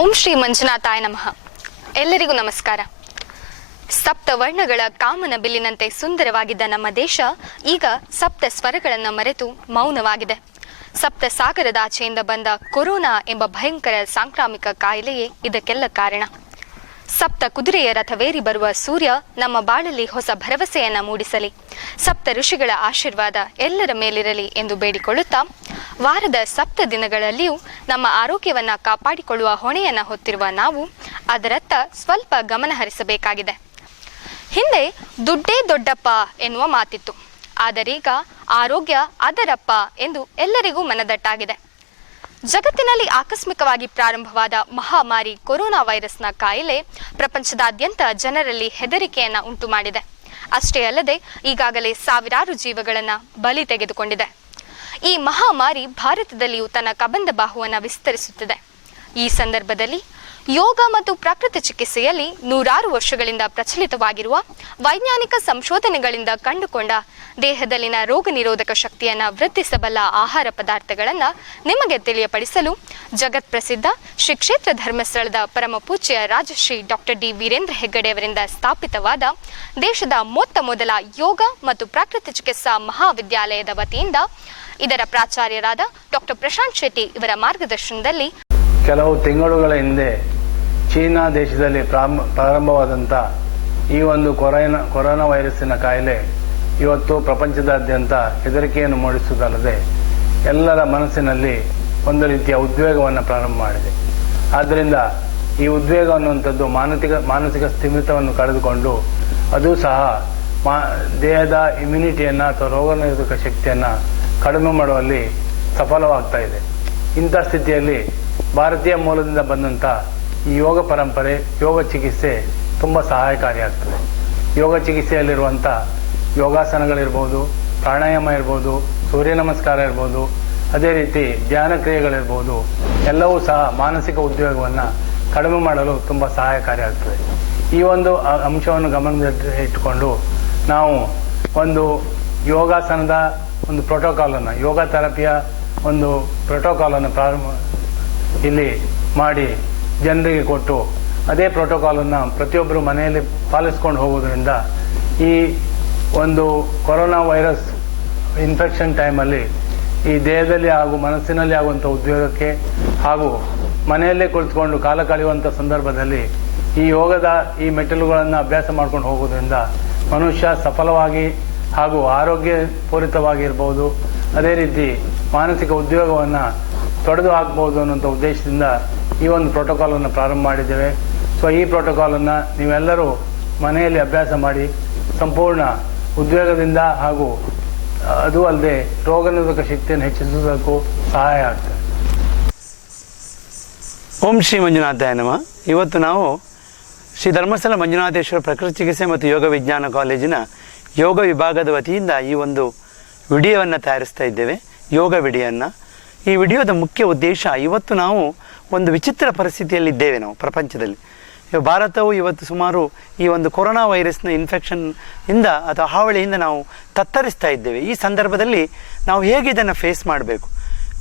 ಓಂ ಶ್ರೀ ಮಂಜುನಾಥಾಯ ನಮಃ. ಎಲ್ಲರಿಗೂ ನಮಸ್ಕಾರ. ಸಪ್ತವರ್ಣಗಳ ಕಾಮನ ಬಿಲ್ಲಿನಂತೆ ಸುಂದರವಾಗಿದ್ದ ನಮ್ಮ ದೇಶ ಈಗ ಸಪ್ತ ಸ್ವರಗಳನ್ನು ಮರೆತು ಮೌನವಾಗಿದೆ. ಸಪ್ತ ಸಾಗರದಾಚೆಯಿಂದ ಬಂದ ಕೊರೋನಾ ಎಂಬ ಭಯಂಕರ ಸಾಂಕ್ರಾಮಿಕ ಕಾಯಿಲೆಯೇ ಇದಕ್ಕೆಲ್ಲ ಕಾರಣ. ಸಪ್ತ ಕುದುರೆಯ ರಥವೇರಿ ಬರುವ ಸೂರ್ಯ ನಮ್ಮ ಬಾಳಲ್ಲಿ ಹೊಸ ಭರವಸೆಯನ್ನ ಮೂಡಿಸಲಿ, ಸಪ್ತ ಋಷಿಗಳ ಆಶೀರ್ವಾದ ಎಲ್ಲರ ಮೇಲಿರಲಿ ಎಂದು ಬೇಡಿಕೊಳ್ಳುತ್ತಾ, ವಾರದ ಸಪ್ತ ದಿನಗಳಲ್ಲಿಯೂ ನಮ್ಮ ಆರೋಗ್ಯವನ್ನ ಕಾಪಾಡಿಕೊಳ್ಳುವ ಹೊಣೆಯನ್ನ ಹೊತ್ತಿರುವ ನಾವು ಅದರತ್ತ ಸ್ವಲ್ಪ ಗಮನ ಹರಿಸಬೇಕಾಗಿದೆ. ಹಿಂದೆ ದುಡ್ಡೇ ದೊಡ್ಡಪ್ಪ ಎನ್ನುವ ಮಾತಿತ್ತು, ಆದರೀಗ ಆರೋಗ್ಯ ಅದರಪ್ಪ ಎಂದು ಎಲ್ಲರಿಗೂ ಮನದಟ್ಟಾಗಿದೆ. ಜಗತ್ತಿನಲ್ಲಿ ಆಕಸ್ಮಿಕವಾಗಿ ಪ್ರಾರಂಭವಾದ ಮಹಾಮಾರಿ ಕೊರೋನಾ ವೈರಸ್ನ ಕಾಯಿಲೆ ಪ್ರಪಂಚದಾದ್ಯಂತ ಜನರಲ್ಲಿ ಹೆದರಿಕೆಯನ್ನ ಉಂಟು ಮಾಡಿದೆ. ಅಷ್ಟೇ ಅಲ್ಲದೆ ಈಗಾಗಲೇ ಸಾವಿರಾರು ಜೀವಗಳನ್ನ ಬಲಿ ತೆಗೆದುಕೊಂಡಿದೆ. ಈ ಮಹಾಮಾರಿ ಭಾರತದಲ್ಲಿಯೂ ತನ್ನ ಕಬಂದ ಬಾಹುವನ್ನು ವಿಸ್ತರಿಸುತ್ತಿದೆ. ಈ ಸಂದರ್ಭದಲ್ಲಿ ಯೋಗ ಮತ್ತು ಪ್ರಾಕೃತ ಚಿಕಿತ್ಸೆಯಲ್ಲಿ ನೂರಾರು ವರ್ಷಗಳಿಂದ ಪ್ರಚಲಿತವಾಗಿರುವ ವೈಜ್ಞಾನಿಕ ಸಂಶೋಧನೆಗಳಿಂದ ಕಂಡುಕೊಂಡ ದೇಹದಲ್ಲಿನ ರೋಗ ನಿರೋಧಕ ಶಕ್ತಿಯನ್ನು ವೃದ್ಧಿಸಬಲ್ಲ ಆಹಾರ ಪದಾರ್ಥಗಳನ್ನು ನಿಮಗೆ ತಿಳಿಯಪಡಿಸಲು ಜಗತ್ ಪ್ರಸಿದ್ಧ ಶ್ರೀ ಕ್ಷೇತ್ರ ಧರ್ಮಸ್ಥಳದ ಪರಮ ಪೂಜ್ಯ ರಾಜಶ್ರೀ ಡಾಕ್ಟರ್ ಡಿ ವೀರೇಂದ್ರ ಹೆಗ್ಗಡೆ ಅವರಿಂದ ಸ್ಥಾಪಿತವಾದ ದೇಶದ ಮೊತ್ತ ಮೊದಲ ಯೋಗ ಮತ್ತು ಪ್ರಾಕೃತ ಚಿಕಿತ್ಸಾ ಮಹಾವಿದ್ಯಾಲಯದ ವತಿಯಿಂದ ಇದರ ಪ್ರಾಚಾರ್ಯರಾದ ಡಾಕ್ಟರ್ ಪ್ರಶಾಂತ್ ಶೆಟ್ಟಿ ಇವರ ಮಾರ್ಗದರ್ಶನದಲ್ಲಿ ಕೆಲವು ತಿಂಗಳುಗಳ ಹಿಂದೆ ಚೀನಾ ದೇಶದಲ್ಲಿ ಪ್ರಾರಂಭವಾದಂಥ ಈ ಒಂದು ಕೊರೋನಾ ವೈರಸ್ಸಿನ ಕಾಯಿಲೆ ಇವತ್ತು ಪ್ರಪಂಚದಾದ್ಯಂತ ಹೆದರಿಕೆಯನ್ನು ಮೂಡಿಸುವುದಲ್ಲದೆ ಎಲ್ಲರ ಮನಸ್ಸಿನಲ್ಲಿ ಒಂದು ರೀತಿಯ ಉದ್ವೇಗವನ್ನು ಪ್ರಾರಂಭ ಮಾಡಿದೆ. ಆದ್ದರಿಂದ ಈ ಉದ್ವೇಗ ಅನ್ನುವಂಥದ್ದು ಮಾನಸಿಕ ಸ್ಥಿಮಿತವನ್ನು ಕಳೆದುಕೊಂಡು ಅದು ಸಹ ದೇಹದ ಇಮ್ಯುನಿಟಿಯನ್ನು ಅಥವಾ ರೋಗನಿರೋಧಕ ಶಕ್ತಿಯನ್ನು ಕಡಿಮೆ ಮಾಡುವಲ್ಲಿ ಸಫಲವಾಗ್ತಾ ಇದೆ. ಇಂಥ ಸ್ಥಿತಿಯಲ್ಲಿ ಭಾರತೀಯ ಮೂಲದಿಂದ ಬಂದಂಥ ಈ ಯೋಗ ಪರಂಪರೆ, ಯೋಗ ಚಿಕಿತ್ಸೆ ತುಂಬ ಸಹಾಯಕಾರಿಯಾಗ್ತದೆ. ಯೋಗ ಚಿಕಿತ್ಸೆಯಲ್ಲಿರುವಂಥ ಯೋಗಾಸನಗಳಿರ್ಬೋದು, ಪ್ರಾಣಾಯಾಮ ಇರ್ಬೋದು, ಸೂರ್ಯ ನಮಸ್ಕಾರ ಇರ್ಬೋದು, ಅದೇ ರೀತಿ ಧ್ಯಾನ ಕ್ರಿಯೆಗಳಿರ್ಬೋದು, ಎಲ್ಲವೂ ಸಹ ಮಾನಸಿಕ ಉದ್ವೇಗವನ್ನು ಕಡಿಮೆ ಮಾಡಲು ತುಂಬ ಸಹಾಯಕಾರಿಯಾಗ್ತದೆ. ಈ ಒಂದು ಅಂಶವನ್ನು ಗಮನದಲ್ಲಿ ಇಟ್ಟುಕೊಂಡು ನಾವು ಒಂದು ಯೋಗಾಸನದ ಒಂದು ಪ್ರೋಟೋಕಾಲನ್ನು, ಯೋಗ ಥೆರಪಿಯ ಒಂದು ಪ್ರೋಟೋಕಾಲನ್ನು ಇಲ್ಲಿ ಮಾಡಿ ಜನರಿಗೆ ಕೊಟ್ಟು ಅದೇ ಪ್ರೋಟೋಕಾಲನ್ನು ಪ್ರತಿಯೊಬ್ಬರು ಮನೆಯಲ್ಲಿ ಪಾಲಿಸ್ಕೊಂಡು ಹೋಗೋದ್ರಿಂದ ಈ ಒಂದು ಕೊರೋನಾ ವೈರಸ್ ಇನ್ಫೆಕ್ಷನ್ ಟೈಮಲ್ಲಿ ಈ ದೇಹದಲ್ಲಿ ಹಾಗೂ ಮನಸ್ಸಿನಲ್ಲಿ ಆಗುವಂಥ ಉದ್ಯೋಗಕ್ಕೆ ಹಾಗೂ ಮನೆಯಲ್ಲೇ ಕುಳಿತುಕೊಂಡು ಕಾಲ ಕಳೆಯುವಂಥ ಸಂದರ್ಭದಲ್ಲಿ ಈ ಯೋಗದ ಈ ಮೆಟ್ಟಿಲುಗಳನ್ನು ಅಭ್ಯಾಸ ಮಾಡ್ಕೊಂಡು ಹೋಗೋದ್ರಿಂದ ಮನುಷ್ಯ ಸಫಲವಾಗಿ ಹಾಗೂ ಆರೋಗ್ಯ ಪೂರಿತವಾಗಿರ್ಬೋದು, ಅದೇ ರೀತಿ ಮಾನಸಿಕ ಉದ್ಯೋಗವನ್ನು ತೊಡೆದು ಹಾಕ್ಬೋದು ಅನ್ನೋಂಥ ಉದ್ದೇಶದಿಂದ ಈ ಒಂದು ಪ್ರೋಟೋಕಾಲನ್ನು ಪ್ರಾರಂಭ ಮಾಡಿದ್ದೇವೆ. ಸೊ ಈ ಪ್ರೋಟೋಕಾಲನ್ನು ನೀವೆಲ್ಲರೂ ಮನೆಯಲ್ಲಿ ಅಭ್ಯಾಸ ಮಾಡಿ ಸಂಪೂರ್ಣ ಉದ್ವೇಗದಿಂದ ಹಾಗೂ ಅದು ಅಲ್ಲದೆ ರೋಗ ನಿರೋಧಕ ಶಕ್ತಿಯನ್ನು ಹೆಚ್ಚಿಸುವುದಕ್ಕೂ ಸಹಾಯ ಆಗ್ತದೆ. ಓಂ ಶ್ರೀ ಮಂಜುನಾಥಾಯ ನಮಃ. ಇವತ್ತು ನಾವು ಶ್ರೀ ಧರ್ಮಸ್ಥಳ ಮಂಜುನಾಥೇಶ್ವರ ಪ್ರಕೃತಿ ಚಿಕಿತ್ಸೆ ಮತ್ತು ಯೋಗ ವಿಜ್ಞಾನ ಕಾಲೇಜಿನ ಯೋಗ ವಿಭಾಗದ ವತಿಯಿಂದ ಈ ಒಂದು ವಿಡಿಯೋವನ್ನು ತಯಾರಿಸ್ತಾ ಇದ್ದೇವೆ, ಯೋಗ ವಿಡಿಯೋವನ್ನು. ಈ ವಿಡಿಯೋದ ಮುಖ್ಯ ಉದ್ದೇಶ, ಇವತ್ತು ನಾವು ಒಂದು ವಿಚಿತ್ರ ಪರಿಸ್ಥಿತಿಯಲ್ಲಿದ್ದೇವೆ. ನಾವು ಪ್ರಪಂಚದಲ್ಲಿ ಭಾರತವು ಇವತ್ತು ಸುಮಾರು ಈ ಒಂದು ಕೊರೋನಾ ವೈರಸ್ನ ಇನ್ಫೆಕ್ಷನ್ ಇಂದ ಅಥವಾ ಹಾವಳಿಯಿಂದ ನಾವು ತತ್ತರಿಸ್ತಾ ಇದ್ದೇವೆ. ಈ ಸಂದರ್ಭದಲ್ಲಿ ನಾವು ಹೇಗೆ ಇದನ್ನು ಫೇಸ್ ಮಾಡಬೇಕು,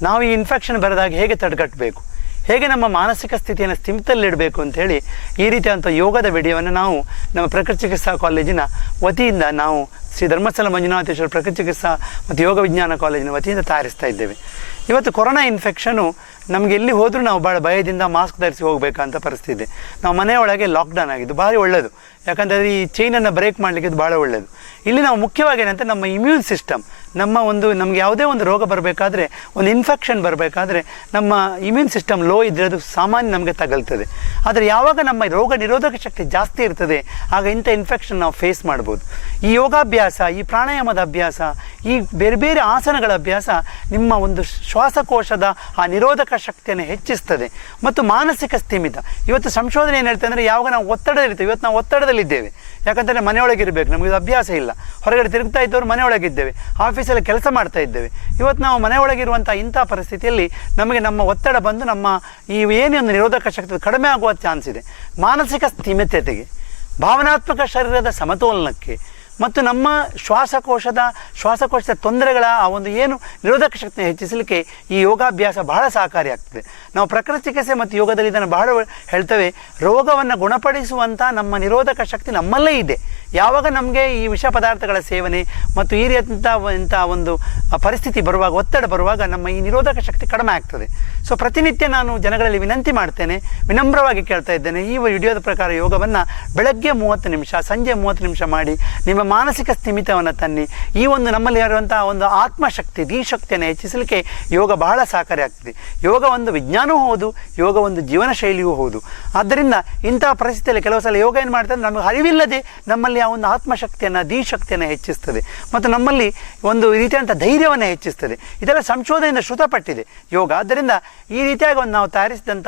ನಾವು ಈ ಇನ್ಫೆಕ್ಷನ್ ಬರದಾಗ ಹೇಗೆ ತಡೆಗಟ್ಟಬೇಕು, ಹೇಗೆ ನಮ್ಮ ಮಾನಸಿಕ ಸ್ಥಿತಿಯನ್ನು ಸ್ಥಿಮಿತಲ್ಲಿಡಬೇಕು ಅಂಥೇಳಿ ಈ ರೀತಿಯಾದಂಥ ಯೋಗದ ವಿಡಿಯೋವನ್ನು ನಾವು ನಮ್ಮ ಪ್ರಕೃತಿ ಚಿಕಿತ್ಸಾ ಕಾಲೇಜಿನ ವತಿಯಿಂದ ನಾವು ಶ್ರೀ ಧರ್ಮಸ್ಥಳ ಮಂಜುನಾಥೇಶ್ವರ ಪ್ರಕೃತಿ ಚಿಕಿತ್ಸಾ ಮತ್ತು ಯೋಗ ವಿಜ್ಞಾನ ಕಾಲೇಜಿನ ವತಿಯಿಂದ ತಯಾರಿಸ್ತಾ ಇದ್ದೇವೆ. ಇವತ್ತು ಕೊರೋನಾ ಇನ್ಫೆಕ್ಷನು ನಮಗೆ ಎಲ್ಲಿ ಹೋದರೂ ನಾವು ಭಾಳ ಭಯದಿಂದ ಮಾಸ್ಕ್ ಧರಿಸಿ ಹೋಗಬೇಕಂತ ಪರಿಸ್ಥಿತಿ. ನಾವು ಮನೆಯೊಳಗೆ ಲಾಕ್ಡೌನ್ ಆಗಿದ್ದು ಭಾರಿ ಒಳ್ಳೆಯದು, ಯಾಕಂದರೆ ಈ ಚೈನನ್ನು ಬ್ರೇಕ್ ಮಾಡಲಿಕ್ಕೆ ಇದು ಭಾಳ ಒಳ್ಳೆಯದು. ಇಲ್ಲಿ ನಾವು ಮುಖ್ಯವಾಗಿ ಏನಂತ ನಮ್ಮ ಇಮ್ಯೂನ್ ಸಿಸ್ಟಮ್, ನಮಗೆ ಯಾವುದೇ ಒಂದು ರೋಗ ಬರಬೇಕಾದ್ರೆ, ಒಂದು ಇನ್ಫೆಕ್ಷನ್ ಬರಬೇಕಾದ್ರೆ ನಮ್ಮ ಇಮ್ಯೂನ್ ಸಿಸ್ಟಮ್ ಲೋ ಇದ್ದರೆ ಅದು ಸಾಮಾನ್ಯ ನಮಗೆ ತಗಲ್ತದೆ. ಆದರೆ ಯಾವಾಗ ನಮ್ಮ ರೋಗ ನಿರೋಧಕ ಶಕ್ತಿ ಜಾಸ್ತಿ ಇರ್ತದೆ ಆಗ ಇಂಥ ಇನ್ಫೆಕ್ಷನ್ ನಾವು ಫೇಸ್ ಮಾಡ್ಬೋದು. ಈ ಯೋಗಾಭ್ಯಾಸ, ಈ ಪ್ರಾಣಾಯಾಮದ ಅಭ್ಯಾಸ, ಈ ಬೇರೆ ಬೇರೆ ಆಸನಗಳ ಅಭ್ಯಾಸ ನಿಮ್ಮ ಒಂದು ಶ್ವಾಸಕೋಶದ ಆ ನಿರೋಧಕ ಶಕ್ತಿಯನ್ನು ಹೆಚ್ಚಿಸ್ತದೆ ಮತ್ತು ಮಾನಸಿಕ ಸ್ಥಿಮಿತ. ಇವತ್ತು ಸಂಶೋಧನೆ ಏನು ಹೇಳ್ತದೆ ಅಂದರೆ, ಯಾವಾಗ ನಾವು ಒತ್ತಡ ಇರ್ತೇವೆ, ಇವತ್ತು ನಾವು ಒತ್ತಡದಲ್ಲಿದ್ದೇವೆ, ಯಾಕಂದರೆ ಮನೆಯೊಳಗಿರಬೇಕು, ನಮಗೆ ಅಭ್ಯಾಸ ಇಲ್ಲ, ಹೊರಗಡೆ ತಿರುಗ್ತಾ ಇದ್ದವರು ಮನೆಯೊಳಗಿದ್ದೇವೆ, ಆಫೀಸಲ್ಲಿ ಕೆಲಸ ಮಾಡ್ತಾ ಇದ್ದೇವೆ. ಇವತ್ತು ನಾವು ಮನೆಯೊಳಗಿರುವಂಥ ಇಂಥ ಪರಿಸ್ಥಿತಿಯಲ್ಲಿ ನಮಗೆ ನಮ್ಮ ಒತ್ತಡ ಬಂದು ನಮ್ಮ ಈ ಏನೇನು ನಿರೋಧಕ ಶಕ್ತಿ ಕಡಿಮೆ ಆಗುವ ಚಾನ್ಸ್ ಇದೆ. ಮಾನಸಿಕ ಸ್ಥಿಮಿತತೆಗೆ, ಭಾವನಾತ್ಮಕ ಶರೀರದ ಸಮತೋಲನಕ್ಕೆ ಮತ್ತು ನಮ್ಮ ಶ್ವಾಸಕೋಶದ ತೊಂದರೆಗಳ ಆ ಒಂದು ಏನು ನಿರೋಧಕ ಶಕ್ತಿಯನ್ನು ಹೆಚ್ಚಿಸಲಿಕ್ಕೆ ಈ ಯೋಗಾಭ್ಯಾಸ ಬಹಳ ಸಹಕಾರಿಯಾಗ್ತದೆ. ನಾವು ಪ್ರಕೃತಿ ಚಿಕಿತ್ಸೆ ಮತ್ತು ಯೋಗದಲ್ಲಿ ಇದನ್ನು ಬಹಳ ಹೇಳ್ತೇವೆ, ರೋಗವನ್ನು ಗುಣಪಡಿಸುವಂಥ ನಮ್ಮ ನಿರೋಧಕ ಶಕ್ತಿ ನಮ್ಮಲ್ಲೇ ಇದೆ. ಯಾವಾಗ ನಮಗೆ ಈ ವಿಷ ಪದಾರ್ಥಗಳ ಸೇವನೆ ಮತ್ತು ಈ ರೀತಿಯಂಥ ಒಂದು ಪರಿಸ್ಥಿತಿ ಬರುವಾಗ, ಒತ್ತಡ ಬರುವಾಗ ನಮ್ಮ ಈ ನಿರೋಧಕ ಶಕ್ತಿ ಕಡಿಮೆ ಆಗ್ತದೆ. ಸೊ ಪ್ರತಿನಿತ್ಯ ನಾನು ಜನಗಳಲ್ಲಿ ವಿನಂತಿ ಮಾಡ್ತೇನೆ, ವಿನಮ್ರವಾಗಿ ಕೇಳ್ತಾ ಇದ್ದೇನೆ, ಈ ವಿಡಿಯೋದ ಪ್ರಕಾರ ಯೋಗವನ್ನು ಬೆಳಗ್ಗೆ 30 ನಿಮಿಷ, ಸಂಜೆ 30 ನಿಮಿಷ ಮಾಡಿ ನಿಮ್ಮ ಮಾನಸಿಕ ಸ್ಥಿಮಿತವನ್ನು ತನ್ನಿ. ಈ ಒಂದು ನಮ್ಮಲ್ಲಿ ಇರುವಂಥ ಒಂದು ಆತ್ಮಶಕ್ತಿ, ಧೀಶಕ್ತಿಯನ್ನು ಹೆಚ್ಚಿಸಲಿಕ್ಕೆ ಯೋಗ ಬಹಳ ಸಹಕಾರಿ ಆಗ್ತದೆ. ಯೋಗ ಒಂದು ವಿಜ್ಞಾನವೂ ಹೌದು, ಯೋಗ ಒಂದು ಜೀವನ ಶೈಲಿಯೂ ಹೌದು. ಆದ್ದರಿಂದ ಇಂತಹ ಪರಿಸ್ಥಿತಿಯಲ್ಲಿ ಕೆಲವು ಸಲ ಯೋಗ ಏನು ಮಾಡ್ತದೆ, ನಮಗೆ ಅರಿವಿಲ್ಲದೆ ನಮ್ಮಲ್ಲಿ ಆ ಒಂದು ಆತ್ಮಶಕ್ತಿಯನ್ನು, ಧೀಶಕ್ತಿಯನ್ನು ಹೆಚ್ಚಿಸ್ತದೆ ಮತ್ತು ನಮ್ಮಲ್ಲಿ ಒಂದು ರೀತಿಯಾದಂಥ ಧೈರ್ಯವನ್ನು ಹೆಚ್ಚಿಸ್ತದೆ. ಇದೆಲ್ಲ ಸಂಶೋಧನೆಯಿಂದ ಶ್ರುತಪಟ್ಟಿದೆ ಯೋಗ. ಆದ್ದರಿಂದ ಈ ರೀತಿಯಾಗಿ ಒಂದು ನಾವು ತಯಾರಿಸಿದಂಥ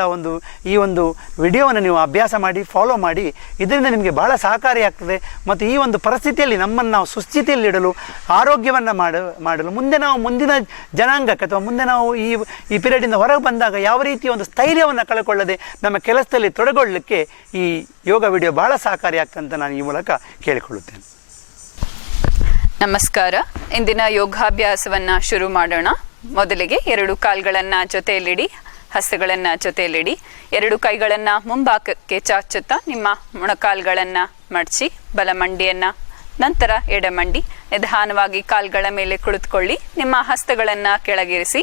ಈ ಒಂದು ವಿಡಿಯೋವನ್ನು ನೀವು ಅಭ್ಯಾಸ ಮಾಡಿ, ಫಾಲೋ ಮಾಡಿ. ಇದರಿಂದ ನಿಮಗೆ ಬಹಳ ಸಹಕಾರಿಯಾಗ್ತದೆ ಮತ್ತು ಈ ಒಂದು ಪರಿಸ್ಥಿತಿಯಲ್ಲಿ ನಮ್ಮನ್ನು ನಾವು ಸುಸ್ಥಿತಿಯಲ್ಲಿಡಲು, ಆರೋಗ್ಯವನ್ನು ಮಾಡಲು, ಮುಂದಿನ ಜನಾಂಗಕ್ಕೆ ಅಥವಾ ಮುಂದೆ ನಾವು ಈ ಪೀರಿಯಡಿಂದ ಹೊರಗೆ ಬಂದಾಗ ಯಾವ ರೀತಿಯ ಒಂದು ಸ್ಥೈರ್ಯವನ್ನು ಕಳ್ಕೊಳ್ಳದೆ ನಮ್ಮ ಕೆಲಸದಲ್ಲಿ ತೊಡಗೊಳ್ಳಲಿಕ್ಕೆ ಈ ಯೋಗ ವಿಡಿಯೋ ಬಹಳ ಸಹಕಾರಿಯಾಗ್ತದೆ ಅಂತ ನಾನು ಈ ಮೂಲಕ ಕೇಳಿಕೊಳ್ಳುತ್ತೇನೆ. ನಮಸ್ಕಾರ. ಇಂದಿನ ಯೋಗಾಭ್ಯಾಸವನ್ನು ಶುರು ಮಾಡೋಣ. ಮೊದಲಿಗೆ 2 ಕಾಲುಗಳನ್ನು ಜೊತೆಯಲ್ಲಿಡಿ, ಹಸ್ತಗಳನ್ನು ಜೊತೆಯಲ್ಲಿಡಿ. 2 ಕೈಗಳನ್ನು ಮುಂಭಾಗಕ್ಕೆ ಚಾಚುತ್ತಾ ನಿಮ್ಮ ಮೊಣಕಾಲುಗಳನ್ನು ಮಡಚಿ, ಬಲ ಮಂಡಿಯನ್ನು, ನಂತರ ಎಡಮಂಡಿ. ನಿಧಾನವಾಗಿ ಕಾಲುಗಳ ಮೇಲೆ ಕುಳಿತುಕೊಳ್ಳಿ. ನಿಮ್ಮ ಹಸ್ತಗಳನ್ನು ಕೆಳಗಿರಿಸಿ.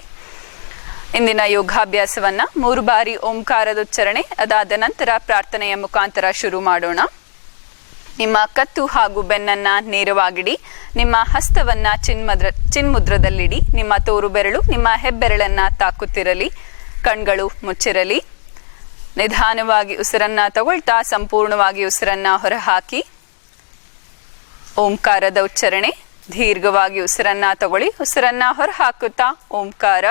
ಇಂದಿನ ಯೋಗಾಭ್ಯಾಸವನ್ನು 3 ಬಾರಿ ಓಂಕಾರದ ಉಚ್ಚಾರಣೆ, ಅದಾದ ನಂತರ ಪ್ರಾರ್ಥನೆಯ ಮುಖಾಂತರ ಶುರು ಮಾಡೋಣ. ನಿಮ್ಮ ಕತ್ತು ಹಾಗೂ ಬೆನ್ನನ್ನು ನೇರವಾಗಿಡಿ. ನಿಮ್ಮ ಹಸ್ತವನ್ನು ಚಿನ್ಮುದ್ರದಲ್ಲಿಡಿ. ನಿಮ್ಮ ತೋರು ಬೆರಳು ನಿಮ್ಮ ಹೆಬ್ಬೆರಳನ್ನು ತಾಕುತ್ತಿರಲಿ. ಕಣ್ಗಳು ಮುಚ್ಚಿರಲಿ. ನಿಧಾನವಾಗಿ ಉಸಿರನ್ನು ತಗೊಳ್ತಾ ಸಂಪೂರ್ಣವಾಗಿ ಉಸಿರನ್ನು ಹೊರಹಾಕಿ. ಓಂಕಾರದ ಉಚ್ಚಾರಣೆ. ದೀರ್ಘವಾಗಿ ಉಸಿರನ್ನು ತಗೊಳ್ಳಿ. ಉಸಿರನ್ನು ಹೊರಹಾಕುತ್ತಾ ಓಂಕಾರ.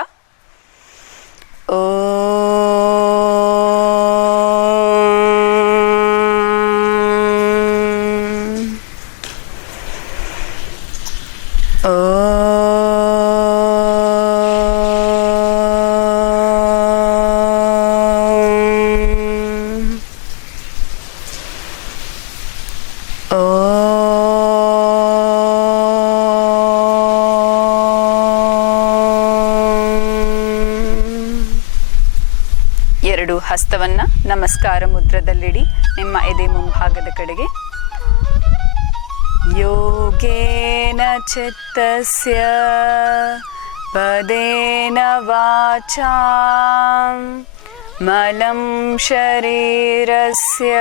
ಹಸ್ತವನ್ನು ನಮಸ್ಕಾರ ಮುದ್ರದಲ್ಲಿಡಿ. ನಿಮ್ಮ ಎದೆ ಮುಂಭಾಗದ ಕಡೆಗೆ. ಯೋಗೇನ ಚಿತ್ತಸ್ಯ ಪದೇನ ವಾಚಾ ಮಲಂ ಶರೀರಸ್ಯ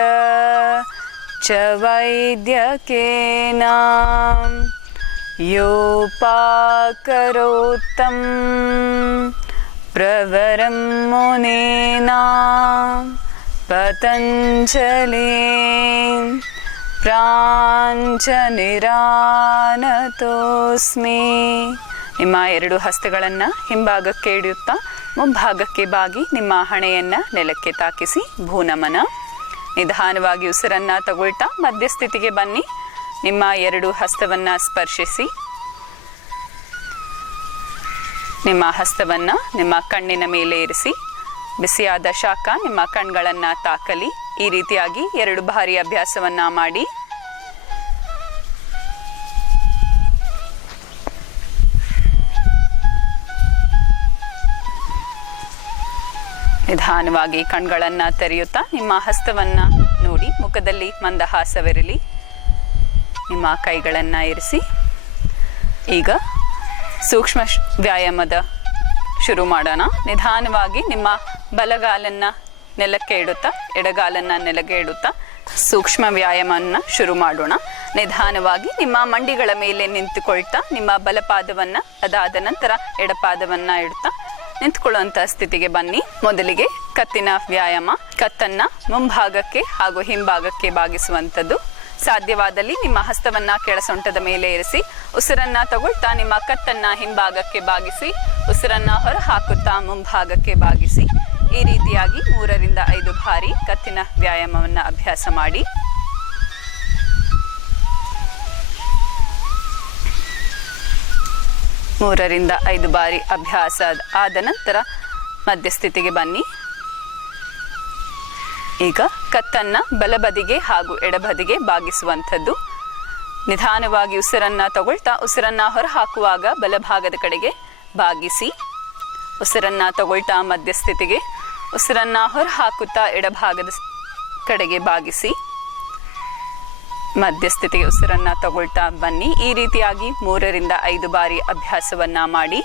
ಚ ವೈದ್ಯಕೇನ ಯೋಪಾಕರೋತ್ತಂ ಪ್ರವರಂ ಮುನೇನಾ ಪತಂಜಲಿ ಪ್ರಾಂಜನಿರಾನತೋಸ್ಮಿ. ನಿಮ್ಮ 2 ಹಸ್ತಗಳನ್ನು ಹಿಂಭಾಗಕ್ಕೆ ಹಿಡಿಯುತ್ತಾ ಮುಂಭಾಗಕ್ಕೆ ಬಾಗಿ ನಿಮ್ಮ ಹಣೆಯನ್ನು ನೆಲಕ್ಕೆ ತಾಕಿಸಿ ಭೂನಮನ. ನಿಧಾನವಾಗಿ ಉಸಿರನ್ನು ತಗೊಳ್ತಾ ಮಧ್ಯಸ್ಥಿತಿಗೆ ಬನ್ನಿ. ನಿಮ್ಮ 2 ಹಸ್ತವನ್ನು ಸ್ಪರ್ಶಿಸಿ. ನಿಮ್ಮ ಹಸ್ತವನ್ನು ನಿಮ್ಮ ಕಣ್ಣಿನ ಮೇಲೆ ಇರಿಸಿ. ಬಿಸಿಯಾದ ಶಾಖ ನಿಮ್ಮ ಕಣ್ಗಳನ್ನು ತಾಕಲಿ. ಈ ರೀತಿಯಾಗಿ 2 ಬಾರಿ ಅಭ್ಯಾಸವನ್ನು ಮಾಡಿ. ನಿಧಾನವಾಗಿ ಕಣ್ಗಳನ್ನು ತೆರೆಯುತ್ತಾ ನಿಮ್ಮ ಹಸ್ತವನ್ನು ನೋಡಿ ಮುಖದಲ್ಲಿ ಮಂದಹಾಸವಿರಲಿ. ನಿಮ್ಮ ಕೈಗಳನ್ನು ಇರಿಸಿ. ಈಗ ಸೂಕ್ಷ್ಮ ವ್ಯಾಯಾಮದ ಶುರು ಮಾಡೋಣ. ನಿಧಾನವಾಗಿ ನಿಮ್ಮ ಬಲಗಾಲನ್ನು ನೆಲಕ್ಕೆ ಇಡುತ್ತಾ ಎಡಗಾಲನ್ನು ನೆಲಕ್ಕೆ ಇಡುತ್ತಾ ಸೂಕ್ಷ್ಮ ವ್ಯಾಯಾಮವನ್ನು ಶುರು ಮಾಡೋಣ. ನಿಧಾನವಾಗಿ ನಿಮ್ಮ ಮಂಡಿಗಳ ಮೇಲೆ ನಿಂತುಕೊಳ್ತಾ ನಿಮ್ಮ ಬಲಪಾದವನ್ನು, ಅದಾದ ನಂತರ ಎಡಪಾದವನ್ನು ಇಡುತ್ತಾ ನಿಂತ್ಕೊಳ್ಳುವಂಥ ಸ್ಥಿತಿಗೆ ಬನ್ನಿ. ಮೊದಲಿಗೆ ಕತ್ತಿನ ವ್ಯಾಯಾಮ. ಕತ್ತನ್ನು ಮುಂಭಾಗಕ್ಕೆ ಹಾಗೂ ಹಿಂಭಾಗಕ್ಕೆ ಬಾಗಿಸುವಂಥದ್ದು. ಸಾಧ್ಯವಾದಲ್ಲಿ ನಿಮ್ಮ ಹಸ್ತವನ್ನು ಕೆಳಸೊಂಟದ ಮೇಲೆ ಇರಿಸಿ. ಉಸಿರನ್ನು ತಗೊಳ್ತಾ ನಿಮ್ಮ ಕತ್ತನ್ನು ಹಿಂಭಾಗಕ್ಕೆ ಬಾಗಿಸಿ, ಉಸಿರನ್ನು ಹೊರ ಹಾಕುತ್ತಾ ಮುಂಭಾಗಕ್ಕೆ ಬಾಗಿಸಿ. ಈ ರೀತಿಯಾಗಿ 3 ರಿಂದ 5 ಬಾರಿ ಕತ್ತಿನ ವ್ಯಾಯಾಮವನ್ನು ಅಭ್ಯಾಸ ಮಾಡಿ. ಮೂರರಿಂದ 5 ಬಾರಿ ಅಭ್ಯಾಸ ಆದ ನಂತರ ಮಧ್ಯಸ್ಥಿತಿಗೆ ಬನ್ನಿ. ಈಗ ಕತ್ತನ್ನು ಬಲಬದಿಗೆ ಹಾಗೂ ಎಡಬದಿಗೆ ಬಾಗಿಸುವಂಥದ್ದು. ನಿಧಾನವಾಗಿ ಉಸಿರನ್ನು ತಗೊಳ್ತಾ ಉಸಿರನ್ನು ಹೊರಹಾಕುವಾಗ ಬಲಭಾಗದ ಕಡೆಗೆ ಬಾಗಿಸಿ, ಉಸಿರನ್ನು ತಗೊಳ್ತಾ ಮಧ್ಯಸ್ಥಿತಿಗೆ, ಉಸಿರನ್ನು ಹೊರಹಾಕುತ್ತಾ ಎಡಭಾಗದ ಕಡೆಗೆ ಬಾಗಿಸಿ, ಮಧ್ಯಸ್ಥಿತಿಗೆ ಉಸಿರನ್ನು ತಗೊಳ್ತಾ ಬನ್ನಿ. ಈ ರೀತಿಯಾಗಿ 3 ರಿಂದ 5 ಬಾರಿ ಅಭ್ಯಾಸವನ್ನ ಮಾಡಿ.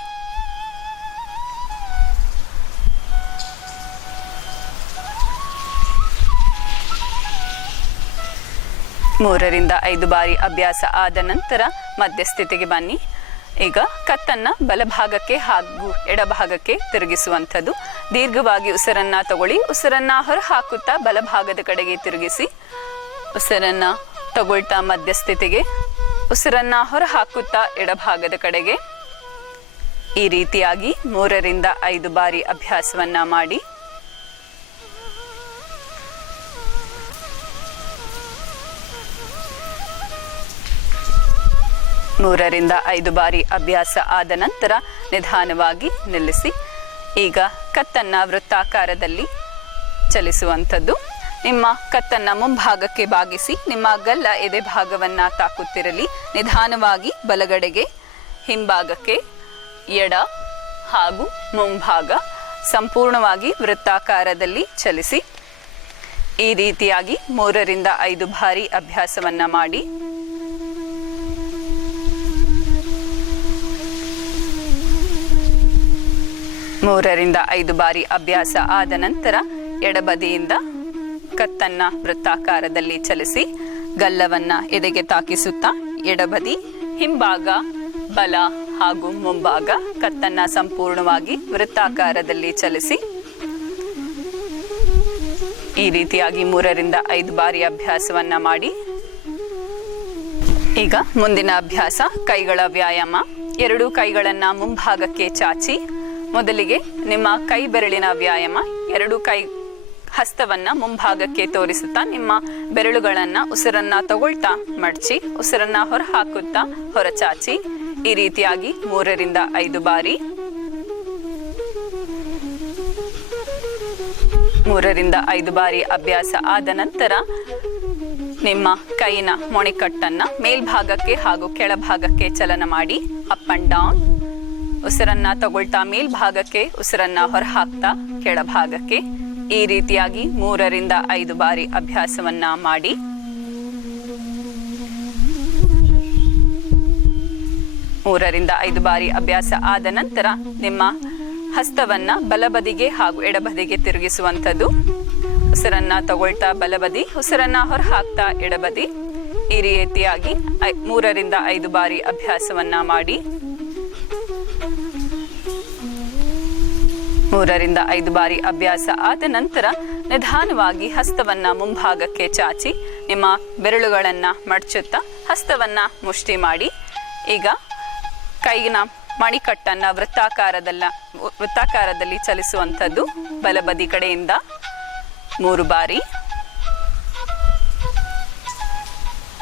ಮೂರರಿಂದ 5 ಬಾರಿ ಅಭ್ಯಾಸ ಆದ ನಂತರ ಮಧ್ಯಸ್ಥಿತಿಗೆ ಬನ್ನಿ. ಈಗ ಕತ್ತನ್ನು ಬಲಭಾಗಕ್ಕೆ ಹಾಗೂ ಎಡಭಾಗಕ್ಕೆ ತಿರುಗಿಸುವಂಥದ್ದು. ದೀರ್ಘವಾಗಿ ಉಸಿರನ್ನು ತಗೊಳ್ಳಿ, ಉಸಿರನ್ನು ಹೊರಹಾಕುತ್ತಾ ಬಲಭಾಗದ ಕಡೆಗೆ ತಿರುಗಿಸಿ, ಉಸಿರನ್ನು ತಗೊಳ್ತಾ ಮಧ್ಯಸ್ಥಿತಿಗೆ, ಉಸಿರನ್ನು ಹೊರಹಾಕುತ್ತಾ ಎಡಭಾಗದ ಕಡೆಗೆ. ಈ ರೀತಿಯಾಗಿ 3 ರಿಂದ 5 ಬಾರಿ ಅಭ್ಯಾಸವನ್ನ ಮಾಡಿ. ಮೂರರಿಂದ 5 ಬಾರಿ ಅಭ್ಯಾಸ ಆದ ನಂತರ ನಿಧಾನವಾಗಿ ನಿಲ್ಲಿಸಿ. ಈಗ ಕತ್ತನ್ನು ವೃತ್ತಾಕಾರದಲ್ಲಿ ಚಲಿಸುವಂಥದ್ದು. ನಿಮ್ಮ ಕತ್ತನ್ನು ಮುಂಭಾಗಕ್ಕೆ ಬಾಗಿಸಿ, ನಿಮ್ಮ ಗಲ್ಲ ಎದೆ ಭಾಗವನ್ನು ತಾಕುತ್ತಿರಲಿ. ನಿಧಾನವಾಗಿ ಬಲಗಡೆಗೆ, ಹಿಂಭಾಗಕ್ಕೆ, ಎಡ ಹಾಗೂ ಮುಂಭಾಗ ಸಂಪೂರ್ಣವಾಗಿ ವೃತ್ತಾಕಾರದಲ್ಲಿ ಚಲಿಸಿ. ಈ ರೀತಿಯಾಗಿ 3 ರಿಂದ 5 ಬಾರಿ ಅಭ್ಯಾಸವನ್ನ ಮಾಡಿ. ಮೂರರಿಂದ 5 ಬಾರಿ ಅಭ್ಯಾಸ ಆದ ನಂತರ ಎಡಬದಿಯಿಂದ ಕತ್ತನ್ನ ವೃತ್ತಾಕಾರದಲ್ಲಿ ಚಲಿಸಿ, ಗಲ್ಲವನ್ನ ಎದೆಗೆ ತಾಕಿಸುತ್ತಾ ಎಡಬದಿ, ಹಿಂಭಾಗ, ಬಲ ಹಾಗೂ ಮುಂಭಾಗ ಕತ್ತನ್ನ ಸಂಪೂರ್ಣವಾಗಿ ವೃತ್ತಾಕಾರದಲ್ಲಿ ಚಲಿಸಿ. ಈ ರೀತಿಯಾಗಿ 3 ರಿಂದ 5 ಬಾರಿ ಅಭ್ಯಾಸವನ್ನ ಮಾಡಿ. ಈಗ ಮುಂದಿನ ಅಭ್ಯಾಸ ಕೈಗಳ ವ್ಯಾಯಾಮ. 2 ಕೈಗಳನ್ನ ಮುಂಭಾಗಕ್ಕೆ ಚಾಚಿ, ಮೊದಲಿಗೆ ನಿಮ್ಮ ಕೈ ಬೆರಳಿನ ವ್ಯಾಯಾಮ. 2 ಕೈ ಹಸ್ತವನ್ನ ಮುಂಭಾಗಕ್ಕೆ ತೋರಿಸುತ್ತಾ ನಿಮ್ಮ ಬೆರಳುಗಳನ್ನ ಉಸಿರನ್ನ ತಗೊಳ್ತಾ ಮಡಚಿ, ಉಸಿರನ್ನ ಹೊರ ಹಾಕುತ್ತಾ ಹೊರಚಾಚಿ. ಈ ರೀತಿಯಾಗಿ 3 ರಿಂದ 5 ಬಾರಿ. 3 ರಿಂದ 5 ಬಾರಿ ಅಭ್ಯಾಸ ಆದ ನಂತರ ನಿಮ್ಮ ಕೈನ ಮೊಣಿಕಟ್ಟನ್ನ ಮೇಲ್ಭಾಗಕ್ಕೆ ಹಾಗೂ ಕೆಳಭಾಗಕ್ಕೆ ಚಲನ ಮಾಡಿ, ಅಪ್ ಅಂಡ್ ಡೌನ್. ಉಸಿರನ್ನ ತಗೊಳ್ತಾ ಮೇಲ್ಭಾಗಕ್ಕೆ, ಉಸಿರನ್ನ ಹೊರಹಾಕ್ತಾ ಕೆಳಭಾಗಕ್ಕೆ. ಈ ರೀತಿಯಾಗಿ 3 ರಿಂದ 5 ಬಾರಿ ಅಭ್ಯಾಸವನ್ನ ಮಾಡಿ. ಮೂರರಿಂದ 5 ಬಾರಿ ಅಭ್ಯಾಸ ಆದ ನಂತರ ನಿಮ್ಮ ಹಸ್ತವನ್ನ ಬಲಬದಿಗೆ ಹಾಗೂ ಎಡಬದಿಗೆ ತಿರುಗಿಸುವಂಥದ್ದು. ಉಸಿರನ್ನ ತಗೊಳ್ತಾ ಬಲಬದಿ, ಉಸಿರನ್ನ ಹೊರಹಾಕ್ತಾ ಎಡಬದಿ. ಈ ರೀತಿಯಾಗಿ 3 ರಿಂದ 5 ಬಾರಿ ಅಭ್ಯಾಸವನ್ನ ಮಾಡಿ. 3 ರಿಂದ 5 ಬಾರಿ ಅಭ್ಯಾಸ ಆದ ನಂತರ ನಿಧಾನವಾಗಿ ಹಸ್ತವನ್ನ ಮುಂಭಾಗಕ್ಕೆ ಚಾಚಿ, ನಿಮ್ಮ ಬೆರಳುಗಳನ್ನ ಮಡಚುತ್ತಾ ಹಸ್ತವನ್ನ ಮುಷ್ಟಿ ಮಾಡಿ. ಈಗ ಕೈನ ಮಣಿಕಟ್ಟನ್ನ ವೃತ್ತಾಕಾರದಲ್ಲಿ ಚಲಿಸುವಂಥದ್ದು. ಬಲಬದಿ ಕಡೆಯಿಂದ 3 ಬಾರಿ.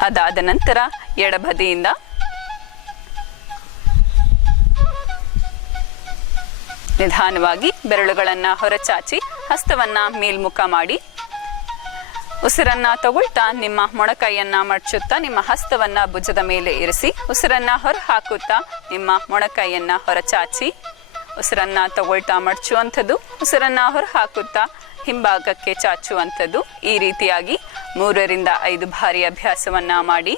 ಅದಾದ ನಂತರ ಎಡಬದಿಯಿಂದ ನಿಧಾನವಾಗಿ ಬೆರಳುಗಳನ್ನ ಹೊರಚಾಚಿ ಹಸ್ತವನ್ನ ಮೇಲ್ಮುಖ ಮಾಡಿ. ಉಸಿರನ್ನ ತಗೊಳ್ತಾ ನಿಮ್ಮ ಮೊಣಕೈಯನ್ನ ಮಡಚುತ್ತಾ ನಿಮ್ಮ ಹಸ್ತವನ್ನ ಭುಜದ ಮೇಲೆ ಇರಿಸಿ, ಉಸಿರನ್ನ ಹೊರ ಹಾಕುತ್ತಾ ನಿಮ್ಮ ಮೊಣಕೈಯನ್ನ ಹೊರಚಾಚಿ. ಉಸಿರನ್ನ ತಗೊಳ್ತಾ ಮಡಚುವಂಥದ್ದು, ಉಸಿರನ್ನ ಹೊರ ಹಾಕುತ್ತಾ ಹಿಂಭಾಗಕ್ಕೆ ಚಾಚುವಂಥದ್ದು. ಈ ರೀತಿಯಾಗಿ 3 ರಿಂದ 5 ಬಾರಿ ಅಭ್ಯಾಸವನ್ನ ಮಾಡಿ.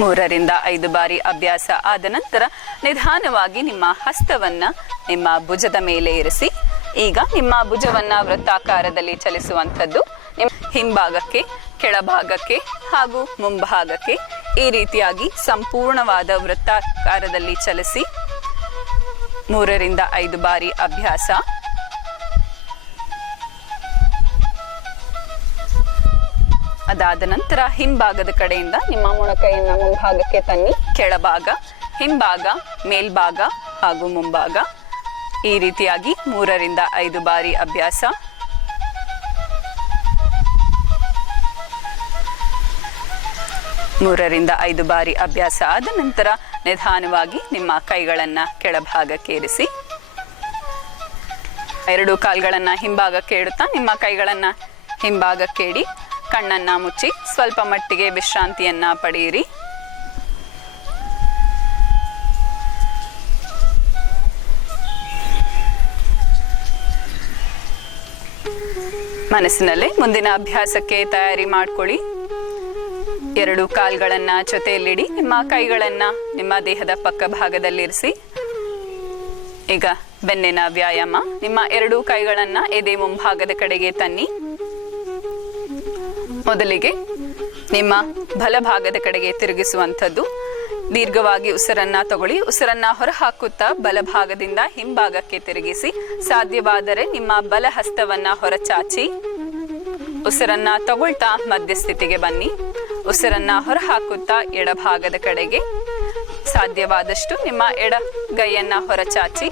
3 ರಿಂದ 5 ಬಾರಿ ಅಭ್ಯಾಸ ಆದ ನಂತರ ನಿಧಾನವಾಗಿ ನಿಮ್ಮ ಹಸ್ತವನ್ನ ನಿಮ್ಮ ಭುಜದ ಮೇಲೆ ಇರಿಸಿ. ಈಗ ನಿಮ್ಮ ಭುಜವನ್ನ ವೃತ್ತಾಕಾರದಲ್ಲಿ ಚಲಿಸುವಂಥದ್ದು. ನಿಮ್ಮ ಹಿಂಭಾಗಕ್ಕೆ, ಕೆಳಭಾಗಕ್ಕೆ ಹಾಗೂ ಮುಂಭಾಗಕ್ಕೆ ಈ ರೀತಿಯಾಗಿ ಸಂಪೂರ್ಣವಾದ ವೃತ್ತಾಕಾರದಲ್ಲಿ ಚಲಿಸಿ. 3 ರಿಂದ 5 ಬಾರಿ ಅಭ್ಯಾಸ. ಅದಾದ ನಂತರ ಹಿಂಭಾಗದ ಕಡೆಯಿಂದ ನಿಮ್ಮ ಮೊಣಕೈಯನ್ನ ಮುಂಭಾಗಕ್ಕೆ ತನ್ನಿ. ಕೆಳಭಾಗ, ಹಿಂಭಾಗ, ಮೇಲ್ಭಾಗ ಹಾಗೂ ಮುಂಭಾಗ. ಈ ರೀತಿಯಾಗಿ 3 ರಿಂದ 5 ಬಾರಿ ಅಭ್ಯಾಸ. ಮೂರರಿಂದ 5 ಬಾರಿ ಅಭ್ಯಾಸ ಆದ ನಂತರ ನಿಧಾನವಾಗಿ ನಿಮ್ಮ ಕೈಗಳನ್ನ ಕೆಳಭಾಗಕ್ಕೆ ಇರಿಸಿ. 2 ಕಾಲ್ಗಳನ್ನ ಹಿಂಭಾಗಕ್ಕೆ ಇಡುತ್ತಾ ನಿಮ್ಮ ಕೈಗಳನ್ನ ಹಿಂಭಾಗಕ್ಕೆ ಇಡಿ. ಕಣ್ಣನ್ನ ಮುಚ್ಚಿ ಸ್ವಲ್ಪ ಮಟ್ಟಿಗೆ ವಿಶ್ರಾಂತಿಯನ್ನ ಪಡೆಯಿರಿ. ಮನಸ್ಸಿನಲ್ಲೇ ಮುಂದಿನ ಅಭ್ಯಾಸಕ್ಕೆ ತಯಾರಿ ಮಾಡ್ಕೊಳ್ಳಿ. 2 ಕಾಲ್ಗಳನ್ನ ಜೊತೆಯಲ್ಲಿಡಿ. ನಿಮ್ಮ ಕೈಗಳನ್ನ ನಿಮ್ಮ ದೇಹದ ಪಕ್ಕ ಭಾಗದಲ್ಲಿರಿಸಿ. ಈಗ ಬೆನ್ನಿನ ವ್ಯಾಯಾಮ. ನಿಮ್ಮ 2 ಕೈಗಳನ್ನ ಎದೆ ಮುಂಭಾಗದ ಕಡೆಗೆ ತನ್ನಿ. ಮೊದಲಿಗೆ ನಿಮ್ಮ ಬಲಭಾಗದ ಕಡೆಗೆ ತಿರುಗಿಸುವಂಥದ್ದು. ದೀರ್ಘವಾಗಿ ಉಸಿರನ್ನ ತಗೊಳ್ಳಿ. ಉಸಿರನ್ನ ಹೊರಹಾಕುತ್ತಾ ಬಲಭಾಗದಿಂದ ಹಿಂಭಾಗಕ್ಕೆ ತಿರುಗಿಸಿ. ಸಾಧ್ಯವಾದರೆ ನಿಮ್ಮ ಬಲ ಹಸ್ತವನ್ನ ಹೊರಚಾಚಿ ಉಸಿರನ್ನ ತಗೊಳ್ತಾ ಮಧ್ಯಸ್ಥಿತಿಗೆ ಬನ್ನಿ. ಉಸಿರನ್ನ ಹೊರಹಾಕುತ್ತಾ ಎಡಭಾಗದ ಕಡೆಗೆ. ಸಾಧ್ಯವಾದಷ್ಟು ನಿಮ್ಮ ಎಡಗೈಯನ್ನ ಹೊರಚಾಚಿ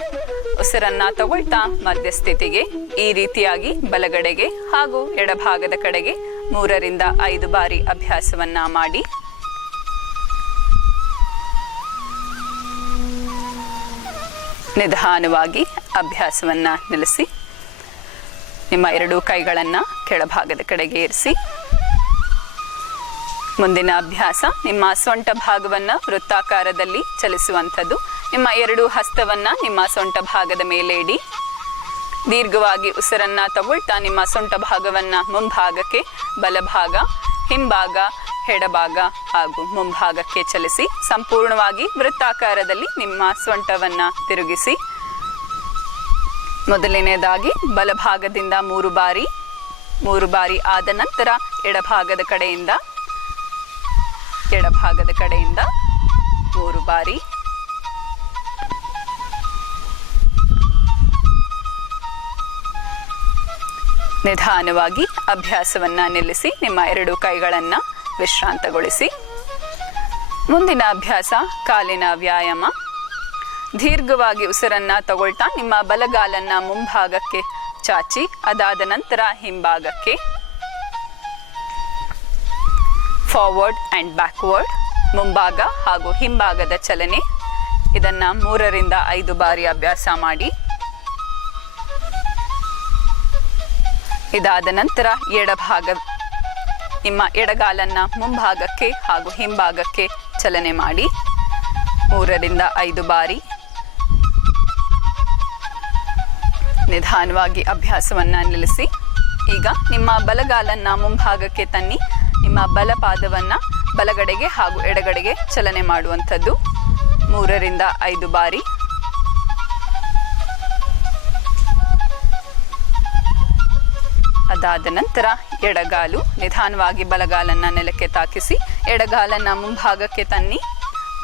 ಉಸಿರನ್ನ ತಗೊಳ್ತಾ ಮಧ್ಯಸ್ಥಿತಿಗೆ. ಈ ರೀತಿಯಾಗಿ ಬಲಗಡೆಗೆ ಹಾಗೂ ಎಡಭಾಗದ ಕಡೆಗೆ 3 ರಿಂದ 5 ಬಾರಿ ಅಭ್ಯಾಸವನ್ನ ಮಾಡಿ. ನಿಧಾನವಾಗಿ ಅಭ್ಯಾಸವನ್ನ ನಿಲ್ಲಿಸಿ. ನಿಮ್ಮ 2 ಕೈಗಳನ್ನ ಕೆಳಭಾಗದ ಕಡೆಗೆ ಇರಿಸಿ. ಮುಂದಿನ ಅಭ್ಯಾಸ ನಿಮ್ಮ ಸೊಂಟ ಭಾಗವನ್ನ ವೃತ್ತಾಕಾರದಲ್ಲಿ ಚಲಿಸುವಂಥದ್ದು. ನಿಮ್ಮ 2 ಹಸ್ತವನ್ನ ನಿಮ್ಮ ಸೊಂಟ ಭಾಗದ ಮೇಲೆ ಇಡಿ. ದೀರ್ಘವಾಗಿ ಉಸಿರನ್ನ ತಗೊಳ್ತಾ ನಿಮ್ಮ ಸೊಂಟ ಭಾಗವನ್ನ ಮುಂಭಾಗಕ್ಕೆ, ಬಲಭಾಗ, ಹಿಂಭಾಗ, ಎಡಭಾಗ ಹಾಗೂ ಮುಂಭಾಗಕ್ಕೆ ಚಲಿಸಿ. ಸಂಪೂರ್ಣವಾಗಿ ವೃತ್ತಾಕಾರದಲ್ಲಿ ನಿಮ್ಮ ಸೊಂಟವನ್ನ ತಿರುಗಿಸಿ. ಮೊದಲನೆಯದಾಗಿ ಬಲಭಾಗದಿಂದ 3 ಬಾರಿ ಆದ ನಂತರ ಎಡಭಾಗದ ಕಡೆಯಿಂದ 3 ಬಾರಿ. ನಿಧಾನವಾಗಿ ಅಭ್ಯಾಸವನ್ನ ನಿಲ್ಲಿಸಿ. ನಿಮ್ಮ 2 ಕೈಗಳನ್ನ ವಿಶ್ರಾಂತಗೊಳಿಸಿ. ಮುಂದಿನ ಅಭ್ಯಾಸ ಕಾಲಿನ ವ್ಯಾಯಾಮ. ದೀರ್ಘವಾಗಿ ಉಸಿರನ್ನ ತಗೊಳ್ತಾ ನಿಮ್ಮ ಬಲಗಾಲನ್ನ ಮುಂಭಾಗಕ್ಕೆ ಚಾಚಿ, ಅದಾದ ನಂತರ ಹಿಂಭಾಗಕ್ಕೆ. ಫಾರ್ವರ್ಡ್ ಆ್ಯಂಡ್ ಬ್ಯಾಕ್ವರ್ಡ್, ಮುಂಭಾಗ ಹಾಗೂ ಹಿಂಭಾಗದ ಚಲನೆ. ಇದನ್ನ 3 ರಿಂದ 5 ಬಾರಿ ಅಭ್ಯಾಸ ಮಾಡಿ. ಇದಾದ ನಂತರ ನಿಮ್ಮ ಎಡಗಾಲನ್ನ ಮುಂಭಾಗಕ್ಕೆ ಹಾಗೂ ಹಿಂಭಾಗಕ್ಕೆ ಚಲನೆ ಮಾಡಿ 3 ರಿಂದ 5 ಬಾರಿ. ನಿಧಾನವಾಗಿ ಅಭ್ಯಾಸವನ್ನ ನಿಲ್ಲಿಸಿ. ಈಗ ನಿಮ್ಮ ಬಲಗಾಲನ್ನ ಮುಂಭಾಗಕ್ಕೆ ತನ್ನಿ. ನಿಮ್ಮ ಬಲಪಾದವನ್ನ ಬಲಗಡೆಗೆ ಹಾಗೂ ಎಡಗಡೆಗೆ ಚಲನೆ ಮಾಡುವಂಥದ್ದು 3 ರಿಂದ 5 ಬಾರಿ. ಅದಾದ ನಂತರ ಎಡಗಾಲು. ನಿಧಾನವಾಗಿ ಬಲಗಾಲನ್ನ ನೆಲಕ್ಕೆ ತಾಕಿಸಿ ಎಡಗಾಲನ್ನ ಮುಂಭಾಗಕ್ಕೆ ತನ್ನಿ.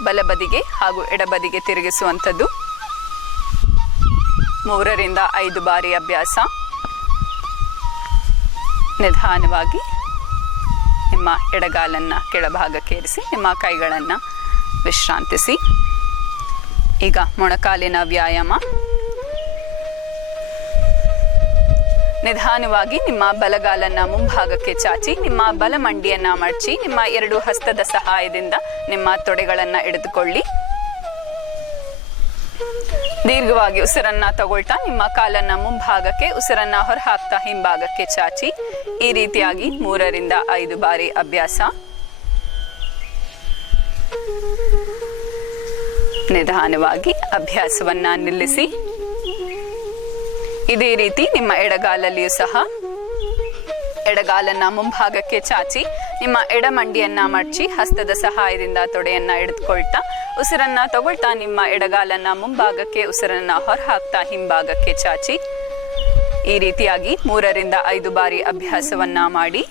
ಬಲಬದಿಗೆ ಹಾಗೂ ಎಡಬದಿಗೆ ತಿರುಗಿಸುವಂಥದ್ದು 3 ರಿಂದ 5 ಬಾರಿ ಅಭ್ಯಾಸ. ನಿಧಾನವಾಗಿ ನಿಮ್ಮ ಎಡಗಾಲನ್ನ ಕೆಳಭಾಗಕ್ಕೆ ಇರಿಸಿ. ನಿಮ್ಮ ಕೈಗಳನ್ನು ವಿಶ್ರಾಂತಿಸಿ. ಈಗ ಮೊಣಕಾಲಿನ ವ್ಯಾಯಾಮ. ನಿಧಾನವಾಗಿ ನಿಮ್ಮ ಬಲಗಾಲನ್ನ ಮುಂಭಾಗಕ್ಕೆ ಚಾಚಿ ನಿಮ್ಮ ಬಲಮಂಡಿಯನ್ನ ಮಡಚಿ ನಿಮ್ಮ 2 ಹಸ್ತದ ಸಹಾಯದಿಂದ ನಿಮ್ಮ ತೊಡೆಗಳನ್ನ ಹಿಡಿದುಕೊಳ್ಳಿ. ದೀರ್ಘವಾಗಿ ಉಸಿರನ್ನ ತಗೊಳ್ತಾ ನಿಮ್ಮ ಕಾಲನ್ನ ಮುಂಭಾಗಕ್ಕೆ, ಉಸಿರನ್ನ ಹೊರಹಾಕ್ತಾ ಹಿಂಭಾಗಕ್ಕೆ ಚಾಚಿ. ಈ ರೀತಿಯಾಗಿ 3 ರಿಂದ 5 ಬಾರಿ ಅಭ್ಯಾಸ. ನಿಧಾನವಾಗಿ ಅಭ್ಯಾಸವನ್ನ ನಿಲ್ಲಿಸಿ. ಇದೇ ರೀತಿ ನಿಮ್ಮ ಎಡಗಾಲಲ್ಲಿಯೂ ಸಹ ಎಡಗಾಲನ್ನ ಮುಂಭಾಗಕ್ಕೆ ಚಾಚಿ ನಿಮ್ಮ ಎಡಮಂಡಿಯನ್ನ ಮಡಚಿ ಹಸ್ತದ ಸಹಾಯದಿಂದ ತೊಡೆಯನ್ನ ಹಿಡಿದುಕೊಳ್ತಾ ಉಸಿರನ್ನ ತಗೊಳ್ತಾ ನಿಮ್ಮ ಎಡಗಾಲನ್ನ ಮುಂಭಾಗಕ್ಕೆ, ಉಸಿರನ್ನ ಹೊರಹಾಕ್ತಾ ಹಿಂಭಾಗಕ್ಕೆ ಚಾಚಿ. ಈ ರೀತಿಯಾಗಿ 3 ರಿಂದ 5 ಬಾರಿ ಅಭ್ಯಾಸವನ್ನ ಮಾಡಿ.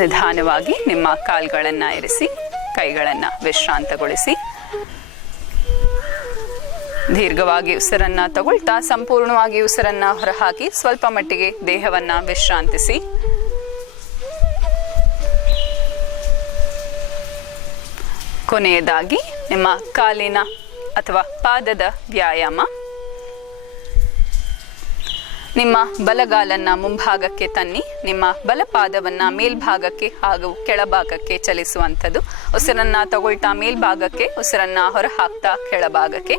ನಿಧಾನವಾಗಿ ನಿಮ್ಮ ಕಾಲ್ಗಳನ್ನ ಇರಿಸಿ, ಕೈಗಳನ್ನ ವಿಶ್ರಾಂತಗೊಳಿಸಿ. ದೀರ್ಘವಾಗಿ ಉಸಿರನ್ನ ತಗೊಳ್ತಾ ಸಂಪೂರ್ಣವಾಗಿ ಉಸಿರನ್ನ ಹೊರಹಾಕಿ ಸ್ವಲ್ಪ ಮಟ್ಟಿಗೆ ದೇಹವನ್ನ ವಿಶ್ರಾಂತಿಸಿ. ಕೊನೆಯದಾಗಿ ನಿಮ್ಮ ಕಾಲಿನ ಅಥವಾ ಪಾದದ ವ್ಯಾಯಾಮ. ನಿಮ್ಮ ಬಲಗಾಲನ್ನ ಮುಂಭಾಗಕ್ಕೆ ತನ್ನಿ, ನಿಮ್ಮ ಬಲಪಾದವನ್ನ ಮೇಲ್ಭಾಗಕ್ಕೆ ಹಾಗೂ ಕೆಳಭಾಗಕ್ಕೆ ಚಲಿಸುವಂಥದ್ದು. ಉಸಿರನ್ನ ತಗೊಳ್ತಾ ಮೇಲ್ಭಾಗಕ್ಕೆ, ಉಸಿರನ್ನ ಹೊರಹಾಕ್ತಾ ಕೆಳಭಾಗಕ್ಕೆ.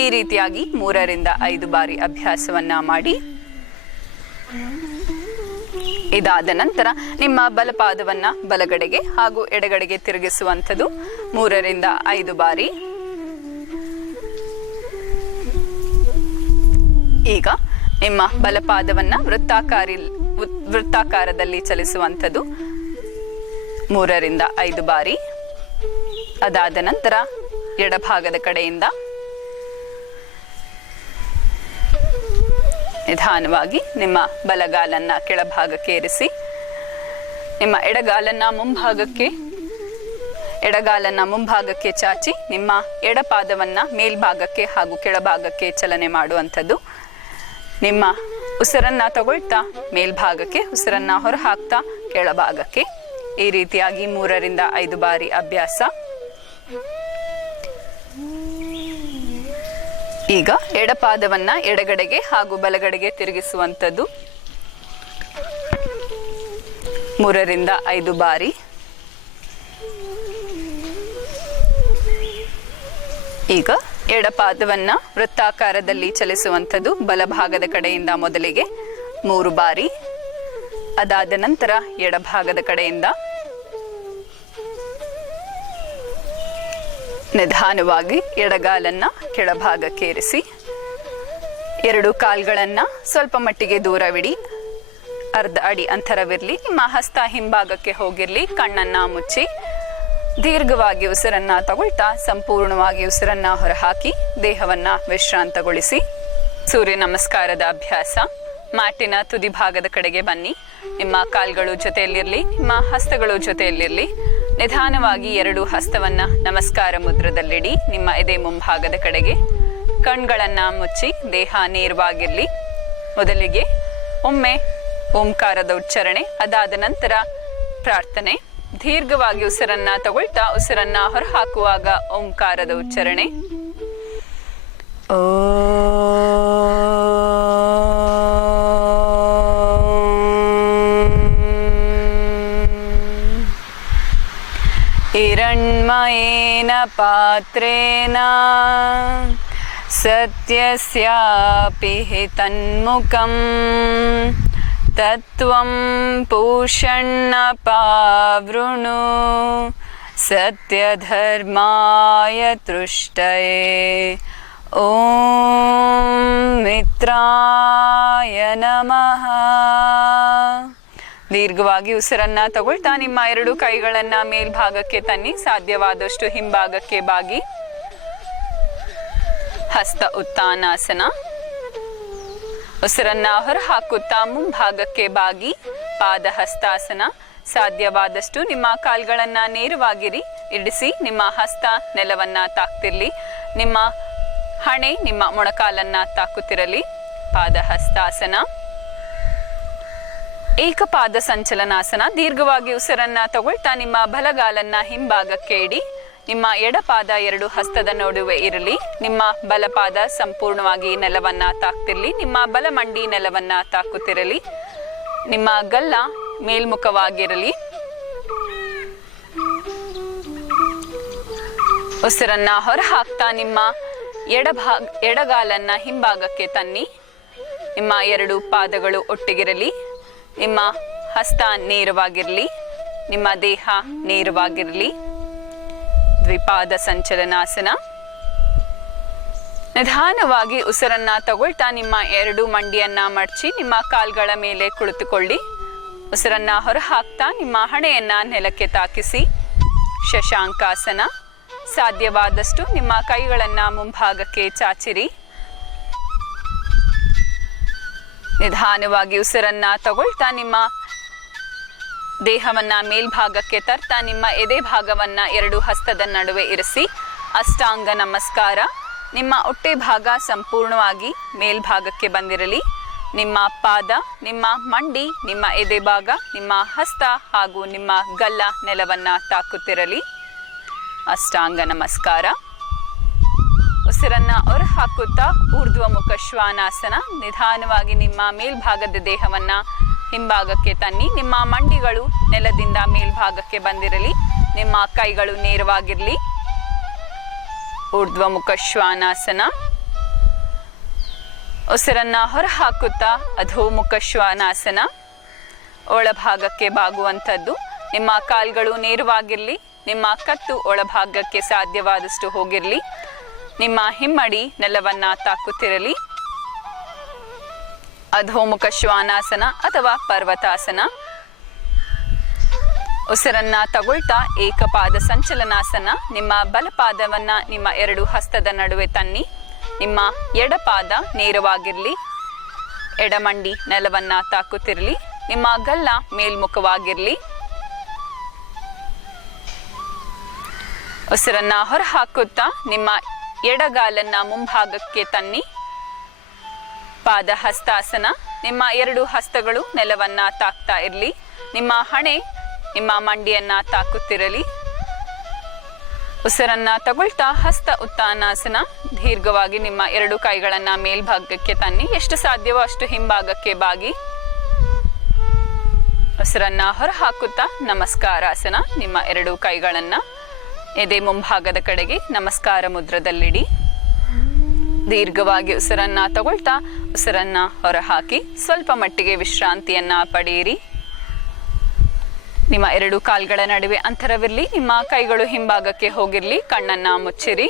ಈ ರೀತಿಯಾಗಿ 3 ರಿಂದ 5 ಬಾರಿ ಅಭ್ಯಾಸವನ್ನ ಮಾಡಿ. ಇದಾದ ನಂತರ ನಿಮ್ಮ ಬಲಪಾದವನ್ನ ಬಲಗಡೆಗೆ ಹಾಗೂ ಎಡಗಡೆಗೆ ತಿರುಗಿಸುವಂಥದ್ದು 3 ರಿಂದ 5 ಬಾರಿ. ಈಗ ನಿಮ್ಮ ಬಲಪಾದವನ್ನ ವೃತ್ತಾಕಾರದಲ್ಲಿ ಚಲಿಸುವಂಥದ್ದು 3 ರಿಂದ 5 ಬಾರಿ. ಅದಾದ ನಂತರ ಎಡಭಾಗದ ಕಡೆಯಿಂದ ನಿಧಾನವಾಗಿ ನಿಮ್ಮ ಬಲಗಾಲನ್ನ ಕೆಳಭಾಗಕ್ಕೆ ಏರಿಸಿ ನಿಮ್ಮ ಎಡಗಾಲನ್ನ ಮುಂಭಾಗಕ್ಕೆ ಚಾಚಿ ನಿಮ್ಮ ಎಡಪಾದವನ್ನ ಮೇಲ್ಭಾಗಕ್ಕೆ ಹಾಗೂ ಕೆಳಭಾಗಕ್ಕೆ ಚಲನೆ ಮಾಡುವಂಥದ್ದು. ನಿಮ್ಮ ಉಸಿರನ್ನ ತಗೊಳ್ತಾ ಮೇಲ್ಭಾಗಕ್ಕೆ, ಉಸಿರನ್ನ ಹೊರಹಾಕ್ತಾ ಕೆಳಭಾಗಕ್ಕೆ. ಈ ರೀತಿಯಾಗಿ 3 ರಿಂದ 5 ಬಾರಿ ಅಭ್ಯಾಸ. ಈಗ ಎಡಪಾದವನ್ನ ಎಡಗಡೆಗೆ ಹಾಗೂ ಬಲಗಡೆಗೆ ತಿರುಗಿಸುವಂಥದ್ದು 3 ರಿಂದ 5 ಬಾರಿ. ಈಗ ಎಡಪಾದವನ್ನ ವೃತ್ತಾಕಾರದಲ್ಲಿ ಚಲಿಸುವಂಥದ್ದು ಬಲಭಾಗದ ಕಡೆಯಿಂದ ಮೊದಲಿಗೆ 3 ಬಾರಿ. ಅದಾದ ನಂತರ ಎಡಭಾಗದ ಕಡೆಯಿಂದ ನಿಧಾನವಾಗಿ ಎಡಗಾಲನ್ನ ಕೆಳಭಾಗಕ್ಕೆ ಏರಿಸಿ 2 ಕಾಲ್ಗಳನ್ನ ಸ್ವಲ್ಪ ಮಟ್ಟಿಗೆ ದೂರವಿಡಿ, ಅರ್ಧ ಅಡಿ ಅಂತರವಿರಲಿ. ನಿಮ್ಮ ಹಸ್ತ ಹಿಂಭಾಗಕ್ಕೆ ಹೋಗಿರ್ಲಿ. ಕಣ್ಣನ್ನ ಮುಚ್ಚಿ ದೀರ್ಘವಾಗಿ ಉಸಿರನ್ನ ತಗೊಳ್ತಾ ಸಂಪೂರ್ಣವಾಗಿ ಉಸಿರನ್ನ ಹೊರಹಾಕಿ ದೇಹವನ್ನ ವಿಶ್ರಾಂತಗೊಳಿಸಿ. ಸೂರ್ಯ ನಮಸ್ಕಾರದ ಅಭ್ಯಾಸ. ಮ್ಯಾಟಿನ ತುದಿ ಭಾಗದ ಕಡೆಗೆ ಬನ್ನಿ. ನಿಮ್ಮ ಕಾಲ್ಗಳು ಜೊತೆಯಲ್ಲಿರಲಿ, ನಿಮ್ಮ ಹಸ್ತಗಳು ಜೊತೆಯಲ್ಲಿರಲಿ. ನಿಧಾನವಾಗಿ 2 ಹಸ್ತವನ್ನ ನಮಸ್ಕಾರ ಮುದ್ರದಲ್ಲಿಡಿ. ನಿಮ್ಮ ಎದೆ ಮುಂಭಾಗದ ಕಡೆಗೆ ಕಣ್ಗಳನ್ನ ಮುಚ್ಚಿ ದೇಹ ನೇರವಾಗಿರಲಿ. ಮೊದಲಿಗೆ ಒಮ್ಮೆ ಓಂಕಾರದ ಉಚ್ಚಾರಣೆ, ಅದಾದ ನಂತರ ಪ್ರಾರ್ಥನೆ. ದೀರ್ಘವಾಗಿ ಉಸಿರನ್ನ ತಗೊಳ್ತಾ ಉಸಿರನ್ನ ಹೊರಹಾಕುವಾಗ ಓಂಕಾರದ ಉಚ್ಚಾರಣೆ. ಹಿರಣ್ಮಯೇನ ಪಾತ್ರೇನ ಸತ್ಯಸ್ಯಾಪಿ ತನ್ಮುಖಂ ತತ್ವಂ ಪೂಷಣ್ಣ ಪಾವೃಣು ಸತ್ಯಧರ್ಮಾಯ ತೃಷ್ಟಯೇ. ಓಂ ಮಿತ್ರಾಯ ನಮಃ. ದೀರ್ಘವಾಗಿ ಉಸಿರನ್ನ ತಗೊಳ್ತಾ ನಿಮ್ಮ 2 ಕೈಗಳನ್ನ ಮೇಲ್ಭಾಗಕ್ಕೆ ತನ್ನಿ. ಸಾಧ್ಯವಾದಷ್ಟು ಹಿಂಭಾಗಕ್ಕೆ ಬಾಗಿ. ಹಸ್ತ ಉತ್ತಾನಾಸನ. ಉಸಿರನ್ನ ಹೊರಹಾಕುತ್ತಾ ಮುಂಭಾಗಕ್ಕೆ ಬಾಗಿ ಪಾದ ಹಸ್ತಾಸನ. ಸಾಧ್ಯವಾದಷ್ಟು ನಿಮ್ಮ ಕಾಲ್ಗಳನ್ನ ನೇರವಾಗಿರಿ ಇಡಿಸಿ. ನಿಮ್ಮ ಹಸ್ತ ನೆಲವನ್ನ ತಾಕ್ತಿರ್ಲಿ. ನಿಮ್ಮ ಹಣೆ ನಿಮ್ಮ ಮೊಣಕಾಲನ್ನ ತಾಕುತ್ತಿರಲಿ. ಪಾದ ಹಸ್ತಾಸನ. ಏಕಪಾದ ಸಂಚಲನಾಸನ. ದೀರ್ಘವಾಗಿ ಉಸಿರನ್ನ ತಗೊಳ್ತಾ ನಿಮ್ಮ ಬಲಗಾಲನ್ನ ಹಿಂಭಾಗಕ್ಕೆ ಇಡಿ. ನಿಮ್ಮ ಎಡಪಾದ 2 ಹಸ್ತದ ನಡುವೆ ಇರಲಿ. ನಿಮ್ಮ ಬಲಪಾದ ಸಂಪೂರ್ಣವಾಗಿ ನೆಲವನ್ನ ತಾಕ್ತಿರ್ಲಿ. ನಿಮ್ಮ ಬಲಮಂಡಿ ನೆಲವನ್ನ ತಾಕುತ್ತಿರಲಿ. ನಿಮ್ಮ ಗಲ್ಲ ಮೇಲ್ಮುಖವಾಗಿರಲಿ. ಉಸಿರನ್ನ ಹೊರಹಾಕ್ತಾ ನಿಮ್ಮ ಎಡಗಾಲನ್ನ ಹಿಂಭಾಗಕ್ಕೆ ತನ್ನಿ. ನಿಮ್ಮ 2 ಪಾದಗಳು ಒಟ್ಟಿಗಿರಲಿ. ನಿಮ್ಮ ಹಸ್ತ ನೇರವಾಗಿರಲಿ. ನಿಮ್ಮ ದೇಹ ನೇರವಾಗಿರಲಿ. ದ್ವಿಪಾದ ಸಂಚಲನಾಸನ. ನಿಧಾನವಾಗಿ ಉಸಿರನ್ನ ತಗೊಳ್ತಾ ನಿಮ್ಮ 2 ಮಂಡಿಯನ್ನ ಮಡಚಿ ನಿಮ್ಮ ಕಾಲ್ಗಳ ಮೇಲೆ ಕುಳಿತುಕೊಳ್ಳಿ. ಉಸಿರನ್ನ ಹೊರಹಾಕ್ತಾ ನಿಮ್ಮ ಹಣೆಯನ್ನ ನೆಲಕ್ಕೆ ತಾಕಿಸಿ. ಶಶಾಂಕಾಸನ. ಸಾಧ್ಯವಾದಷ್ಟು ನಿಮ್ಮ ಕೈಗಳನ್ನ ಮುಂಭಾಗಕ್ಕೆ ಚಾಚಿರಿ. ನಿಧಾನವಾಗಿ ಉಸಿರನ್ನ ತಗೊಳ್ತಾ ನಿಮ್ಮ ದೇಹವನ್ನ ಮೇಲ್ಭಾಗಕ್ಕೆ ತರ್ತಾ ನಿಮ್ಮ ಎದೆ ಭಾಗವನ್ನ 2 ಹಸ್ತದ ನಡುವೆ ಇರಿಸಿ. ಅಷ್ಟಾಂಗ ನಮಸ್ಕಾರ. ನಿಮ್ಮ ಹೊಟ್ಟೆ ಭಾಗ ಸಂಪೂರ್ಣವಾಗಿ ಮೇಲ್ಭಾಗಕ್ಕೆ ಬಂದಿರಲಿ. ನಿಮ್ಮ ಪಾದ, ನಿಮ್ಮ ಮಂಡಿ, ನಿಮ್ಮ ಎದೆ ಭಾಗ, ನಿಮ್ಮ ಹಸ್ತ ಹಾಗೂ ನಿಮ್ಮ ಗಲ್ಲ ನೆಲವನ್ನ ತಾಕುತ್ತಿರಲಿ. ಅಷ್ಟಾಂಗ ನಮಸ್ಕಾರ. ಉಸಿರನ್ನ ಹೊರಹಾಕುತ್ತಾ ಊರ್ಧ್ವಮುಖ ಶ್ವಾನಾಸನ. ನಿಧಾನವಾಗಿ ನಿಮ್ಮ ಮೇಲ್ಭಾಗದ ದೇಹವನ್ನ ಹಿಂಭಾಗಕ್ಕೆ ತನ್ನಿ. ನಿಮ್ಮ ಮಂಡಿಗಳು ನೆಲದಿಂದ ಮೇಲ್ಭಾಗಕ್ಕೆ ಬಂದಿರಲಿ. ನಿಮ್ಮ ಕೈಗಳು ನೇರವಾಗಿರಲಿ. ಊರ್ಧ್ವಮುಖ ಶ್ವಾನಾಸನ. ಉಸಿರನ್ನ ಹೊರಹಾಕುತ್ತಾ ಅಧೋಮುಖ ಶ್ವಾನಾಸನ. ಒಳಭಾಗಕ್ಕೆ ಬಾಗುವಂಥದ್ದು. ನಿಮ್ಮ ಕಾಲ್ಗಳು ನೇರವಾಗಿರಲಿ, ನಿಮ್ಮ ಕತ್ತು ಒಳಭಾಗಕ್ಕೆ ಸಾಧ್ಯವಾದಷ್ಟು ಹೋಗಿರಲಿ, ನಿಮ್ಮ ಹಿಮ್ಮಡಿ ನೆಲವನ್ನ ತಾಕುತ್ತಿರಲಿ. ಅಧೋಮುಖ ಶ್ವಾನಾಸನ ಅಥವಾ ಪರ್ವತಾಸನ. ಉಸಿರನ್ನ ತಗೊಳ್ತಾ ಏಕಪಾದ ಸಂಚಲನಾಸನ. ನಿಮ್ಮ ಬಲಪಾದವನ್ನ ನಿಮ್ಮ 2 ಹಸ್ತದ ನಡುವೆ ತನ್ನಿ. ನಿಮ್ಮ ಎಡಪಾದ ನೇರವಾಗಿರಲಿ, ಎಡಮಂಡಿ ನೆಲವನ್ನ ತಾಕುತ್ತಿರಲಿ, ನಿಮ್ಮ ಗಲ್ಲ ಮೇಲ್ಮುಖವಾಗಿರಲಿ. ಉಸಿರನ್ನ ಹೊರ ಹಾಕುತ್ತಾ ನಿಮ್ಮ ಎಡಗಾಲನ್ನ ಮುಂಭಾಗಕ್ಕೆ ತನ್ನಿ. ಪಾದ ಹಸ್ತಾಸನ. ನಿಮ್ಮ 2 ಹಸ್ತಗಳು ನೆಲವನ್ನ ತಾಕ್ತಾ ಇರಲಿ, ನಿಮ್ಮ ಹಣೆ ನಿಮ್ಮ ಮಂಡಿಯನ್ನ ತಾಕುತ್ತಿರಲಿ. ಉಸಿರನ್ನ ತಗೊಳ್ತಾ ಹಸ್ತ ಉತ್ತಾನಾಸನ. ದೀರ್ಘವಾಗಿ ನಿಮ್ಮ 2 ಕೈಗಳನ್ನ ಮೇಲ್ಭಾಗಕ್ಕೆ ತನ್ನಿ, ಎಷ್ಟು ಸಾಧ್ಯವೋ ಅಷ್ಟು ಹಿಂಭಾಗಕ್ಕೆ ಬಾಗಿ. ಉಸಿರನ್ನ ಹೊರ ಹಾಕುತ್ತಾ ನಮಸ್ಕಾರಾಸನ. ನಿಮ್ಮ 2 ಕೈಗಳನ್ನ ಎದೆ ಮುಂಭಾಗದ ಕಡೆಗೆ ನಮಸ್ಕಾರ ಮುದ್ರದಲ್ಲಿಡಿ. ದೀರ್ಘವಾಗಿ ಉಸಿರನ್ನ ತಗೊಳ್ತಾ ಉಸಿರನ್ನ ಹೊರ ಹಾಕಿ ಸ್ವಲ್ಪ ಮಟ್ಟಿಗೆ ವಿಶ್ರಾಂತಿಯನ್ನ ಪಡೆಯಿರಿ. ನಿಮ್ಮ 2 ಕಾಲ್ಗಳ ನಡುವೆ ಅಂತರವಿರಲಿ, ನಿಮ್ಮ ಕೈಗಳು ಹಿಂಭಾಗಕ್ಕೆ ಹೋಗಿರಲಿ, ಕಣ್ಣನ್ನ ಮುಚ್ಚಿರಿ.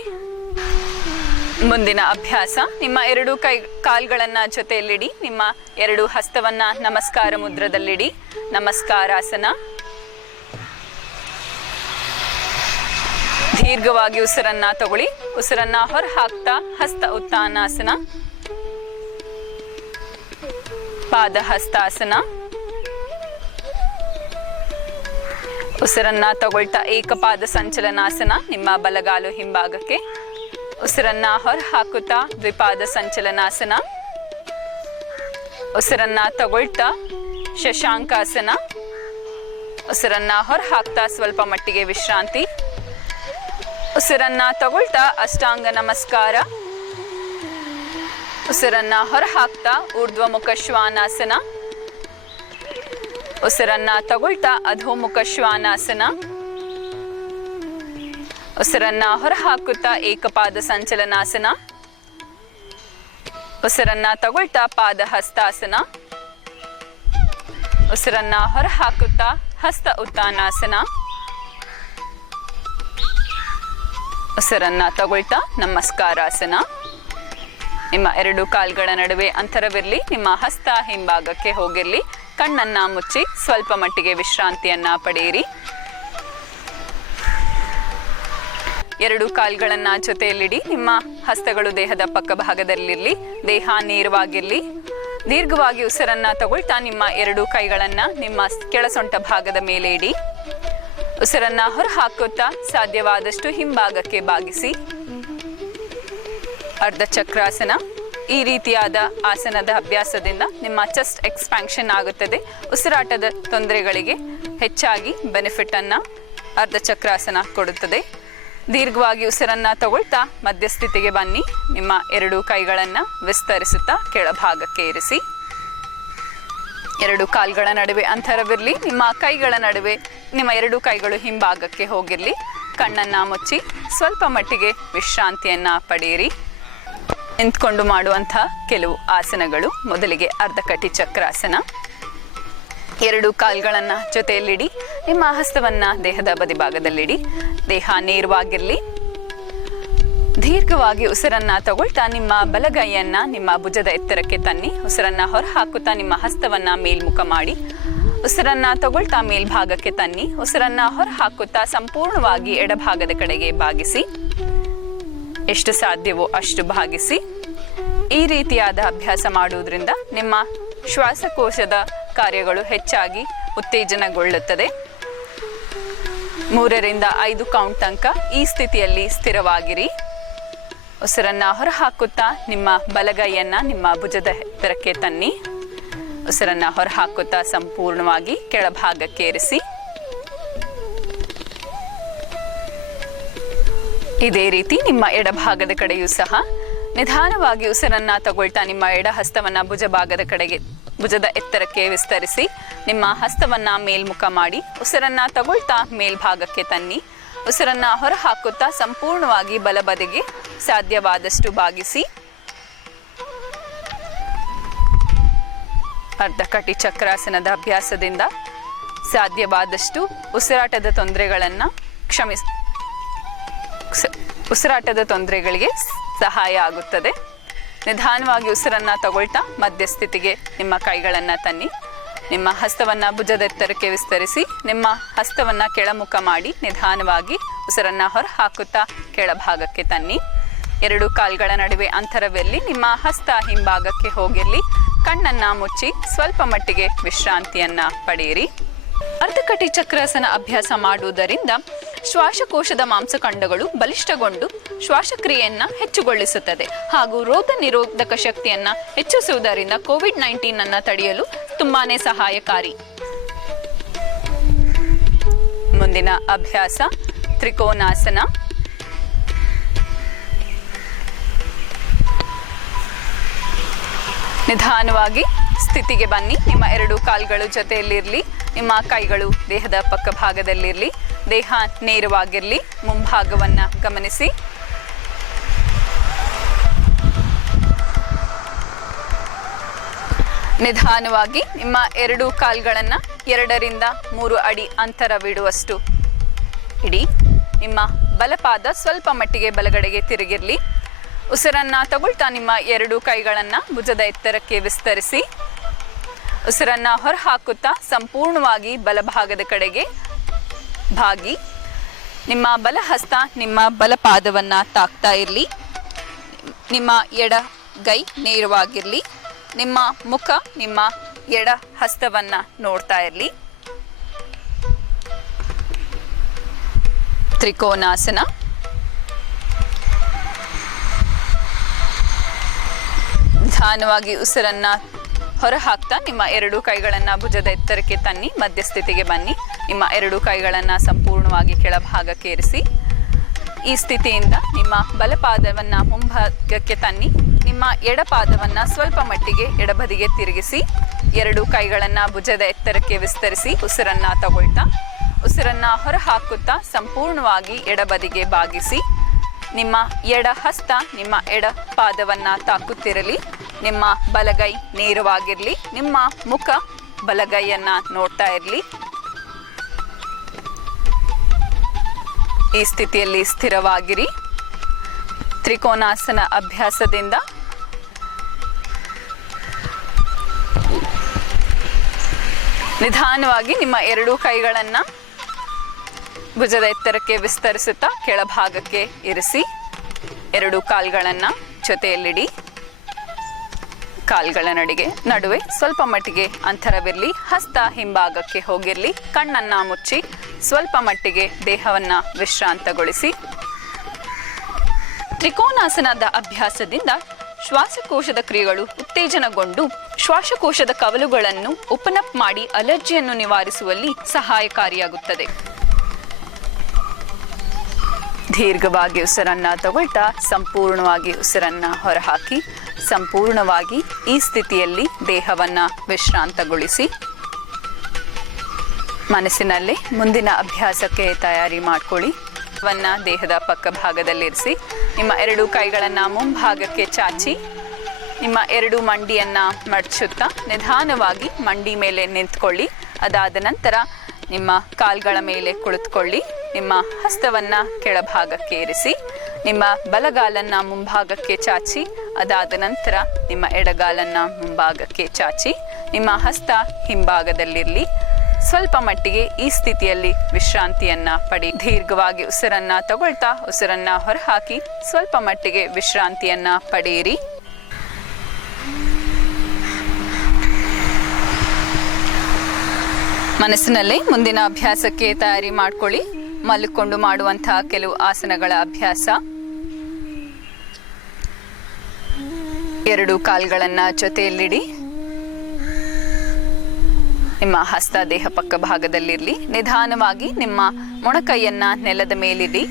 ಮುಂದಿನ ಅಭ್ಯಾಸ, ನಿಮ್ಮ 2 ಕಾಲ್ಗಳನ್ನ ಜೊತೆಯಲ್ಲಿಡಿ, ನಿಮ್ಮ 2 ಹಸ್ತವನ್ನ ನಮಸ್ಕಾರ ಮುದ್ರದಲ್ಲಿಡಿ. ನಮಸ್ಕಾರಾಸನ. ದೀರ್ಘವಾಗಿ ಉಸಿರನ್ನ ತಗೊಳ್ಳಿ. ಉಸಿರನ್ನ ಹೊರ ಹಾಕ್ತಾ ಹಸ್ತ ಉತ್ತಾನಾಸನ, ಪಾದ ಹಸ್ತಾಸನ. ಉಸಿರನ್ನ ತಗೊಳ್ತಾ ಏಕಪಾದ ಸಂಚಲನಾಸನ. ನಿಮ್ಮ ಬಲಗಾಲು ಹಿಂಭಾಗಕ್ಕೆ. ಉಸಿರನ್ನ ಹೊರ ಹಾಕುತ್ತಾ ದ್ವಿಪಾದ ಸಂಚಲನಾಸನ. ಉಸಿರನ್ನ ತಗೊಳ್ತಾ ಶಶಾಂಕಾಸನ. ಉಸಿರನ್ನ ಹೊರ ಹಾಕ್ತಾ ಸ್ವಲ್ಪ ಮಟ್ಟಿಗೆ ವಿಶ್ರಾಂತಿ. ಉಸಿರನ್ನ ತಗೊಳ್ತಾ ಅಷ್ಟಾಂಗ ನಮಸ್ಕಾರ. ಉಸಿರನ್ನ ಹೊರ ಹಾಕ್ತಾ ಊರ್ಧ್ವಮುಖ ಶ್ವಾನಾಸನ. ಉಸಿರನ್ನ ತಗೊಳ್ತಾ ಅಧೋಮುಖ ಶ್ವಾನಾಸನ. ಉಸಿರನ್ನ ಹೊರ ಹಾಕುತ್ತಾ ಏಕಪಾದ ಸಂಚಲನಾಸನ. ಉಸಿರನ್ನ ತಗೊಳ್ತಾ ಪಾದ ಹಸ್ತಾಸನ. ಉಸಿರನ್ನ ಹೊರ ಹಾಕುತ್ತಾ ಹಸ್ತ ಉತ್ತಾನಾಸನ. ಉಸಿರನ್ನ ತಗೊಳ್ತಾ ನಮಸ್ಕಾರಾಸನ. ನಿಮ್ಮ 2 ಕಾಲ್ಗಳ ನಡುವೆ ಅಂತರವಿರಲಿ, ನಿಮ್ಮ ಹಸ್ತ ಹಿಂಭಾಗಕ್ಕೆ ಹೋಗಿರಲಿ, ಕಣ್ಣನ್ನ ಮುಚ್ಚಿ ಸ್ವಲ್ಪ ಮಟ್ಟಿಗೆ ವಿಶ್ರಾಂತಿಯನ್ನ ಪಡೆಯಿರಿ. 2 ಕಾಲ್ಗಳನ್ನ ಜೊತೆಯಲ್ಲಿಡಿ, ನಿಮ್ಮ ಹಸ್ತಗಳು ದೇಹದ ಪಕ್ಕ ಭಾಗದಲ್ಲಿರಲಿ, ದೇಹ ನೇರವಾಗಿರಲಿ. ದೀರ್ಘವಾಗಿ ಉಸಿರನ್ನ ತಗೊಳ್ತಾ ನಿಮ್ಮ 2 ಕೈಗಳನ್ನ ನಿಮ್ಮ ಕೆಳಸೊಂಟ ಭಾಗದ ಮೇಲೆ ಇಡಿ. ಉಸಿರನ್ನ ಹೊರ ಹಾಕುತ್ತಾ ಸಾಧ್ಯವಾದಷ್ಟು ಹಿಂಭಾಗಕ್ಕೆ ಬಾಗಿಸಿ. ಅರ್ಧ ಚಕ್ರಾಸನ. ಈ ರೀತಿಯಾದ ಆಸನದ ಅಭ್ಯಾಸದಿಂದ ನಿಮ್ಮ ಚೆಸ್ಟ್ ಎಕ್ಸ್ಪ್ಯಾನ್ಷನ್ ಆಗುತ್ತದೆ. ಉಸಿರಾಟದ ತೊಂದರೆಗಳಿಗೆ ಹೆಚ್ಚಾಗಿ ಬೆನಿಫಿಟ್ ಅನ್ನ ಅರ್ಧ ಚಕ್ರಾಸನ ಕೊಡುತ್ತದೆ. ದೀರ್ಘವಾಗಿ ಉಸಿರನ್ನ ತಗೊಳ್ತಾ ಮಧ್ಯಸ್ಥಿತಿಗೆ ಬನ್ನಿ. ನಿಮ್ಮ 2 ಕೈಗಳನ್ನ ವಿಸ್ತರಿಸುತ್ತಾ ಕೆಳಭಾಗಕ್ಕೆ ಇರಿಸಿ. 2 ಕಾಲ್ಗಳ ನಡುವೆ ಅಂತರವಿರಲಿ, ನಿಮ್ಮ ಕೈಗಳ ನಡುವೆ ನಿಮ್ಮ 2 ಕೈಗಳು ಹಿಂಭಾಗಕ್ಕೆ ಹೋಗಿರಲಿ. ಕಣ್ಣನ್ನ ಮುಚ್ಚಿ ಸ್ವಲ್ಪ ಮಟ್ಟಿಗೆ ವಿಶ್ರಾಂತಿಯನ್ನ ಪಡೆಯಿರಿ. ನಿಂತ್ಕೊಂಡು ಮಾಡುವಂಥ ಕೆಲವು ಆಸನಗಳು. ಮೊದಲಿಗೆ ಅರ್ಧಕಟಿ ಚಕ್ರಾಸನ. 2 ಕಾಲ್ಗಳನ್ನ ಜೊತೆಯಲ್ಲಿಡಿ, ನಿಮ್ಮ ಹಸ್ತವನ್ನ ದೇಹದ ಬದಿಭಾಗದಲ್ಲಿಡಿ, ದೇಹ ನೇರವಾಗಿರಲಿ. ದೀರ್ಘವಾಗಿ ಉಸಿರನ್ನ ತಗೊಳ್ತಾ ನಿಮ್ಮ ಬಲಗೈಯನ್ನ ನಿಮ್ಮ ಭುಜದ ಎತ್ತರಕ್ಕೆ ತನ್ನಿ. ಉಸಿರನ್ನ ಹೊರ ಹಾಕುತ್ತಾ ನಿಮ್ಮ ಹಸ್ತವನ್ನ ಮೇಲ್ಮುಖ ಮಾಡಿ. ಉಸಿರನ್ನ ತಗೊಳ್ತಾ ಮೇಲ್ಭಾಗಕ್ಕೆ ತನ್ನಿ. ಉಸಿರನ್ನ ಹೊರ ಹಾಕುತ್ತಾ ಸಂಪೂರ್ಣವಾಗಿ ಎಡಭಾಗದ ಕಡೆಗೆ ಬಾಗಿಸಿ. ಎಷ್ಟು ಸಾಧ್ಯವೋ ಅಷ್ಟು ಭಾಗಿಸಿ. ಈ ರೀತಿಯಾದ ಅಭ್ಯಾಸ ಮಾಡುವುದರಿಂದ ನಿಮ್ಮ ಶ್ವಾಸಕೋಶದ ಕಾರ್ಯಗಳು ಹೆಚ್ಚಾಗಿ ಉತ್ತೇಜನಗೊಳ್ಳುತ್ತದೆ. 3 ರಿಂದ 5 ಕೌಂಟ್ ತನಕ ಈ ಸ್ಥಿತಿಯಲ್ಲಿ ಸ್ಥಿರವಾಗಿರಿ. ಉಸಿರನ್ನ ಹೊರ ಹಾಕುತ್ತಾ ನಿಮ್ಮ ಬಲಗೈಯನ್ನ ನಿಮ್ಮ ಭುಜದ ಎತ್ತರಕ್ಕೆ ತನ್ನಿ. ಉಸಿರನ್ನ ಹೊರ ಹಾಕುತ್ತಾ ಸಂಪೂರ್ಣವಾಗಿ ಕೆಳಭಾಗಕ್ಕೆ ಇರಿಸಿ. ಇದೇ ರೀತಿ ನಿಮ್ಮ ಎಡಭಾಗದ ಕಡೆಯೂ ಸಹ ನಿಧಾನವಾಗಿ ಉಸಿರನ್ನ ತಗೊಳ್ತಾ ನಿಮ್ಮ ಎಡ ಹಸ್ತವನ್ನ ಭುಜದ ಎತ್ತರಕ್ಕೆ ವಿಸ್ತರಿಸಿ. ನಿಮ್ಮ ಹಸ್ತವನ್ನ ಮೇಲ್ಮುಖ ಮಾಡಿ. ಉಸಿರನ್ನ ತಗೊಳ್ತಾ ಮೇಲ್ಭಾಗಕ್ಕೆ ತನ್ನಿ. ಉಸಿರನ್ನ ಹೊರ ಹಾಕುತ್ತಾ ಸಂಪೂರ್ಣವಾಗಿ ಬಲಬದಿಗೆ ಸಾಧ್ಯವಾದಷ್ಟು ಬಾಗಿಸಿ. ಅರ್ಧಕಟಿ ಚಕ್ರಾಸನದ ಅಭ್ಯಾಸದಿಂದ ಸಾಧ್ಯವಾದಷ್ಟು ಉಸಿರಾಟದ ತೊಂದರೆಗಳಿಗೆ ಸಹಾಯ ಆಗುತ್ತದೆ. ನಿಧಾನವಾಗಿ ಉಸಿರನ್ನು ತಗೊಳ್ತಾ ಮಧ್ಯಸ್ಥಿತಿಗೆ ನಿಮ್ಮ ಕೈಗಳನ್ನು ತನ್ನಿ. ನಿಮ್ಮ ಹಸ್ತವನ್ನು ಭುಜದ ಎತ್ತರಕ್ಕೆ ವಿಸ್ತರಿಸಿ ನಿಮ್ಮ ಹಸ್ತವನ್ನು ಕೆಳಮುಖ ಮಾಡಿ ನಿಧಾನವಾಗಿ ಉಸಿರನ್ನು ಹೊರ ಹಾಕುತ್ತಾ ಕೆಳಭಾಗಕ್ಕೆ ತನ್ನಿ. 2 ಕಾಲ್ಗಳ ನಡುವೆ ಅಂತರವೆಲ್ಲಿ ನಿಮ್ಮ ಹಸ್ತ ಹಿಂಭಾಗಕ್ಕೆ ಹೋಗಿರಲಿ. ಕಣ್ಣನ್ನು ಮುಚ್ಚಿ ಸ್ವಲ್ಪ ಮಟ್ಟಿಗೆ ವಿಶ್ರಾಂತಿಯನ್ನು ಪಡೆಯಿರಿ. ಅರ್ಧಕಟಿ ಚಕ್ರಾಸನ ಅಭ್ಯಾಸ ಮಾಡುವುದರಿಂದ ಶ್ವಾಸಕೋಶದ ಮಾಂಸಖಂಡಗಳು ಬಲಿಷ್ಠಗೊಂಡು ಶ್ವಾಸಕ್ರಿಯೆಯನ್ನು ಹೆಚ್ಚುಗೊಳಿಸುತ್ತದೆ ಹಾಗೂ ರೋಗ ನಿರೋಧಕ ಶಕ್ತಿಯನ್ನು ಹೆಚ್ಚಿಸುವುದರಿಂದ ಕೋವಿಡ್-19 ಅನ್ನು ತಡೆಯಲು ತುಂಬಾನೇ ಸಹಾಯಕಾರಿ. ಮುಂದಿನ ಅಭ್ಯಾಸ ತ್ರಿಕೋನಾಸನ. ನಿಧಾನವಾಗಿ ಸ್ಥಿತಿಗೆ ಬನ್ನಿ. ನಿಮ್ಮ 2 ಕಾಲ್ಗಳು ಜೊತೆಯಲ್ಲಿರಲಿ. ನಿಮ್ಮ ಕೈಗಳು ದೇಹದ ಪಕ್ಕ ಭಾಗದಲ್ಲಿರಲಿ. ದೇಹ ನೇರವಾಗಿರಲಿ. ಮುಂಭಾಗವನ್ನು ಗಮನಿಸಿ. ನಿಧಾನವಾಗಿ ನಿಮ್ಮ 2 ಕಾಲ್ಗಳನ್ನು 2 ರಿಂದ 3 ಅಡಿ ಅಂತರವಿಡುವಷ್ಟು ಇಡಿ. ನಿಮ್ಮ ಬಲಪಾದ ಸ್ವಲ್ಪ ಮಟ್ಟಿಗೆ ಬಲಗಡೆಗೆ ತಿರುಗಿರಲಿ. ಉಸಿರನ್ನು ತಗೊಳ್ತಾ ನಿಮ್ಮ 2 ಕೈಗಳನ್ನು ಭುಜದ ಎತ್ತರಕ್ಕೆ ವಿಸ್ತರಿಸಿ. ಉಸಿರನ್ನು ಹೊರ ಹಾಕುತ್ತಾ ಸಂಪೂರ್ಣವಾಗಿ ಬಲಭಾಗದ ಕಡೆಗೆ ಭಾಗಿ. ನಿಮ್ಮ ಬಲಹಸ್ತ ನಿಮ್ಮ ಬಲಪಾದವನ್ನು ತಾಕ್ತಾ ಇರಲಿ. ನಿಮ್ಮ ಎಡಗೈ ನೇರವಾಗಿರಲಿ. ನಿಮ್ಮ ಮುಖ ನಿಮ್ಮ ಎಡ ಹಸ್ತವನ್ನು ನೋಡ್ತಾ ಇರಲಿ. ತ್ರಿಕೋನಾಸನ. ನಿಧಾನವಾಗಿ ಉಸಿರನ್ನು ಹೊರ ಹಾಕ್ತಾ ನಿಮ್ಮ 2 ಕೈಗಳನ್ನು ಭುಜದ ಎತ್ತರಕ್ಕೆ ತನ್ನಿ. ಮಧ್ಯಸ್ಥಿತಿಗೆ ಬನ್ನಿ. ನಿಮ್ಮ 2 ಕೈಗಳನ್ನು ಸಂಪೂರ್ಣವಾಗಿ ಕೆಳಭಾಗಕ್ಕೆ ಇರಿಸಿ. ಈ ಸ್ಥಿತಿಯಿಂದ ನಿಮ್ಮ ಬಲಪಾದವನ್ನು ಮುಂಭಾಗಕ್ಕೆ ತನ್ನಿ. ನಿಮ್ಮ ಎಡಪಾದವನ್ನು ಸ್ವಲ್ಪ ಮಟ್ಟಿಗೆ ಎಡಬದಿಗೆ ತಿರುಗಿಸಿ. 2 ಕೈಗಳನ್ನು ಭುಜದ ಎತ್ತರಕ್ಕೆ ವಿಸ್ತರಿಸಿ. ಉಸಿರನ್ನು ತಗೊಳ್ತಾ ಉಸಿರನ್ನು ಹೊರ ಹಾಕುತ್ತಾ ಸಂಪೂರ್ಣವಾಗಿ ಎಡಬದಿಗೆ ಬಾಗಿಸಿ. ನಿಮ್ಮ ಎಡ ಹಸ್ತ ನಿಮ್ಮ ಎಡ ಪಾದವನ್ನು ತಾಕುತ್ತಿರಲಿ. ನಿಮ್ಮ ಬಲಗೈ ನೇರವಾಗಿರಲಿ. ನಿಮ್ಮ ಮುಖ ಬಲಗೈಯನ್ನು ನೋಡ್ತಾ ಇರಲಿ. ಈ ಸ್ಥಿತಿಯಲ್ಲಿ ಸ್ಥಿರವಾಗಿರಿ. ತ್ರಿಕೋನಾಸನ ಅಭ್ಯಾಸದಿಂದ ನಿಧಾನವಾಗಿ ನಿಮ್ಮ 2 ಕೈಗಳನ್ನು ಭುಜದ ಎತ್ತರಕ್ಕೆ ವಿಸ್ತರಿಸುತ್ತಾ ಕೆಳಭಾಗಕ್ಕೆ ಇರಿಸಿ. 2 ಕಾಲ್ಗಳನ್ನು ಜೊತೆಯಲ್ಲಿಡಿ. ಕಾಲ್ಗಳ ನಡುವೆ ಸ್ವಲ್ಪ ಮಟ್ಟಿಗೆ ಅಂತರವಿರಲಿ. ಹಸ್ತ ಹಿಂಭಾಗಕ್ಕೆ ಹೋಗಿರಲಿ. ಕಣ್ಣನ್ನು ಮುಚ್ಚಿ ಸ್ವಲ್ಪ ಮಟ್ಟಿಗೆ ದೇಹವನ್ನು ವಿಶ್ರಾಂತಗೊಳಿಸಿ. ತ್ರಿಕೋನಾಸನದ ಅಭ್ಯಾಸದಿಂದ ಶ್ವಾಸಕೋಶದ ಕ್ರಿಯೆಗಳು ಉತ್ತೇಜನಗೊಂಡು ಶ್ವಾಸಕೋಶದ ಕವಲುಗಳನ್ನು ಓಪನ್ ಅಪ್ ಮಾಡಿ ಅಲರ್ಜಿಯನ್ನು ನಿವಾರಿಸುವಲ್ಲಿ ಸಹಾಯಕಾರಿಯಾಗುತ್ತದೆ. ದೀರ್ಘವಾಗಿ ಉಸಿರನ್ನು ತಗೊಳ್ತಾ ಸಂಪೂರ್ಣವಾಗಿ ಉಸಿರನ್ನು ಹೊರಹಾಕಿ ಸಂಪೂರ್ಣವಾಗಿ ಈ ಸ್ಥಿತಿಯಲ್ಲಿ ದೇಹವನ್ನು ವಿಶ್ರಾಂತಗೊಳಿಸಿ. ಮನಸ್ಸಿನಲ್ಲೇ ಮುಂದಿನ ಅಭ್ಯಾಸಕ್ಕೆ ತಯಾರಿ ಮಾಡಿಕೊಳ್ಳಿ. ದೇಹದ ಪಕ್ಕ ಭಾಗದಲ್ಲಿರಿಸಿ. ನಿಮ್ಮ 2 ಕೈಗಳನ್ನು ಮುಂಭಾಗಕ್ಕೆ ಚಾಚಿ ನಿಮ್ಮ 2 ಮಂಡಿಯನ್ನು ಮಡಚುತ್ತಾ ನಿಧಾನವಾಗಿ ಮಂಡಿ ಮೇಲೆ ನಿಂತ್ಕೊಳ್ಳಿ. ಅದಾದ ನಂತರ ನಿಮ್ಮ ಕಾಲ್ಗಳ ಮೇಲೆ ಕುಳಿತುಕೊಳ್ಳಿ. ನಿಮ್ಮ ಹಸ್ತವನ್ನು ಕೆಳಭಾಗಕ್ಕೆ ಇರಿಸಿ. ನಿಮ್ಮ ಬಲಗಾಲನ್ನು ಮುಂಭಾಗಕ್ಕೆ ಚಾಚಿ. ಅದಾದ ನಂತರ ನಿಮ್ಮ ಎಡಗಾಲನ್ನು ಮುಂಭಾಗಕ್ಕೆ ಚಾಚಿ. ನಿಮ್ಮ ಹಸ್ತ ಹಿಂಭಾಗದಲ್ಲಿರಲಿ. ಸ್ವಲ್ಪ ಮಟ್ಟಿಗೆ ಈ ಸ್ಥಿತಿಯಲ್ಲಿ ವಿಶ್ರಾಂತಿಯನ್ನು ಪಡಿ. ದೀರ್ಘವಾಗಿ ಉಸಿರನ್ನು ತಗೊಳ್ತಾ ಉಸಿರನ್ನು ಹೊರಹಾಕಿ ಸ್ವಲ್ಪ ಮಟ್ಟಿಗೆ ವಿಶ್ರಾಂತಿಯನ್ನು ಪಡೆಯಿರಿ. ಮನಸ್ಸಿನಲ್ಲಿ ಮುಂದಿನ ಅಭ್ಯಾಸಕ್ಕೆ ತಯಾರಿ ಮಾಡಿಕೊಳ್ಳಿ. ಮಲ್ಕೊಂಡು ಮಾಡುವಂತಹ ಕೆಲವು ಆಸನಗಳ ಅಭ್ಯಾಸ. 2 ಕಾಲ್ಗಳನ್ನು ಜೊತೆಯಲ್ಲಿಡಿ. ನಿಮ್ಮ ಹಸ್ತ ದೇಹ ಪಕ್ಕ ಭಾಗದಲ್ಲಿರಲಿ. ನಿಧಾನವಾಗಿ ನಿಮ್ಮ ಮೊಣಕೈಯನ್ನು ನೆಲದ ಮೇಲಿಡಿ.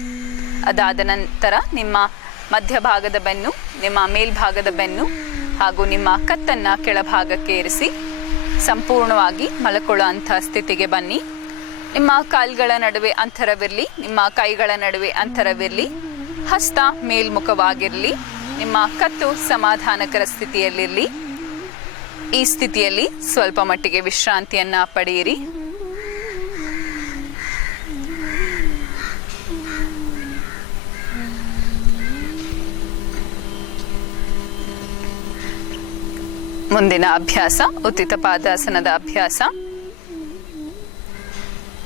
ಅದಾದ ನಂತರ ನಿಮ್ಮ ಮಧ್ಯಭಾಗದ ಬೆನ್ನು, ನಿಮ್ಮ ಮೇಲ್ಭಾಗದ ಬೆನ್ನು ಹಾಗೂ ನಿಮ್ಮ ಕತ್ತನ್ನು ಕೆಳಭಾಗಕ್ಕೆ ಇರಿಸಿ ಸಂಪೂರ್ಣವಾಗಿ ಮಲ್ಕೊಳ್ಳುವಂಥ ಸ್ಥಿತಿಗೆ ಬನ್ನಿ. ನಿಮ್ಮ ಕಾಲ್ಗಳ ನಡುವೆ ಅಂತರವಿರಲಿ. ನಿಮ್ಮ ಕೈಗಳ ನಡುವೆ ಅಂತರವಿರಲಿ. ಹಸ್ತ ಮೇಲ್ಮುಖವಾಗಿರಲಿ. ನಿಮ್ಮ ಕತ್ತು ಸಮಾಧಾನಕರ ಸ್ಥಿತಿಯಲ್ಲಿರಲಿ. ಈ ಸ್ಥಿತಿಯಲ್ಲಿ ಸ್ವಲ್ಪ ಮಟ್ಟಿಗೆ ವಿಶ್ರಾಂತಿಯನ್ನ ಪಡೆಯಿರಿ. ಮುಂದಿನ ಅಭ್ಯಾಸ ಉತ್ತಿತ ಪಾದಾಸನದ ಅಭ್ಯಾಸ.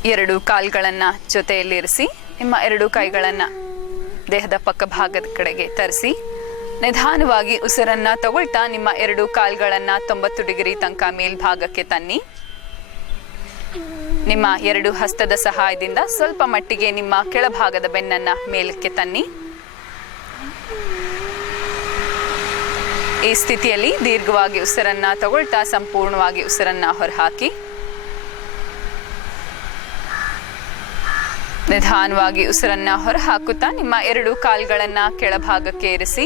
2 ಕಾಲ್ಗಳನ್ನ ಜೊತೆಯಲ್ಲಿರಿಸಿ ನಿಮ್ಮ 2 ಕೈಗಳನ್ನ ದೇಹದ ಪಕ್ಕ ಭಾಗದ ಕಡೆಗೆ ತರಿಸಿ ನಿಧಾನವಾಗಿ ಉಸಿರನ್ನ ತಗೊಳ್ತಾ ನಿಮ್ಮ 2 ಕಾಲ್ಗಳನ್ನ 90 ಡಿಗ್ರಿ ತನಕ ಮೇಲ್ಭಾಗಕ್ಕೆ ತನ್ನಿ. ನಿಮ್ಮ 2 ಹಸ್ತದ ಸಹಾಯದಿಂದ ಸ್ವಲ್ಪ ಮಟ್ಟಿಗೆ ನಿಮ್ಮ ಕೆಳಭಾಗದ ಬೆನ್ನನ್ನ ಮೇಲಕ್ಕೆ ತನ್ನಿ. ಈ ಸ್ಥಿತಿಯಲ್ಲಿ ದೀರ್ಘವಾಗಿ ಉಸಿರನ್ನ ತಗೊಳ್ತಾ ಸಂಪೂರ್ಣವಾಗಿ ಉಸಿರನ್ನ ಹೊರಹಾಕಿ. ನಿಧಾನವಾಗಿ ಉಸಿರನ್ನ ಹೊರಹಾಕುತ್ತಾ ನಿಮ್ಮ 2 ಕಾಲ್ಗಳನ್ನ ಕೆಳಭಾಗಕ್ಕೆ ಇರಿಸಿ.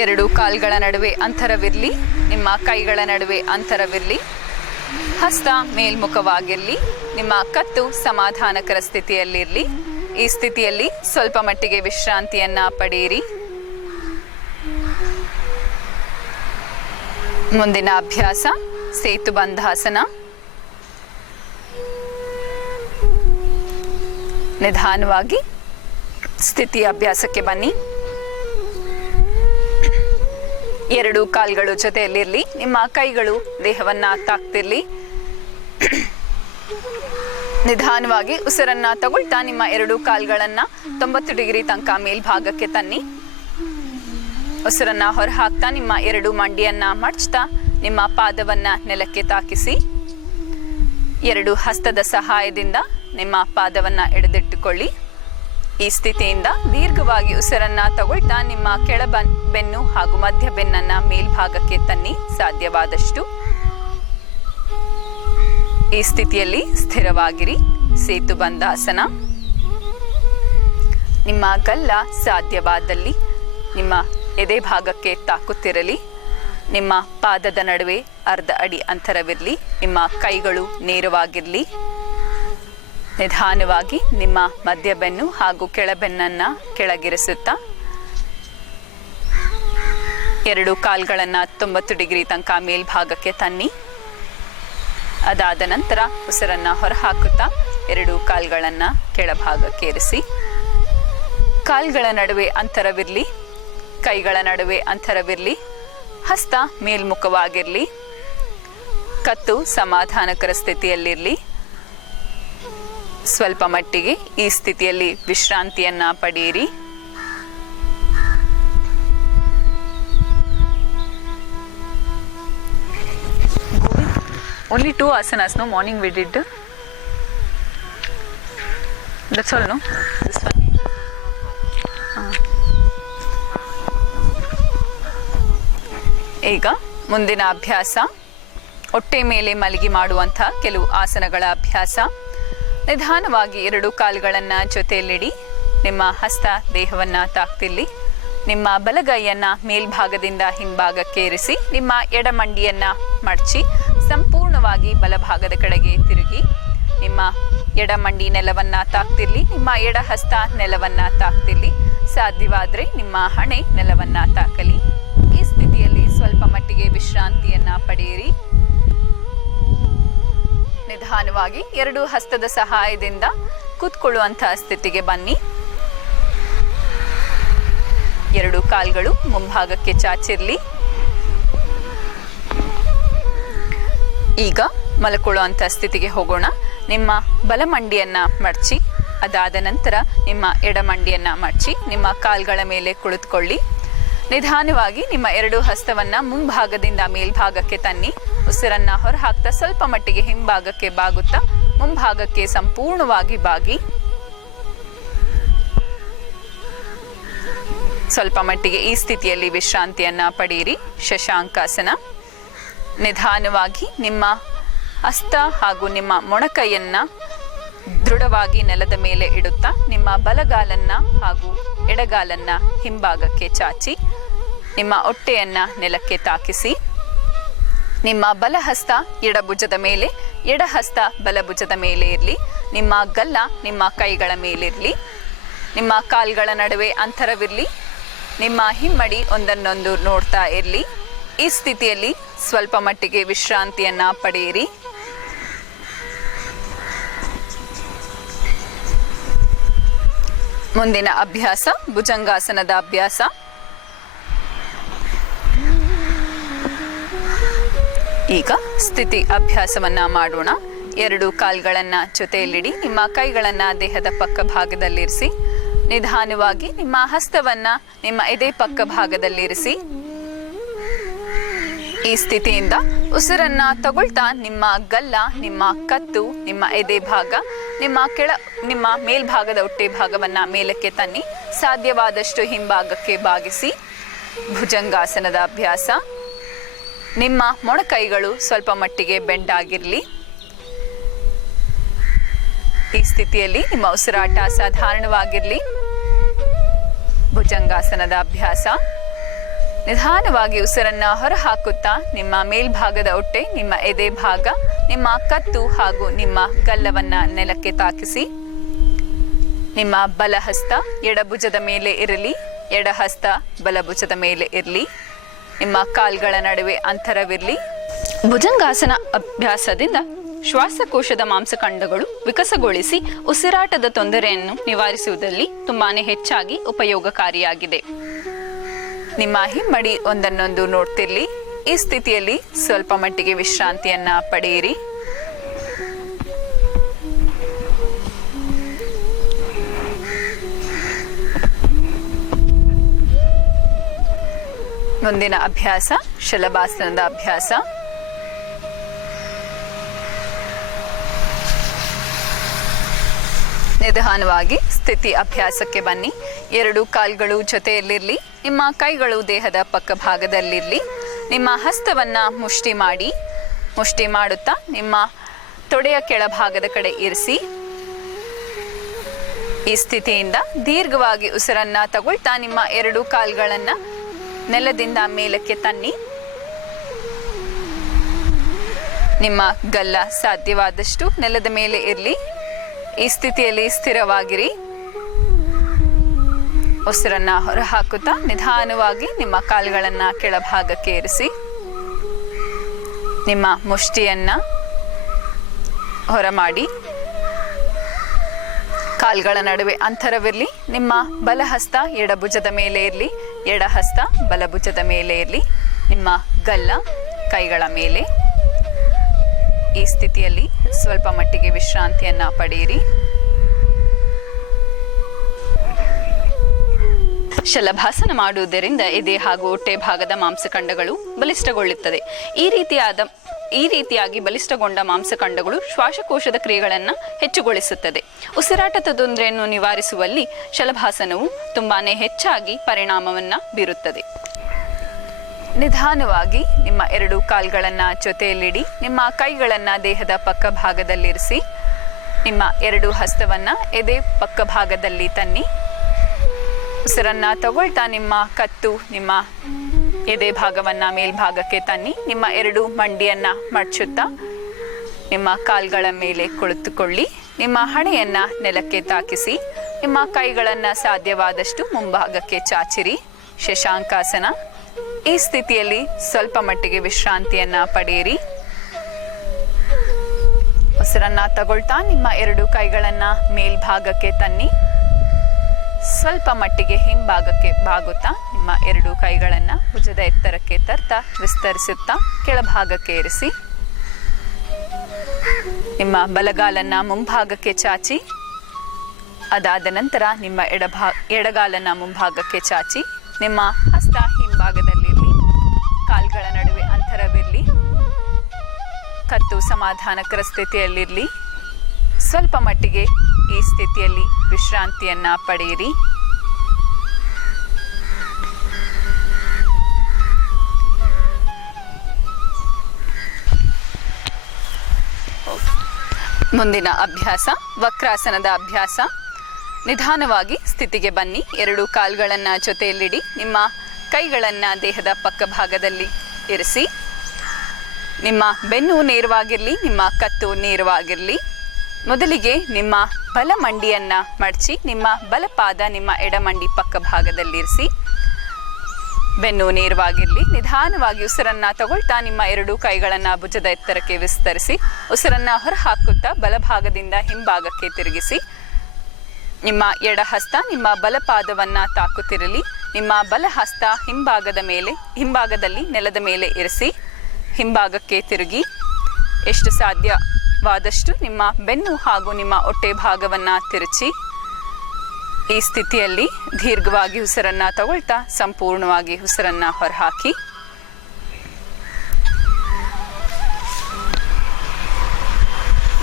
ಎರಡು ಕಾಲ್ಗಳ ನಡುವೆ ಅಂತರವಿರಲಿ, ನಿಮ್ಮ ಕೈಗಳ ನಡುವೆ ಅಂತರವಿರಲಿ. ಹಸ್ತ ಮೇಲ್ಮುಖವಾಗಿರಲಿ, ನಿಮ್ಮ ಕತ್ತು ಸಮಾಧಾನಕರ ಸ್ಥಿತಿಯಲ್ಲಿರಲಿ. ಈ ಸ್ಥಿತಿಯಲ್ಲಿ ಸ್ವಲ್ಪ ಮಟ್ಟಿಗೆ ವಿಶ್ರಾಂತಿಯನ್ನ ಪಡೆಯಿರಿ. ಮುಂದಿನ ಅಭ್ಯಾಸ ಸೇತುಬಂಧಾಸನ. ನಿಧಾನವಾಗಿ ಸ್ಥಿತಿ ಅಭ್ಯಾಸಕ್ಕೆ ಬನ್ನಿ. 2 ಕಾಲ್ಗಳು ಜೊತೆಯಲ್ಲಿರಲಿ, ನಿಮ್ಮ ಕೈಗಳು ದೇಹವನ್ನ ತಾಕ್ತಿರ್ಲಿ. ನಿಧಾನವಾಗಿ ಉಸಿರನ್ನ ತಗೊಳ್ತಾ ನಿಮ್ಮ 2 ಕಾಲ್ಗಳನ್ನ 90 ಡಿಗ್ರಿ ತನಕ ಮೇಲ್ಭಾಗಕ್ಕೆ ತನ್ನಿ. ಉಸಿರನ್ನ ಹೊರಹಾಕ್ತಾ ನಿಮ್ಮ 2 ಮಂಡಿಯನ್ನ ಮಡಚ್ತಾ ನಿಮ್ಮ ಪಾದವನ್ನ ನೆಲಕ್ಕೆ ತಾಕಿಸಿ. 2 ಹಸ್ತದ ಸಹಾಯದಿಂದ ನಿಮ್ಮ ಪಾದವನ್ನ ಎಳೆದಿಟ್ಟುಕೊಳ್ಳಿ. ಈ ಸ್ಥಿತಿಯಿಂದ ದೀರ್ಘವಾಗಿ ಉಸಿರನ್ನ ತಗೊಳ್ತಾ ನಿಮ್ಮ ಬೆನ್ನು ಹಾಗೂ ಮಧ್ಯ ಬೆನ್ನನ್ನ ಮೇಲ್ಭಾಗಕ್ಕೆ ತನ್ನಿ ಸಾಧ್ಯವಾದಷ್ಟು. ಈ ಸ್ಥಿತಿಯಲ್ಲಿ ಸ್ಥಿರವಾಗಿರಿ. ಸೇತುಬಂಧಾಸನ. ನಿಮ್ಮ ಗಲ್ಲ ಸಾಧ್ಯವಾದಲ್ಲಿ ನಿಮ್ಮ ಎದೆ ಭಾಗಕ್ಕೆ ತಾಕುತ್ತಿರಲಿ. ನಿಮ್ಮ ಪಾದದ ನಡುವೆ ಅರ್ಧ ಅಡಿ ಅಂತರವಿರಲಿ. ನಿಮ್ಮ ಕೈಗಳು ನೇರವಾಗಿರಲಿ. ನಿಧಾನವಾಗಿ ನಿಮ್ಮ ಮಧ್ಯಬೆನ್ನು ಹಾಗೂ ಕೆಳಬೆನ್ನನ್ನ ಕೆಳಗಿರಿಸುತ್ತಾ 2 ಕಾಲ್ಗಳನ್ನ 90 ಡಿಗ್ರಿ ತನಕ ಮೇಲ್ಭಾಗಕ್ಕೆ ತನ್ನಿ. ಅದಾದ ನಂತರ ಉಸಿರನ್ನ ಹೊರಹಾಕುತ್ತಾ 2 ಕಾಲ್ಗಳನ್ನ ಕೆಳಭಾಗಕ್ಕೆ ಇರಿಸಿ. ಕಾಲ್ಗಳ ನಡುವೆ ಅಂತರವಿರಲಿ, ಕೈಗಳ ನಡುವೆ ಅಂತರವಿರಲಿ. ಹಸ್ತ ಮೇಲ್ಮುಖವಾಗಿರಲಿ, ಕತ್ತು ಸಮಾಧಾನಕರ ಸ್ಥಿತಿಯಲ್ಲಿರಲಿ. ಸ್ವಲ್ಪ ಮಟ್ಟಿಗೆ ಈ ಸ್ಥಿತಿಯಲ್ಲಿ ವಿಶ್ರಾಂತಿಯನ್ನ ಪಡೆಯಿರಿ. Only 2 asanas, no? Morning we did. That's all, no? This one. ಈಗ ಮುಂದಿನ ಅಭ್ಯಾಸ ಹೊಟ್ಟೆ ಮೇಲೆ ಮಲಗಿ ಮಾಡುವಂಥ ಕೆಲವು ಆಸನಗಳ ಅಭ್ಯಾಸ. ನಿಧಾನವಾಗಿ 2 ಕಾಲುಗಳನ್ನು ಜೊತೆಯಲ್ಲಿಡಿ. ನಿಮ್ಮ ಹಸ್ತ ದೇಹವನ್ನ ತಾಕ್ತಿಲ್ಲಿ. ನಿಮ್ಮ ಬಲಗೈಯನ್ನ ಮೇಲ್ಭಾಗದಿಂದ ಹಿಂಭಾಗಕ್ಕೆ ಇರಿಸಿ. ನಿಮ್ಮ ಎಡಮಂಡಿಯನ್ನ ಮಡಚಿ ಸಂಪೂರ್ಣವಾಗಿ ಬಲಭಾಗದ ಕಡೆಗೆ ತಿರುಗಿ. ನಿಮ್ಮ ಎಡಮಂಡಿ ನೆಲವನ್ನ ತಾಕ್ತಿರ್ಲಿ. ನಿಮ್ಮ ಎಡ ಹಸ್ತ ನೆಲವನ್ನ ತಾಕ್ತಿರ್ಲಿ. ಸಾಧ್ಯವಾದರೆ ನಿಮ್ಮ ಹಣೆ ನೆಲವನ್ನ ತಾಕಲಿ. ಈ ಸ್ಥಿತಿಯಲ್ಲಿ ಸ್ವಲ್ಪ ಮಟ್ಟಿಗೆ ವಿಶ್ರಾಂತಿಯನ್ನ ಪಡೆಯಿರಿ. ನಿಧಾನವಾಗಿ 2 ಹಸ್ತದ ಸಹಾಯದಿಂದ ಕೂತ್ಕೊಳ್ಳುವಂತಹ ಸ್ಥಿತಿಗೆ ಬನ್ನಿ. 2 ಕಾಲ್ಗಳು ಮುಂಭಾಗಕ್ಕೆ ಚಾಚಿರ್ಲಿ. ಈಗ ಮಲ್ಕೊಳ್ಳುವಂಥ ಸ್ಥಿತಿಗೆ ಹೋಗೋಣ. ನಿಮ್ಮ ಬಲಮಂಡಿಯನ್ನ ಮಡಚಿ, ಅದಾದ ನಂತರ ನಿಮ್ಮ ಎಡಮಂಡಿಯನ್ನ ಮಡಚಿ ನಿಮ್ಮ ಕಾಲ್ಗಳ ಮೇಲೆ ಕುಳಿತುಕೊಳ್ಳಿ. ನಿಧಾನವಾಗಿ ನಿಮ್ಮ 2 ಹಸ್ತವನ್ನ ಮುಂಭಾಗದಿಂದ ಮೇಲ್ಭಾಗಕ್ಕೆ ತನ್ನಿ. ಉಸಿರನ್ನ ಹೊರಹಾಕ್ತಾ ಸ್ವಲ್ಪ ಮಟ್ಟಿಗೆ ಹಿಂಭಾಗಕ್ಕೆ ಬಾಗುತ್ತಾ ಮುಂಭಾಗಕ್ಕೆ ಸಂಪೂರ್ಣವಾಗಿ ಬಾಗಿ. ಸ್ವಲ್ಪ ಮಟ್ಟಿಗೆ ಈ ಸ್ಥಿತಿಯಲ್ಲಿ ವಿಶ್ರಾಂತಿಯನ್ನ ಪಡೆಯಿರಿ. ಶಶಾಂಕಾಸನ. ನಿಧಾನವಾಗಿ ನಿಮ್ಮ ಹಸ್ತ ಹಾಗೂ ನಿಮ್ಮ ಮೊಣಕೈಯನ್ನ ದೃಢವಾಗಿ ನೆಲದ ಮೇಲೆ ಇಡುತ್ತಾ ನಿಮ್ಮ ಬಲಗಾಲನ್ನ ಹಾಗೂ ಎಡಗಾಲನ್ನ ಹಿಂಭಾಗಕ್ಕೆ ಚಾಚಿ ನಿಮ್ಮ ಹೊಟ್ಟೆಯನ್ನ ನೆಲಕ್ಕೆ ತಾಕಿಸಿ. ನಿಮ್ಮ ಬಲಹಸ್ತ ಎಡಭುಜದ ಮೇಲೆ, ಎಡಹಸ್ತ ಬಲಭುಜದ ಮೇಲೆ ಇರಲಿ. ನಿಮ್ಮ ಗಲ್ಲ ನಿಮ್ಮ ಕೈಗಳ ಮೇಲಿರಲಿ. ನಿಮ್ಮ ಕಾಲ್ಗಳ ನಡುವೆ ಅಂತರವಿರಲಿ. ನಿಮ್ಮ ಹಿಮ್ಮಡಿ ಒಂದನ್ನೊಂದು ನೋಡ್ತಾ ಇರಲಿ. ಈ ಸ್ಥಿತಿಯಲ್ಲಿ ಸ್ವಲ್ಪ ಮಟ್ಟಿಗೆ ವಿಶ್ರಾಂತಿಯನ್ನ ಪಡೆಯಿರಿ. ಮುಂದಿನ ಅಭ್ಯಾಸ ಭುಜಂಗಾಸನದ ಅಭ್ಯಾಸ. ಈಗ ಸ್ಥಿತಿ ಅಭ್ಯಾಸವನ್ನ ಮಾಡೋಣ. 2 ಕಾಲ್ಗಳನ್ನ ಜೊತೆಯಲ್ಲಿಡಿ. ನಿಮ್ಮ ಕೈಗಳನ್ನ ದೇಹದ ಪಕ್ಕ ಭಾಗದಲ್ಲಿರಿಸಿ. ನಿಧಾನವಾಗಿ ನಿಮ್ಮ ಹಸ್ತವನ್ನ ನಿಮ್ಮ ಎದೆ ಪಕ್ಕ ಭಾಗದಲ್ಲಿರಿಸಿ. ಈ ಸ್ಥಿತಿಯಿಂದ ಉಸಿರನ್ನ ತಗೊಳ್ತಾ ನಿಮ್ಮ ಗಲ್ಲ, ನಿಮ್ಮ ಕತ್ತು, ನಿಮ್ಮ ಎದೆ ಭಾಗ, ನಿಮ್ಮ ಮೇಲ್ಭಾಗದ ಹೊಟ್ಟೆ ಭಾಗವನ್ನ ಮೇಲಕ್ಕೆ ತನ್ನಿ. ಸಾಧ್ಯವಾದಷ್ಟು ಹಿಂಭಾಗಕ್ಕೆ ಬಾಗಿಸಿ. ಭುಜಂಗಾಸನದ ಅಭ್ಯಾಸ. ನಿಮ್ಮ ಮೊಣಕೈಗಳು ಸ್ವಲ್ಪ ಮಟ್ಟಿಗೆ ಬೆಂಡಾಗಿರಲಿ. ಈ ಸ್ಥಿತಿಯಲ್ಲಿ ನಿಮ್ಮ ಉಸಿರಾಟ ಸಾಧಾರಣವಾಗಿರಲಿ. ಭುಜಂಗಾಸನದ ಅಭ್ಯಾಸ. ನಿಧಾನವಾಗಿ ಉಸಿರನ್ನ ಹೊರಹಾಕುತ್ತಾ ನಿಮ್ಮ ಮೇಲ್ಭಾಗದ ಹೊಟ್ಟೆ, ನಿಮ್ಮ ಎದೆ ಭಾಗ, ನಿಮ್ಮ ಕತ್ತು ಹಾಗೂ ನಿಮ್ಮ ಗಲ್ಲವನ್ನ ನೆಲಕ್ಕೆ ತಾಕಿಸಿ. ನಿಮ್ಮ ಬಲಹಸ್ತ ಎಡಭುಜದ ಮೇಲೆ ಇರಲಿ, ಎಡಹಸ್ತ ಬಲಭುಜದ ಮೇಲೆ ಇರಲಿ. ನಿಮ್ಮ ಕಾಲ್ಗಳ ನಡುವೆ ಅಂತರವಿರಲಿ. ಭುಜಂಗಾಸನ ಅಭ್ಯಾಸದಿಂದ ಶ್ವಾಸಕೋಶದ ಮಾಂಸಖಂಡಗಳು ವಿಕಸಗೊಳಿಸಿ ಉಸಿರಾಟದ ತೊಂದರೆಯನ್ನು ನಿವಾರಿಸುವುದರಲ್ಲಿ ತುಂಬಾನೇ ಹೆಚ್ಚಾಗಿ ಉಪಯೋಗಕಾರಿಯಾಗಿದೆ. ನಿಮ್ಮ ಹಿಮ್ಮಡಿ ಒಂದನ್ನೊಂದು ನೋಡ್ತಿರ್ಲಿ. ಈ ಸ್ಥಿತಿಯಲ್ಲಿ ಸ್ವಲ್ಪ ಮಟ್ಟಿಗೆ ವಿಶ್ರಾಂತಿಯನ್ನ ಪಡೆಯಿರಿ. ಮುಂದಿನ ಅಭ್ಯಾಸ ಶಲಭಾಸನದ ಅಭ್ಯಾಸ. ನಿಧಾನವಾಗಿ ಸ್ಥಿತಿ ಅಭ್ಯಾಸಕ್ಕೆ ಬನ್ನಿ. 2 ಕಾಲ್ಗಳು ಜೊತೆಯಲ್ಲಿರಲಿ. ನಿಮ್ಮ ಕೈಗಳು ದೇಹದ ಪಕ್ಕ ಭಾಗದಲ್ಲಿರಲಿ. ನಿಮ್ಮ ಹಸ್ತವನ್ನ ಮುಷ್ಟಿ ಮಾಡಿ, ಮುಷ್ಟಿ ಮಾಡುತ್ತಾ ನಿಮ್ಮ ತೊಡೆಯ ಕೆಳಭಾಗದ ಕಡೆ ಇರಿಸಿ. ಈ ಸ್ಥಿತಿಯಿಂದ ದೀರ್ಘವಾಗಿ ಉಸಿರನ್ನ ತಗೊಳ್ತಾ ನಿಮ್ಮ 2 ಕಾಲ್ಗಳನ್ನ ನೆಲದಿಂದ ಮೇಲಕ್ಕೆ ತನ್ನಿ. ನಿಮ್ಮ ಗಲ್ಲ ಸಾಧ್ಯವಾದಷ್ಟು ನೆಲದ ಮೇಲೆ ಇರಲಿ. ಈ ಸ್ಥಿತಿಯಲ್ಲಿ ಸ್ಥಿರವಾಗಿರಿ. ಉಸಿರನ್ನ ಹೊರಹಾಕುತ್ತಾ ನಿಧಾನವಾಗಿ ನಿಮ್ಮ ಕಾಲುಗಳನ್ನ ಕೆಳಭಾಗಕ್ಕೆ ಇರಿಸಿ. ನಿಮ್ಮ ಮುಷ್ಟಿಯನ್ನ ಹೊರಮಾಡಿ. ಕಾಲ್ಗಳ ನಡುವೆ ಅಂತರವಿರಲಿ. ನಿಮ್ಮ ಬಲಹಸ್ತ ಎಡಭುಜದ ಮೇಲೆ ಇರಲಿ, ಎಡಹಸ್ತ ಬಲಭುಜದ ಮೇಲೆ ಇರಲಿ. ನಿಮ್ಮ ಗಲ್ಲ ಕೈಗಳ ಮೇಲೆ. ಈ ಸ್ಥಿತಿಯಲ್ಲಿ ಸ್ವಲ್ಪ ಮಟ್ಟಿಗೆ ವಿಶ್ರಾಂತಿಯನ್ನ ಪಡೆಯಿರಿ. ಶಲಭಾಸನ ಮಾಡುವುದರಿಂದ ಎದೆ ಹಾಗೂ ಹೊಟ್ಟೆ ಭಾಗದ ಮಾಂಸಖಂಡಗಳು ಬಲಿಷ್ಠಗೊಳ್ಳುತ್ತದೆ. ಈ ರೀತಿಯಾಗಿ ಬಲಿಷ್ಠಗೊಂಡ ಮಾಂಸಖಂಡಗಳು ಶ್ವಾಸಕೋಶದ ಕ್ರಿಯೆಗಳನ್ನು ಹೆಚ್ಚುಗೊಳಿಸುತ್ತದೆ. ಉಸಿರಾಟದ ತೊಂದರೆಯನ್ನು ನಿವಾರಿಸುವಲ್ಲಿ ಶಲಭಾಸನವು ತುಂಬಾನೇ ಹೆಚ್ಚಾಗಿ ಪರಿಣಾಮವನ್ನು ಬೀರುತ್ತದೆ. ನಿಧಾನವಾಗಿ ನಿಮ್ಮ 2 ಕಾಲ್ಗಳನ್ನ ಜೊತೆಯಲ್ಲಿಡಿ. ನಿಮ್ಮ ಕೈಗಳನ್ನ ದೇಹದ ಪಕ್ಕ ಭಾಗದಲ್ಲಿರಿಸಿ. ನಿಮ್ಮ 2 ಹಸ್ತವನ್ನ ಎದೆ ಪಕ್ಕ ಭಾಗದಲ್ಲಿ ತನ್ನಿ. ಉಸಿರನ್ನ ತಗೊಳ್ತಾ ನಿಮ್ಮ ಕತ್ತು, ನಿಮ್ಮ ಎದೆ ಭಾಗವನ್ನ ಮೇಲ್ಭಾಗಕ್ಕೆ ತನ್ನಿ. ನಿಮ್ಮ 2 ಮಂಡಿಯನ್ನ ಮಡಚುತ್ತಾ ನಿಮ್ಮ ಕಾಲ್ಗಳ ಮೇಲೆ ಕುಳಿತುಕೊಳ್ಳಿ. ನಿಮ್ಮ ಹಣೆಯನ್ನ ನೆಲಕ್ಕೆ ತಾಕಿಸಿ. ನಿಮ್ಮ ಕೈಗಳನ್ನ ಸಾಧ್ಯವಾದಷ್ಟು ಮುಂಭಾಗಕ್ಕೆ ಚಾಚಿರಿ. ಶಶಾಂಕಾಸನ. ಈ ಸ್ಥಿತಿಯಲ್ಲಿ ಸ್ವಲ್ಪ ಮಟ್ಟಿಗೆ ವಿಶ್ರಾಂತಿಯನ್ನ ಪಡೆಯಿರಿ. ಉಸಿರನ್ನ ತಗೊಳ್ತಾ ನಿಮ್ಮ 2 ಕೈಗಳನ್ನ ಮೇಲ್ಭಾಗಕ್ಕೆ ತನ್ನಿ. ಸ್ವಲ್ಪ ಮಟ್ಟಿಗೆ ಹಿಂಭಾಗಕ್ಕೆ ಬಾಗುತ್ತಾ ನಿಮ್ಮ 2 ಕೈಗಳನ್ನ ಭುಜದ ಎತ್ತರಕ್ಕೆ ತರ್ತಾ ವಿಸ್ತರಿಸುತ್ತಾ ಕೆಳಭಾಗಕ್ಕೆ ಇರಿಸಿ. ನಿಮ್ಮ ಬಲಗಾಲನ್ನ ಮುಂಭಾಗಕ್ಕೆ ಚಾಚಿ. ಅದಾದ ನಂತರ ನಿಮ್ಮ ಎಡಗಾಲನ್ನ ಮುಂಭಾಗಕ್ಕೆ ಚಾಚಿ. ನಿಮ್ಮ ಹಸ್ತ ಹಿಂಭಾಗದಲ್ಲಿರಲಿ. ಕಾಲ್ಗಳ ನಡುವೆ ಅಂತರವಿರಲಿ. ಕತ್ತು ಸಮಾಧಾನಕರ ಸ್ಥಿತಿಯಲ್ಲಿರಲಿ. ಸ್ವಲ್ಪ ಮಟ್ಟಿಗೆ ಈ ಸ್ಥಿತಿಯಲ್ಲಿ ವಿಶ್ರಾಂತಿಯನ್ನ ಪಡೆಯಿರಿ. ಮುಂದಿನ ಅಭ್ಯಾಸ ವಕ್ರಾಸನದ ಅಭ್ಯಾಸ. ನಿಧಾನವಾಗಿ ಸ್ಥಿತಿಗೆ ಬನ್ನಿ. 2 ಕಾಲ್ಗಳನ್ನ ಜೊತೆಯಲ್ಲಿಡಿ. ನಿಮ್ಮ ಕೈಗಳನ್ನ ದೇಹದ ಪಕ್ಕ ಭಾಗದಲ್ಲಿ ಇರಿಸಿ. ನಿಮ್ಮ ಬೆನ್ನು ನೇರವಾಗಿರಲಿ. ನಿಮ್ಮ ಕತ್ತು ನೇರವಾಗಿರಲಿ. ಮೊದಲಿಗೆ ನಿಮ್ಮ ಬಲ ಮಂಡಿಯನ್ನ ಮಡಚಿ ನಿಮ್ಮ ಬಲಪಾದ ನಿಮ್ಮ ಎಡಮಂಡಿ ಪಕ್ಕ ಭಾಗದಲ್ಲಿರಿಸಿ. ಬೆನ್ನು ನೇರವಾಗಿರಲಿ. ನಿಧಾನವಾಗಿ ಉಸಿರನ್ನ ತಗೊಳ್ತಾ ನಿಮ್ಮ 2 ಕೈಗಳನ್ನ ಭುಜದ ಎತ್ತರಕ್ಕೆ ವಿಸ್ತರಿಸಿ ಉಸಿರನ್ನ ಹೊರ ಹಾಕುತ್ತಾ ಬಲಭಾಗದಿಂದ ಹಿಂಭಾಗಕ್ಕೆ ತಿರುಗಿಸಿ. ನಿಮ್ಮ ಎಡ ಹಸ್ತ ನಿಮ್ಮ ಬಲಪಾದವನ್ನ ತಾಕುತ್ತಿರಲಿ. ನಿಮ್ಮ ಬಲ ಹಸ್ತ ಹಿಂಭಾಗದಲ್ಲಿ ನೆಲದ ಮೇಲೆ ಇರಿಸಿ ಹಿಂಭಾಗಕ್ಕೆ ತಿರುಗಿ. ಎಷ್ಟು ಸಾಧ್ಯವಾದಷ್ಟು ನಿಮ್ಮ ಬೆನ್ನು ಹಾಗೂ ನಿಮ್ಮ ಹೊಟ್ಟೆ ಭಾಗವನ್ನ ತಿರುಚಿ. ಈ ಸ್ಥಿತಿಯಲ್ಲಿ ದೀರ್ಘವಾಗಿ ಉಸಿರನ್ನ ತಗೊಳ್ತಾ ಸಂಪೂರ್ಣವಾಗಿ ಉಸಿರನ್ನ ಹೊರಹಾಕಿ.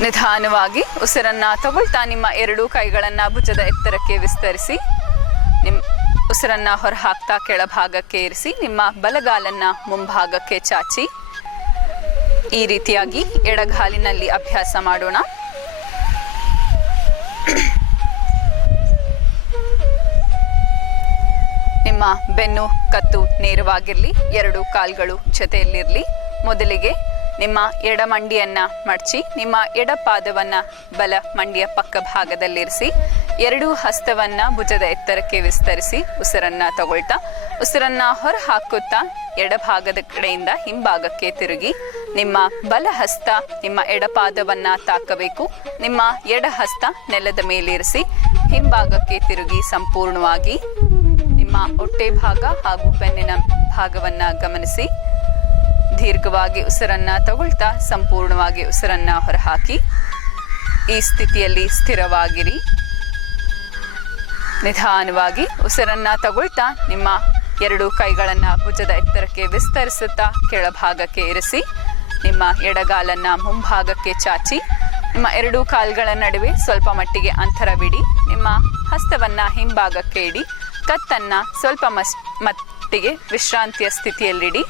ನಿಧಾನವಾಗಿ ಉಸಿರನ್ನ ತಗೊಳ್ತಾ ನಿಮ್ಮ 2 ಕೈಗಳನ್ನ ಭುಜದ ಎತ್ತರಕ್ಕೆ ವಿಸ್ತರಿಸಿ ಉಸಿರನ್ನ ಹೊರಹಾಕ್ತಾ ಕೆಳಭಾಗಕ್ಕೆ ಇರಿಸಿ. ನಿಮ್ಮ ಬಲಗಾಲನ್ನ ಮುಂಭಾಗಕ್ಕೆ ಚಾಚಿ. ಈ ರೀತಿಯಾಗಿ ಎಡಗಾಲಿನಲ್ಲಿ ಅಭ್ಯಾಸ ಮಾಡೋಣ. ನಿಮ್ಮ ಬೆನ್ನು ಕತ್ತು ನೇರವಾಗಿರಲಿ. 2 ಕಾಲ್ಗಳು ಜೊತೆಯಲ್ಲಿರಲಿ. ಮೊದಲಿಗೆ ನಿಮ್ಮ ಎಡ ಮಂಡಿಯನ್ನ ಮಡಚಿ ನಿಮ್ಮ ಎಡ ಪಾದವನ್ನ ಬಲ ಮಂಡಿಯ ಪಕ್ಕ ಭಾಗದಲ್ಲಿರಿಸಿ 2 ಹಸ್ತವನ್ನ ಭುಜದ ಎತ್ತರಕ್ಕೆ ವಿಸ್ತರಿಸಿ ಉಸಿರನ್ನ ತಗೊಳ್ತಾ ಉಸಿರನ್ನ ಹೊರ ಹಾಕುತ್ತಾ ಎಡಭಾಗದ ಕಡೆಯಿಂದ ಹಿಂಭಾಗಕ್ಕೆ ತಿರುಗಿ. ನಿಮ್ಮ ಬಲ ಹಸ್ತ ನಿಮ್ಮ ಎಡಪಾದವನ್ನ ತಾಕಬೇಕು. ನಿಮ್ಮ ಎಡ ಹಸ್ತ ನೆಲದ ಮೇಲಿರಿಸಿ ಹಿಂಭಾಗಕ್ಕೆ ತಿರುಗಿ ಸಂಪೂರ್ಣವಾಗಿ. ನಿಮ್ಮ ಹೊಟ್ಟೆ ಭಾಗ ಹಾಗೂ ಬೆನ್ನಿನ ಭಾಗವನ್ನ ಗಮನಿಸಿ. ದೀರ್ಘವಾಗಿ ಉಸಿರನ್ನ ತಗೊಳ್ತಾ ಸಂಪೂರ್ಣವಾಗಿ ಉಸಿರನ್ನ ಹೊರಹಾಕಿ. ಈ ಸ್ಥಿತಿಯಲ್ಲಿ ಸ್ಥಿರವಾಗಿರಿ. ನಿಧಾನವಾಗಿ ಉಸಿರನ್ನ ತಗೊಳ್ತಾ ನಿಮ್ಮ 2 ಕೈಗಳನ್ನ ಭುಜದ ಎತ್ತರಕ್ಕೆ ವಿಸ್ತರಿಸುತ್ತಾ ಕೆಳಭಾಗಕ್ಕೆ ಇರಿಸಿ. ನಿಮ್ಮ ಎಡಗಾಲನ್ನ ಮುಂಭಾಗಕ್ಕೆ ಚಾಚಿ. ನಿಮ್ಮ 2 ಕಾಲ್ಗಳ ನಡುವೆ ಸ್ವಲ್ಪ ಮಟ್ಟಿಗೆ ಅಂತರವಿಡಿ. ನಿಮ್ಮ ಹಸ್ತವನ್ನ ಹಿಂಭಾಗಕ್ಕೆ ಇಡಿ. ಕತ್ತನ್ನ ಸ್ವಲ್ಪ ಮಟ್ಟಿಗೆ ವಿಶ್ರಾಂತಿಯ ಸ್ಥಿತಿಯಲ್ಲಿಡಿ.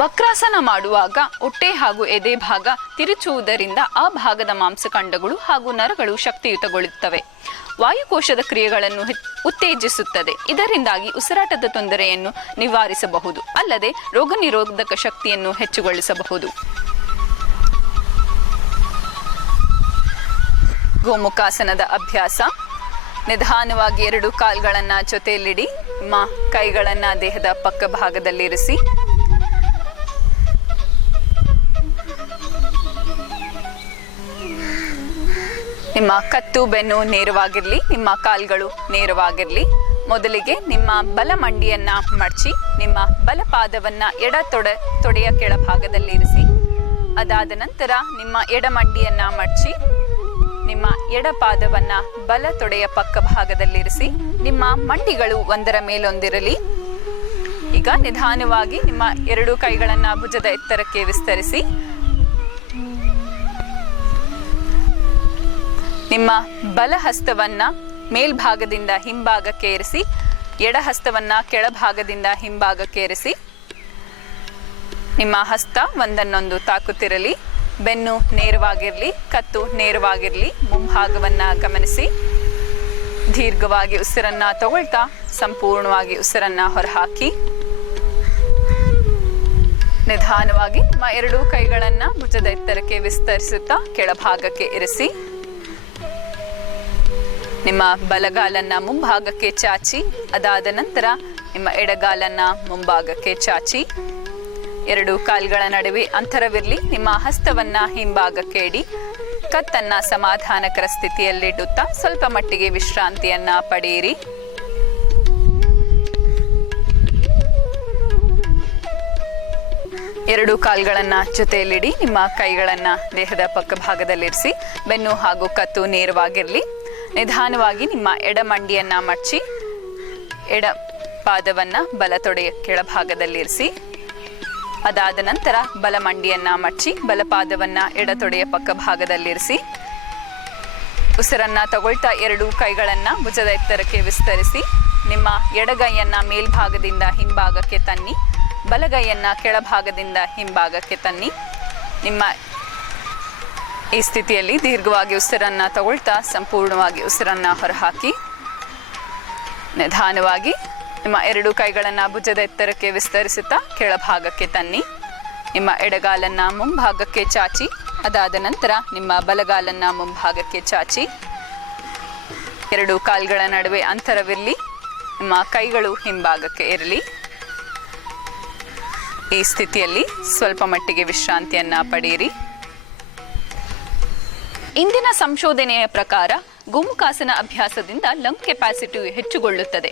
ವಕ್ರಾಸನ ಮಾಡುವಾಗ ಹೊಟ್ಟೆ ಹಾಗೂ ಎದೆ ಭಾಗ ತಿರುಚುವುದರಿಂದ ಆ ಭಾಗದ ಮಾಂಸಖಂಡಗಳು ಹಾಗೂ ನರಗಳು ಶಕ್ತಿಯುತಗೊಳ್ಳುತ್ತವೆ. ವಾಯುಕೋಶದ ಕ್ರಿಯೆಗಳನ್ನು ಉತ್ತೇಜಿಸುತ್ತದೆ. ಇದರಿಂದಾಗಿ ಉಸಿರಾಟದ ತೊಂದರೆಯನ್ನು ನಿವಾರಿಸಬಹುದು. ಅಲ್ಲದೆ ರೋಗ ನಿರೋಧಕ ಶಕ್ತಿಯನ್ನು ಹೆಚ್ಚುಗೊಳಿಸಬಹುದು. ಗೋಮುಖಾಸನದ ಅಭ್ಯಾಸ. ನಿಧಾನವಾಗಿ 2 ಕಾಲ್ಗಳನ್ನ ಜೊತೆಯಲ್ಲಿಡಿ. ನಿಮ್ಮ ಕೈಗಳನ್ನ ದೇಹದ ಪಕ್ಕ ಭಾಗದಲ್ಲಿರಿಸಿ. ನಿಮ್ಮ ಕತ್ತು ಬೆನ್ನು ನೇರವಾಗಿರಲಿ. ನಿಮ್ಮ ಕಾಲ್ಗಳು ನೇರವಾಗಿರಲಿ. ಮೊದಲಿಗೆ ನಿಮ್ಮ ಬಲ ಮಂಡಿಯನ್ನ ಮಡಚಿ ನಿಮ್ಮ ಬಲಪಾದವನ್ನ ಎಡ ತೊಡೆಯ ಕೆಳಭಾಗದಲ್ಲಿರಿಸಿ. ಅದಾದ ನಂತರ ನಿಮ್ಮ ಎಡ ಮಂಡಿಯನ್ನ ಮಡಚಿ ನಿಮ್ಮ ಎಡ ಪಾದವನ್ನ ಬಲ ತೊಡೆಯ ಪಕ್ಕ ಭಾಗದಲ್ಲಿರಿಸಿ. ನಿಮ್ಮ ಮಂಡಿಗಳು ಒಂದರ ಮೇಲೊಂದಿರಲಿ. ಈಗ ನಿಧಾನವಾಗಿ ನಿಮ್ಮ 2 ಕೈಗಳನ್ನ ಭುಜದ ಎತ್ತರಕ್ಕೆ ವಿಸ್ತರಿಸಿ ನಿಮ್ಮ ಬಲ ಹಸ್ತವನ್ನ ಮೇಲ್ಭಾಗದಿಂದ ಹಿಂಭಾಗಕ್ಕೆ ಇರಿಸಿ. ಎಡ ಹಸ್ತವನ್ನ ಕೆಳಭಾಗದಿಂದ ಹಿಂಭಾಗಕ್ಕೆ ಇರಿಸಿ. ನಿಮ್ಮ ಹಸ್ತ ಒಂದನ್ನೊಂದು ತಾಕುತ್ತಿರಲಿ. ಬೆನ್ನು ನೇರವಾಗಿರಲಿ. ಕತ್ತು ನೇರವಾಗಿರಲಿ. ಮುಂಭಾಗವನ್ನ ಗಮನಿಸಿ. ದೀರ್ಘವಾಗಿ ಉಸಿರನ್ನ ತಗೊಳ್ತಾ ಸಂಪೂರ್ಣವಾಗಿ ಉಸಿರನ್ನ ಹೊರಹಾಕಿ. ನಿಧಾನವಾಗಿ ನಿಮ್ಮ 2 ಕೈಗಳನ್ನ ಭುಜದ ಎತ್ತರಕ್ಕೆ ವಿಸ್ತರಿಸುತ್ತಾ ಕೆಳಭಾಗಕ್ಕೆ ಇರಿಸಿ. ನಿಮ್ಮ ಬಲಗಾಲನ್ನ ಮುಂಭಾಗಕ್ಕೆ ಚಾಚಿ. ಅದಾದ ನಂತರ ನಿಮ್ಮ ಎಡಗಾಲನ್ನ ಮುಂಭಾಗಕ್ಕೆ ಚಾಚಿ. 2 ಕಾಲ್ಗಳ ನಡುವೆ ಅಂತರವಿರಲಿ. ನಿಮ್ಮ ಹಸ್ತವನ್ನ ಹಿಂಭಾಗಕ್ಕೆ ಇಡಿ. ಕತ್ತನ್ನ ಸಮಾಧಾನಕರ ಸ್ಥಿತಿಯಲ್ಲಿಡುತ್ತಾ ಸ್ವಲ್ಪ ಮಟ್ಟಿಗೆ ವಿಶ್ರಾಂತಿಯನ್ನ ಪಡೆಯಿರಿ. ಎರಡು ಕಾಲ್ಗಳನ್ನ ಜೊತೆಯಲ್ಲಿಡಿ. ನಿಮ್ಮ ಕೈಗಳನ್ನ ದೇಹದ ಪಕ್ಕ ಭಾಗದಲ್ಲಿರಿಸಿ. ಬೆನ್ನು ಹಾಗೂ ಕತ್ತು ನೇರವಾಗಿರಲಿ. ನಿಧಾನವಾಗಿ ನಿಮ್ಮ ಎಡ ಮಂಡಿಯನ್ನ ಮಡಚಿ ಎಡ ಪಾದವನ್ನ ಬಲ ತೊಡೆಯ ಕೆಳಭಾಗದಲ್ಲಿರಿಸಿ. ಅದಾದ ನಂತರ ಬಲ ಮಂಡಿಯನ್ನ ಮಡಚಿ ಬಲಪಾದವನ್ನ ಎಡ ತೊಡೆಯ ಪಕ್ಕ ಭಾಗದಲ್ಲಿರಿಸಿ. ಉಸಿರನ್ನ ತಗೊಳ್ತಾ 2 ಕೈಗಳನ್ನ ಭುಜದ ಎತ್ತರಕ್ಕೆ ವಿಸ್ತರಿಸಿ. ನಿಮ್ಮ ಎಡಗೈಯನ್ನ ಮೇಲ್ಭಾಗದಿಂದ ಹಿಂಭಾಗಕ್ಕೆ ತನ್ನಿ. ಬಲಗೈಯನ್ನ ಕೆಳಭಾಗದಿಂದ ಹಿಂಭಾಗಕ್ಕೆ ತನ್ನಿ. ನಿಮ್ಮ ಈ ಸ್ಥಿತಿಯಲ್ಲಿ ದೀರ್ಘವಾಗಿ ಉಸಿರನ್ನ ತಗೊಳ್ತಾ ಸಂಪೂರ್ಣವಾಗಿ ಉಸಿರನ್ನ ಹೊರಹಾಕಿ. ನಿಧಾನವಾಗಿ ನಿಮ್ಮ 2 ಕೈಗಳನ್ನ ಭುಜದ ಎತ್ತರಕ್ಕೆ ವಿಸ್ತರಿಸುತ್ತಾ ಕೆಳಭಾಗಕ್ಕೆ ತನ್ನಿ. ನಿಮ್ಮ ಎಡಗಾಲನ್ನ ಮುಂಭಾಗಕ್ಕೆ ಚಾಚಿ. ಅದಾದ ನಂತರ ನಿಮ್ಮ ಬಲಗಾಲನ್ನ ಮುಂಭಾಗಕ್ಕೆ ಚಾಚಿ. 2 ಕಾಲ್ಗಳ ನಡುವೆ ಅಂತರವಿರಲಿ. ನಿಮ್ಮ ಕೈಗಳು ಹಿಂಭಾಗಕ್ಕೆ ಇರಲಿ. ಈ ಸ್ಥಿತಿಯಲ್ಲಿ ಸ್ವಲ್ಪ ಮಟ್ಟಿಗೆ ವಿಶ್ರಾಂತಿಯನ್ನ ಪಡೆಯಿರಿ. ಇಂದಿನ ಸಂಶೋಧನೆಯ ಪ್ರಕಾರ ಗೋಮುಖಾಸನ ಅಭ್ಯಾಸದಿಂದ ಲಂಗ್ ಕೆಪಾಸಿಟಿ ಹೆಚ್ಚುಗೊಳ್ಳುತ್ತದೆ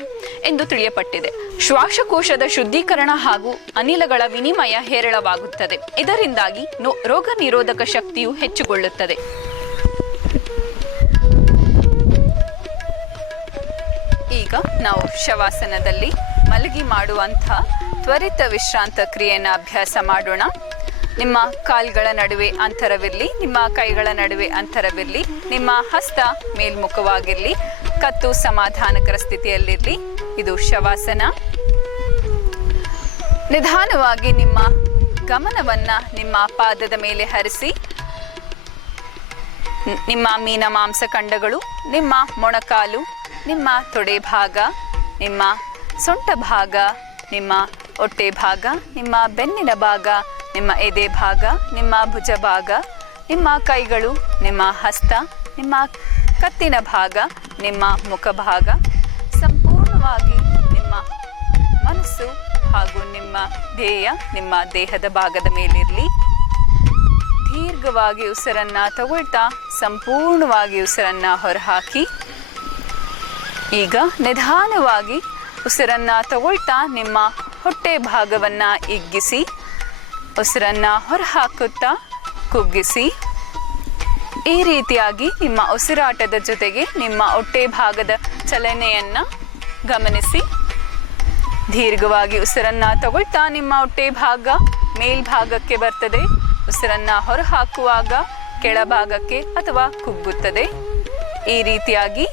ಎಂದು ತಿಳಿಯಪಟ್ಟಿದೆ. ಶ್ವಾಸಕೋಶದ ಶುದ್ಧೀಕರಣ ಹಾಗೂ ಅನಿಲಗಳ ವಿನಿಮಯ ಹೇರಳವಾಗುತ್ತದೆ. ಇದರಿಂದಾಗಿ ರೋಗ ನಿರೋಧಕ ಶಕ್ತಿಯು ಹೆಚ್ಚುಗೊಳ್ಳುತ್ತದೆ. ಈಗ ನಾವು ಶವಾಸನದಲ್ಲಿ ಮಲಗಿ ಮಾಡುವಂಥ ತ್ವರಿತ ವಿಶ್ರಾಂತ ಕ್ರಿಯೆಯನ್ನು ಅಭ್ಯಾಸ ಮಾಡೋಣ. ನಿಮ್ಮ ಕಾಲ್ಗಳ ನಡುವೆ ಅಂತರವಿರಲಿ, ನಿಮ್ಮ ಕೈಗಳ ನಡುವೆ ಅಂತರವಿರಲಿ, ನಿಮ್ಮ ಹಸ್ತ ಮೇಲ್ಮುಖವಾಗಿರಲಿ, ಕತ್ತು ಸಮಾಧಾನಕರ ಸ್ಥಿತಿಯಲ್ಲಿರಲಿ. ಇದು ಶವಾಸನ. ನಿಧಾನವಾಗಿ ನಿಮ್ಮ ಗಮನವನ್ನ ನಿಮ್ಮ ಪಾದದ ಮೇಲೆ ಹರಿಸಿ, ನಿಮ್ಮ ಮೀನ ಮಾಂಸಖಂಡಗಳು, ನಿಮ್ಮ ಮೊಣಕಾಲು, ನಿಮ್ಮ ತೊಡೆ ಭಾಗ, ನಿಮ್ಮ ಸೊಂಟ ಭಾಗ, ನಿಮ್ಮ ಹೊಟ್ಟೆ ಭಾಗ, ನಿಮ್ಮ ಬೆನ್ನಿನ ಭಾಗ, ನಿಮ್ಮ ಎದೆ ಭಾಗ, ನಿಮ್ಮ ಭುಜ ಭಾಗ, ನಿಮ್ಮ ಕೈಗಳು, ನಿಮ್ಮ ಹಸ್ತ, ನಿಮ್ಮ ಕತ್ತಿನ ಭಾಗ, ನಿಮ್ಮ ಮುಖ ಭಾಗ, ಸಂಪೂರ್ಣವಾಗಿ ನಿಮ್ಮ ಮನಸ್ಸು ಹಾಗೂ ನಿಮ್ಮ ಧ್ಯೇಯ ನಿಮ್ಮ ದೇಹದ ಭಾಗದ ಮೇಲಿರಲಿ. ದೀರ್ಘವಾಗಿ ಉಸಿರನ್ನ ತಗೊಳ್ತಾ ಸಂಪೂರ್ಣವಾಗಿ ಉಸಿರನ್ನ ಹೊರಹಾಕಿ. ಈಗ ನಿಧಾನವಾಗಿ ಉಸಿರನ್ನ ತಗೊಳ್ತಾ ನಿಮ್ಮ ಹೊಟ್ಟೆ ಭಾಗವನ್ನು ಹಿಗ್ಗಿಸಿ, ಉಸಿರನ್ನ ಹೊರಹಾಕುತ್ತಾ ಕುಗ್ಗಿಸಿ. ಈ ರೀತಿಯಾಗಿ ನಿಮ್ಮ ಉಸಿರಾಟದ ಜೊತೆಗೆ ನಿಮ್ಮ ಹೊಟ್ಟೆ ಭಾಗದ ಚಲನೆಯನ್ನು ಗಮನಿಸಿ. ದೀರ್ಘವಾಗಿ ಉಸಿರನ್ನ ತಗೊಳ್ತಾ ನಿಮ್ಮ ಹೊಟ್ಟೆ ಭಾಗ ಮೇಲ್ಭಾಗಕ್ಕೆ ಬರ್ತದೆ. ಉಸಿರನ್ನ ಹೊರಹಾಕುವಾಗ ಕೆಳಭಾಗಕ್ಕೆ ಅಥವಾ ಕುಗ್ಗುತ್ತದೆ. ಈ ರೀತಿಯಾಗಿ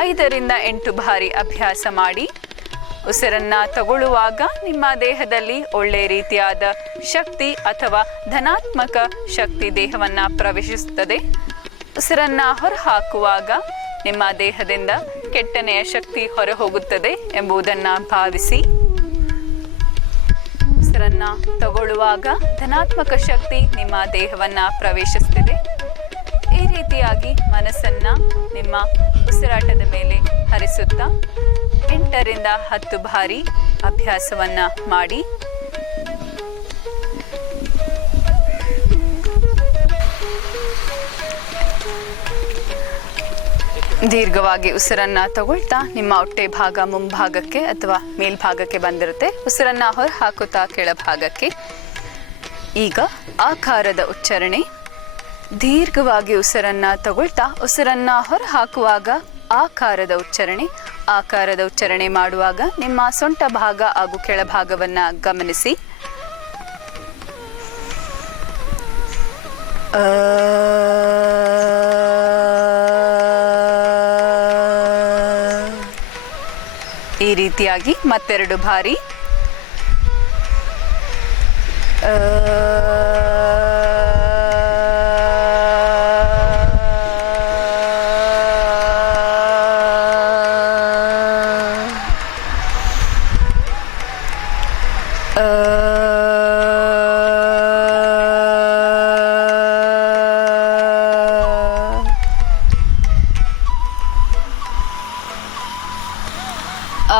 5 ರಿಂದ 8 ಬಾರಿ ಅಭ್ಯಾಸ ಮಾಡಿ. ಉಸಿರನ್ನ ತಗೊಳ್ಳುವಾಗ ನಿಮ್ಮ ದೇಹದಲ್ಲಿ ಒಳ್ಳೆ ರೀತಿಯಾದ ಶಕ್ತಿ ಅಥವಾ ಧನಾತ್ಮಕ ಶಕ್ತಿ ದೇಹವನ್ನು ಪ್ರವೇಶಿಸುತ್ತದೆ. ಉಸಿರನ್ನ ಹೊರಹಾಕುವಾಗ ನಿಮ್ಮ ದೇಹದಿಂದ ಕೆಟ್ಟನೆಯ ಶಕ್ತಿ ಹೊರ ಹೋಗುತ್ತದೆ ಎಂಬುದನ್ನು ಭಾವಿಸಿ. ಉಸಿರನ್ನ ತಗೊಳ್ಳುವಾಗ ಧನಾತ್ಮಕ ಶಕ್ತಿ ನಿಮ್ಮ ದೇಹವನ್ನು ಪ್ರವೇಶಿಸುತ್ತದೆ. ಈ ರೀತಿಯಾಗಿ ಮನಸ್ಸನ್ನ ನಿಮ್ಮ ಉಸಿರಾಟದ ಮೇಲೆ ಹರಿಸುತ್ತಾ 8 ರಿಂದ 10 ಬಾರಿ ಅಭ್ಯಾಸವನ್ನ ಮಾಡಿ. ದೀರ್ಘವಾಗಿ ಉಸಿರನ್ನ ತಗೊಳ್ತಾ ನಿಮ್ಮ ಹೊಟ್ಟೆ ಭಾಗ ಮುಂಭಾಗಕ್ಕೆ ಅಥವಾ ಮೇಲ್ಭಾಗಕ್ಕೆ ಬಂದಿರುತ್ತೆ. ಉಸಿರನ್ನ ಹೊರ ಹಾಕುತ್ತಾ ಕೆಳಭಾಗಕ್ಕೆ. ಈಗ ಆಕಾರದ ಉಚ್ಚಾರಣೆ. ದೀರ್ಘವಾಗಿ ಉಸಿರನ್ನ ತಗೊಳ್ತಾ ಉಸಿರನ್ನ ಹೊರ ಹಾಕುವಾಗ ಆಕಾರದ ಉಚ್ಚಾರಣೆ. ಆಕಾರದ ಉಚ್ಚಾರಣೆ ಮಾಡುವಾಗ ನಿಮ್ಮ ಸೊಂಟ ಭಾಗ ಹಾಗೂ ಕೆಳಭಾಗವನ್ನ ಗಮನಿಸಿ. ಈ ರೀತಿಯಾಗಿ ಮತ್ತೆರಡು ಬಾರಿ.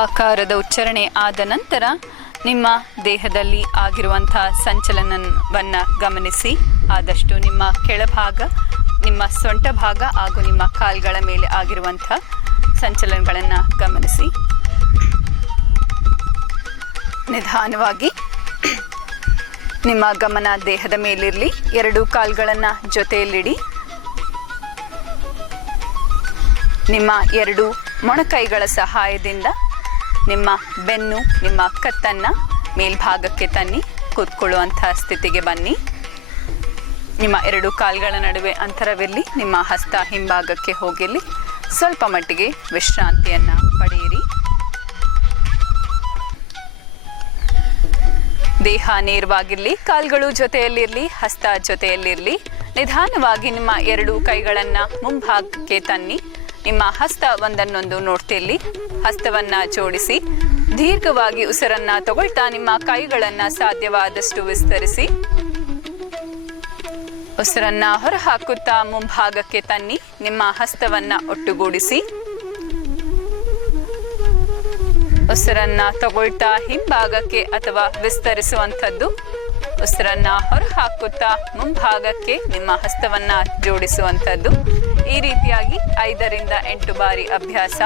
ಆಕಾರದ ಉಚ್ಚಾರಣೆ ಆದ ನಂತರ ನಿಮ್ಮ ದೇಹದಲ್ಲಿ ಆಗಿರುವಂತಹ ಸಂಚಲನವನ್ನು ಗಮನಿಸಿ. ಆದಷ್ಟು ನಿಮ್ಮ ಕೆಳಭಾಗ, ನಿಮ್ಮ ಸೊಂಟ ಭಾಗ ಹಾಗೂ ನಿಮ್ಮ ಕಾಲ್ಗಳ ಮೇಲೆ ಆಗಿರುವಂಥ ಸಂಚಲನಗಳನ್ನು ಗಮನಿಸಿ. ನಿಧಾನವಾಗಿ ನಿಮ್ಮ ಗಮನ ದೇಹದ ಮೇಲಿರಲಿ. 2 ಕಾಲ್ಗಳನ್ನು ಜೊತೆಯಲ್ಲಿಡಿ. ನಿಮ್ಮ 2 ಮೊಣಕೈಗಳ ಸಹಾಯದಿಂದ ನಿಮ್ಮ ಬೆನ್ನು, ನಿಮ್ಮ ಕತ್ತನ್ನು ಮೇಲ್ಭಾಗಕ್ಕೆ ತನ್ನಿ. ಕೂತ್ಕೊಳ್ಳುವಂಥ ಸ್ಥಿತಿಗೆ ಬನ್ನಿ. ನಿಮ್ಮ 2 ಕಾಲ್ಗಳ ನಡುವೆ ಅಂತರವಿರಲಿ. ನಿಮ್ಮ ಹಸ್ತ ಹಿಂಭಾಗಕ್ಕೆ ಹೋಗಿರಲಿ. ಸ್ವಲ್ಪ ಮಟ್ಟಿಗೆ ವಿಶ್ರಾಂತಿಯನ್ನು ಪಡೆಯಿರಿ. ದೇಹ ನೇರವಾಗಿರಲಿ. ಕಾಲ್ಗಳು ಜೊತೆಯಲ್ಲಿರಲಿ, ಹಸ್ತ ಜೊತೆಯಲ್ಲಿರಲಿ. ನಿಧಾನವಾಗಿ ನಿಮ್ಮ 2 ಕೈಗಳನ್ನು ಮುಂಭಾಗಕ್ಕೆ ತನ್ನಿ. ನಿಮ್ಮ ಹಸ್ತ ಒಂದನ್ನೊಂದು ನೋಡ್ತಿರಲಿ. ಹಸ್ತವನ್ನು ಜೋಡಿಸಿ ದೀರ್ಘವಾಗಿ ಉಸಿರನ್ನ ತಗೊಳ್ತಾ ನಿಮ್ಮ ಕೈಗಳನ್ನು ಸಾಧ್ಯವಾದಷ್ಟು ವಿಸ್ತರಿಸಿ. ಉಸಿರನ್ನ ಹೊರ ಹಾಕುತ್ತಾ ಮುಂಭಾಗಕ್ಕೆ ತನ್ನಿ. ನಿಮ್ಮ ಹಸ್ತವನ್ನು ಒಟ್ಟುಗೂಡಿಸಿ. ಉಸಿರನ್ನ ತಗೊಳ್ತಾ ಹಿಂಭಾಗಕ್ಕೆ ಅಥವಾ ವಿಸ್ತರಿಸುವಂಥದ್ದು. ಉಸಿರನ್ನ ಹೊರ ಹಾಕುತ್ತಾ ಮುಂಭಾಗಕ್ಕೆ ನಿಮ್ಮ ಹಸ್ತವನ್ನ ಜೋಡಿಸುವಂಥದ್ದು. ಈ ರೀತಿಯಾಗಿ 5 ರಿಂದ 8 ಬಾರಿ ಅಭ್ಯಾಸ.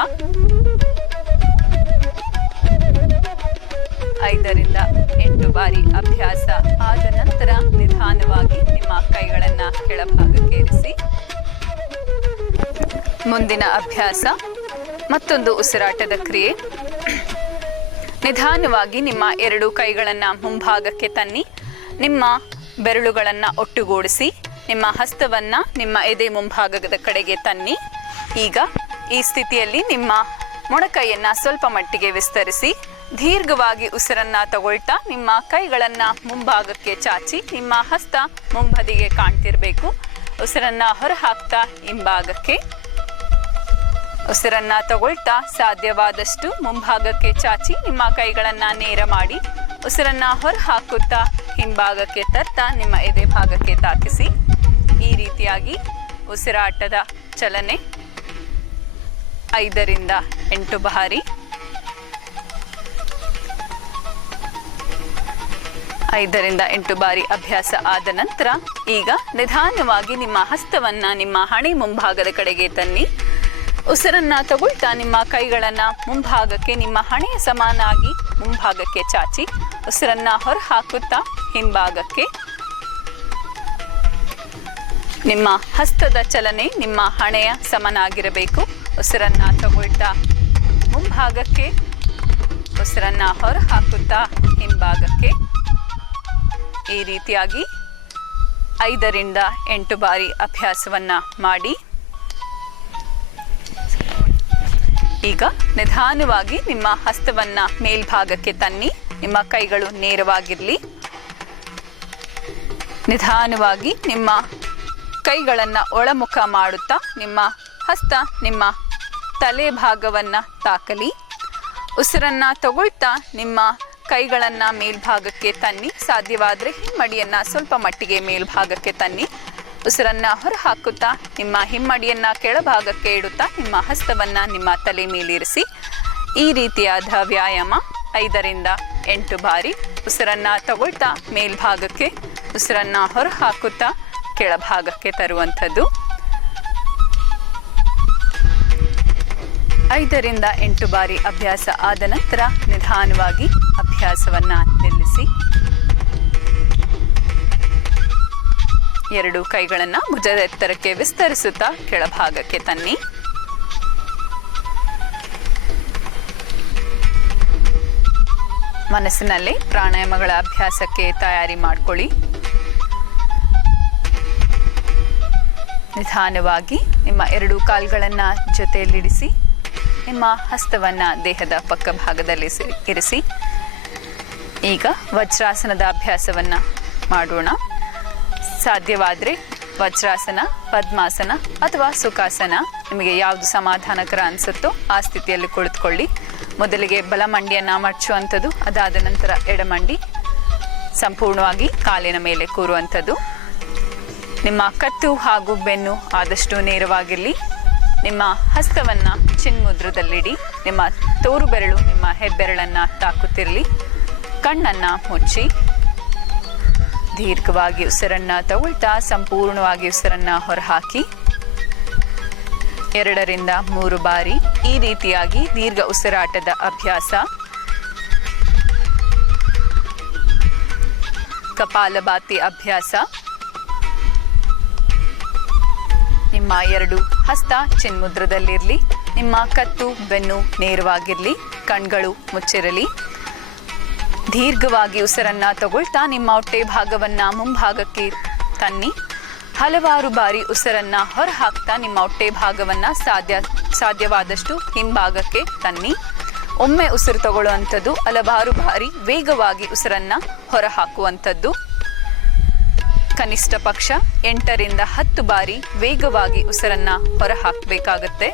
5 ರಿಂದ 8 ಬಾರಿ ಅಭ್ಯಾಸ ಆದ ನಂತರ ನಿಧಾನವಾಗಿ ನಿಮ್ಮ ಕೈಗಳನ್ನ ಕೆಳಭಾಗಕ್ಕೆ ಇರಿಸಿ. ಮುಂದಿನ ಅಭ್ಯಾಸ ಮತ್ತೊಂದು ಉಸಿರಾಟದ ಕ್ರಿಯೆ. ನಿಧಾನವಾಗಿ ನಿಮ್ಮ 2 ಕೈಗಳನ್ನ ಮುಂಭಾಗಕ್ಕೆ ತನ್ನಿ. ನಿಮ್ಮ ಬೆರಳುಗಳನ್ನು ಒಟ್ಟುಗೂಡಿಸಿ ನಿಮ್ಮ ಹಸ್ತವನ್ನ ನಿಮ್ಮ ಎದೆ ಮುಂಭಾಗದ ಕಡೆಗೆ ತನ್ನಿ. ಈಗ ಈ ಸ್ಥಿತಿಯಲ್ಲಿ ನಿಮ್ಮ ಮೊಣಕೈಯನ್ನ ಸ್ವಲ್ಪ ಮಟ್ಟಿಗೆ ವಿಸ್ತರಿಸಿ ದೀರ್ಘವಾಗಿ ಉಸಿರನ್ನ ತಗೊಳ್ತಾ ನಿಮ್ಮ ಕೈಗಳನ್ನ ಮುಂಭಾಗಕ್ಕೆ ಚಾಚಿ ನಿಮ್ಮ ಹಸ್ತ ಮುಂಬದಿಗೆ ಕಾಣ್ತಿರ್ಬೇಕು. ಉಸಿರನ್ನ ಹೊರ ಹಾಕ್ತಾ ಹಿಂಭಾಗಕ್ಕೆ. ಉಸಿರನ್ನ ತಗೊಳ್ತಾ ಸಾಧ್ಯವಾದಷ್ಟು ಮುಂಭಾಗಕ್ಕೆ ಚಾಚಿ ನಿಮ್ಮ ಕೈಗಳನ್ನ ನೇರ ಮಾಡಿ ಉಸಿರನ್ನ ಹೊರ ಹಾಕುತ್ತಾ ಹಿಂಭಾಗಕ್ಕೆ ತರ್ತಾ ನಿಮ್ಮ ಎದೆ ಭಾಗಕ್ಕೆ ತಾಕಿಸಿ. ಈ ರೀತಿಯಾಗಿ ಉಸಿರಾಟದ ಚಲನೆ 5 ರಿಂದ 8 ಬಾರಿ. 5 ರಿಂದ 8 ಬಾರಿ ಅಭ್ಯಾಸ ಆದ ನಂತರ ಈಗ ನಿಧಾನವಾಗಿ ನಿಮ್ಮ ಹಸ್ತವನ್ನ ನಿಮ್ಮ ಹಣೆ ಮುಂಭಾಗದ ಕಡೆಗೆ ತನ್ನಿ. ಉಸಿರನ್ನ ತಗೊಳ್ತಾ ನಿಮ್ಮ ಕೈಗಳನ್ನ ಮುಂಭಾಗಕ್ಕೆ ನಿಮ್ಮ ಹಣೆಯ ಸಮಾನಾಗಿ ಮುಂಭಾಗಕ್ಕೆ ಚಾಚಿ ಉಸಿರನ್ನ ಹೊರ ಹಾಕುತ್ತಾ ಹಿಂಭಾಗಕ್ಕೆ. ನಿಮ್ಮ ಹಸ್ತದ ಚಲನೆ ನಿಮ್ಮ ಹಣೆಯ ಸಮನಾಗಿರಬೇಕು. ಉಸಿರನ್ನ ತಗೊಳ್ತಾ ಮುಂಭಾಗಕ್ಕೆ, ಉಸಿರನ್ನ ಹೊರ ಹಾಕುತ್ತಾ ಹಿಂಭಾಗಕ್ಕೆ. ಈ ರೀತಿಯಾಗಿ 5 ರಿಂದ 8 ಬಾರಿ ಅಭ್ಯಾಸವನ್ನ ಮಾಡಿ. ಈಗ ನಿಧಾನವಾಗಿ ನಿಮ್ಮ ಹಸ್ತವನ್ನ ಮೇಲ್ಭಾಗಕ್ಕೆ ತನ್ನಿ. ನಿಮ್ಮ ಕೈಗಳು ನೇರವಾಗಿರಲಿ. ನಿಧಾನವಾಗಿ ನಿಮ್ಮ ಕೈಗಳನ್ನು ಒಳಮುಖ ಮಾಡುತ್ತಾ ನಿಮ್ಮ ಹಸ್ತ ನಿಮ್ಮ ತಲೆ ಭಾಗವನ್ನು ತಾಕಲಿ. ಉಸಿರನ್ನ ತಗೊಳ್ತಾ ನಿಮ್ಮ ಕೈಗಳನ್ನು ಮೇಲ್ಭಾಗಕ್ಕೆ ತನ್ನಿ. ಸಾಧ್ಯವಾದರೆ ಹಿಮ್ಮಡಿಯನ್ನು ಸ್ವಲ್ಪ ಮಟ್ಟಿಗೆ ಮೇಲ್ಭಾಗಕ್ಕೆ ತನ್ನಿ. ಉಸಿರನ್ನ ಹೊರ ಹಾಕುತ್ತಾ ನಿಮ್ಮ ಹಿಮ್ಮಡಿಯನ್ನು ಕೆಳಭಾಗಕ್ಕೆ ಇಡುತ್ತಾ ನಿಮ್ಮ ಹಸ್ತವನ್ನು ನಿಮ್ಮ ತಲೆ ಮೇಲಿರಿಸಿ. ಈ ರೀತಿಯಾದ ವ್ಯಾಯಾಮ 5 ರಿಂದ 8 ಬಾರಿ. ಉಸಿರನ್ನ ತಗೊಳ್ತಾ ಮೇಲ್ಭಾಗಕ್ಕೆ, ಉಸಿರನ್ನ ಹೊರ ಹಾಕುತ್ತಾ ಕೆಳಭಾಗಕ್ಕೆ ತರುವಂಥದ್ದು. 5 ರಿಂದ 8 ಬಾರಿ ಅಭ್ಯಾಸ ಆದ ನಂತರ ನಿಧಾನವಾಗಿ ಅಭ್ಯಾಸವನ್ನ ನಿಲ್ಲಿಸಿ. 2 ಕೈಗಳನ್ನು ಭುಜದ ಎತ್ತರಕ್ಕೆ ವಿಸ್ತರಿಸುತ್ತಾ ಕೆಳಭಾಗಕ್ಕೆ ತನ್ನಿ. ಮನಸ್ಸಿನಲ್ಲಿ ಪ್ರಾಣಾಯಾಮಗಳ ಅಭ್ಯಾಸಕ್ಕೆ ತಯಾರಿ ಮಾಡಿಕೊಳ್ಳಿ. ನಿಧಾನವಾಗಿ ನಿಮ್ಮ 2 ಕಾಲುಗಳನ್ನು ಜೊತೆಯಲ್ಲಿಡಿಸಿ ನಿಮ್ಮ ಹಸ್ತವನ್ನು ದೇಹದ ಪಕ್ಕ ಭಾಗದಲ್ಲಿ ಇರಿಸಿ. ಈಗ ವಜ್ರಾಸನದ ಅಭ್ಯಾಸವನ್ನು ಮಾಡೋಣ. ಸಾಧ್ಯವಾದರೆ ವಜ್ರಾಸನ, ಪದ್ಮಾಸನ ಅಥವಾ ಸುಖಾಸನ, ನಿಮಗೆ ಯಾವುದು ಸಮಾಧಾನಕರ ಅನಿಸುತ್ತೋ ಆ ಸ್ಥಿತಿಯಲ್ಲಿ ಕುಳಿತುಕೊಳ್ಳಿ. ಮೊದಲಿಗೆ ಬಲಮಂಡಿಯನ್ನು ಮಡಚುವಂಥದ್ದು, ಅದಾದ ನಂತರ ಎಡಮಂಡಿ ಸಂಪೂರ್ಣವಾಗಿ ಕಾಲಿನ ಮೇಲೆ ಕೂರುವಂಥದ್ದು. ನಿಮ್ಮ ಕತ್ತು ಹಾಗೂ ಬೆನ್ನು ಆದಷ್ಟು ನೇರವಾಗಿರಲಿ. ನಿಮ್ಮ ಹಸ್ತವನ್ನು ಚಿನ್ಮುದ್ರದಲ್ಲಿಡಿ. ನಿಮ್ಮ ತೋರು ಬೆರಳು ನಿಮ್ಮ ಹೆಬ್ಬೆರಳನ್ನು ತಾಕುತ್ತಿರಲಿ. ಕಣ್ಣನ್ನು ಮುಚ್ಚಿ ದೀರ್ಘವಾಗಿ ಉಸಿರನ್ನ ತಗೊಳ್ತಾ ಸಂಪೂರ್ಣವಾಗಿ ಉಸಿರನ್ನ ಹೊರಹಾಕಿ 2 ರಿಂದ 3 ಬಾರಿ ಈ ರೀತಿಯಾಗಿ ದೀರ್ಘ ಉಸಿರಾಟದ ಅಭ್ಯಾಸ. ಕಪಾಲಭಾತಿ ಅಭ್ಯಾಸ. ನಿಮ್ಮ 2 ಹಸ್ತ ಚಿನ್ಮುದ್ರದಲ್ಲಿರಲಿ. ನಿಮ್ಮ ಕತ್ತು ಬೆನ್ನು ನೇರವಾಗಿರಲಿ. ಕಣ್ಗಳು ಮುಚ್ಚಿರಲಿ. ದೀರ್ಘವಾಗಿ ಉಸಿರನ್ನ ತಗೊಳ್ತಾ ನಿಮ್ಮ ಹೊಟ್ಟೆ ಭಾಗವನ್ನ ಮುಂಭಾಗಕ್ಕೆ ತನ್ನಿ. ಹಲವಾರು ಬಾರಿ ಉಸಿರನ್ನ ಹೊರ ಹಾಕ್ತಾ ನಿಮ್ಮ ಹೊಟ್ಟೆ ಭಾಗವನ್ನ ಸಾಧ್ಯವಾದಷ್ಟು ಹಿಂಭಾಗಕ್ಕೆ ತನ್ನಿ. ಒಮ್ಮೆ ಉಸಿರು ತಗೊಳ್ಳುವಂಥದ್ದು, ಹಲವಾರು ಬಾರಿ ವೇಗವಾಗಿ ಉಸಿರನ್ನ ಹೊರ ಹಾಕುವಂಥದ್ದು. ಕನಿಷ್ಠ ಪಕ್ಷ 8 ರಿಂದ 10 ಬಾರಿ ವೇಗವಾಗಿ ಉಸಿರನ್ನ ಹೊರ ಹಾಕಬೇಕಾಗತ್ತೆ.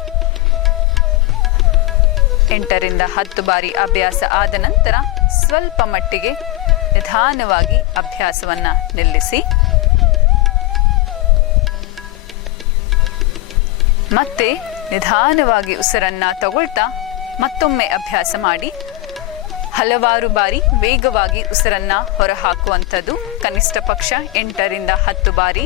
8 ರಿಂದ 10 ಬಾರಿ ಅಭ್ಯಾಸ ಆದ ನಂತರ ಸ್ವಲ್ಪ ಮಟ್ಟಿಗೆ ನಿಧಾನವಾಗಿ ಅಭ್ಯಾಸವನ್ನ ನಿಲ್ಲಿಸಿ. ಮತ್ತೆ ನಿಧಾನವಾಗಿ ಉಸಿರನ್ನ ತಗೊಳ್ತಾ ಮತ್ತೊಮ್ಮೆ ಅಭ್ಯಾಸ ಮಾಡಿ. ಹಲವಾರು ಬಾರಿ ವೇಗವಾಗಿ ಉಸಿರನ್ನ ಹೊರಹಾಕುವಂಥದ್ದು, ಕನಿಷ್ಠ ಪಕ್ಷ 8ರಿಂದ 10 ಬಾರಿ.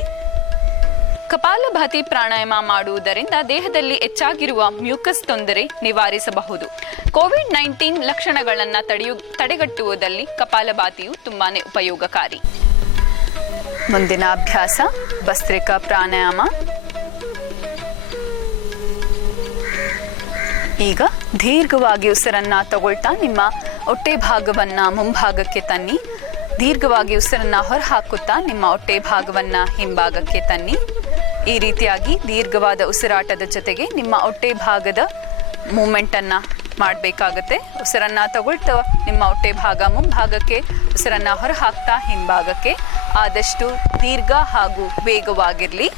ಕಪಾಲಭಾತಿ ಪ್ರಾಣಾಯಾಮ ಮಾಡುವುದರಿಂದ ದೇಹದಲ್ಲಿ ಹೆಚ್ಚಾಗಿರುವ ಮ್ಯೂಕಸ್ ತೊಂದರೆ ನಿವಾರಿಸಬಹುದು. ಕೋವಿಡ್-19 ಲಕ್ಷಣಗಳನ್ನು ತಡೆಗಟ್ಟುವುದರಲ್ಲಿ ಕಪಾಲಭಾತಿಯು ತುಂಬಾನೇ ಉಪಯೋಗಕಾರಿ. ಮುಂದಿನ ಅಭ್ಯಾಸ ಭಸ್ತ್ರಿಕಾ ಪ್ರಾಣಾಯಾಮ. ಈಗ ದೀರ್ಘವಾಗಿ ಉಸಿರನ್ನ ತಗೊಳ್ತಾ ನಿಮ್ಮ ಹೊಟ್ಟೆ ಭಾಗವನ್ನ ಮುಂಭಾಗಕ್ಕೆ ತನ್ನಿ. ದೀರ್ಘವಾಗಿ ಉಸಿರನ್ನ ಹೊರಹಾಕುತ್ತಾ ನಿಮ್ಮ ಹೊಟ್ಟೆ ಭಾಗವನ್ನ ಹಿಂಭಾಗಕ್ಕೆ ತನ್ನಿ. ಈ ರೀತಿಯಾಗಿ ದೀರ್ಘವಾದ ಉಸಿರಾಟದ ಜೊತೆಗೆ ನಿಮ್ಮ ಹೊಟ್ಟೆ ಭಾಗದ ಮೂಮೆಂಟನ್ನು ಮಾಡಬೇಕಾಗತ್ತೆ. ಉಸಿರನ್ನ ತಗೊಳ್ತಾ ನಿಮ್ಮ ಹೊಟ್ಟೆ ಭಾಗ ಮುಂಭಾಗಕ್ಕೆ, ಉಸಿರನ್ನ ಹೊರಹಾಕ್ತಾ ಹಿಂಭಾಗಕ್ಕೆ. ಆದಷ್ಟು ದೀರ್ಘ ಹಾಗೂ ವೇಗವಾಗಿರಲಿ.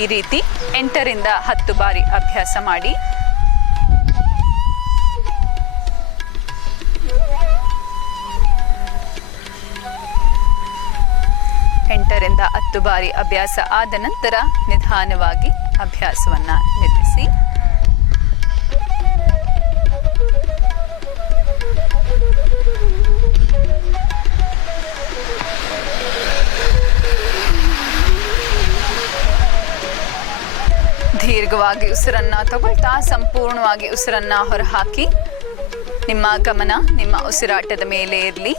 ಈ ರೀತಿ 8ರಿಂದ 10 ಬಾರಿ ಅಭ್ಯಾಸ ಮಾಡಿ. ರಿಂದ 10 ಬಾರಿ ಅಭ್ಯಾಸ ಆದ ನಂತರ ನಿಧಾನವಾಗಿ ಅಭ್ಯಾಸವನ್ನ ನಿಲ್ಲಿಸಿ. ದೀರ್ಘವಾಗಿ ಉಸಿರನ್ನ ತಗೊಳ್ತಾ ಸಂಪೂರ್ಣವಾಗಿ ಉಸಿರನ್ನ ಹೊರಹಾಕಿ. ನಿಮ್ಮ ಗಮನ ನಿಮ್ಮ ಉಸಿರಾಟದ ಮೇಲೆ ಇರಲಿ.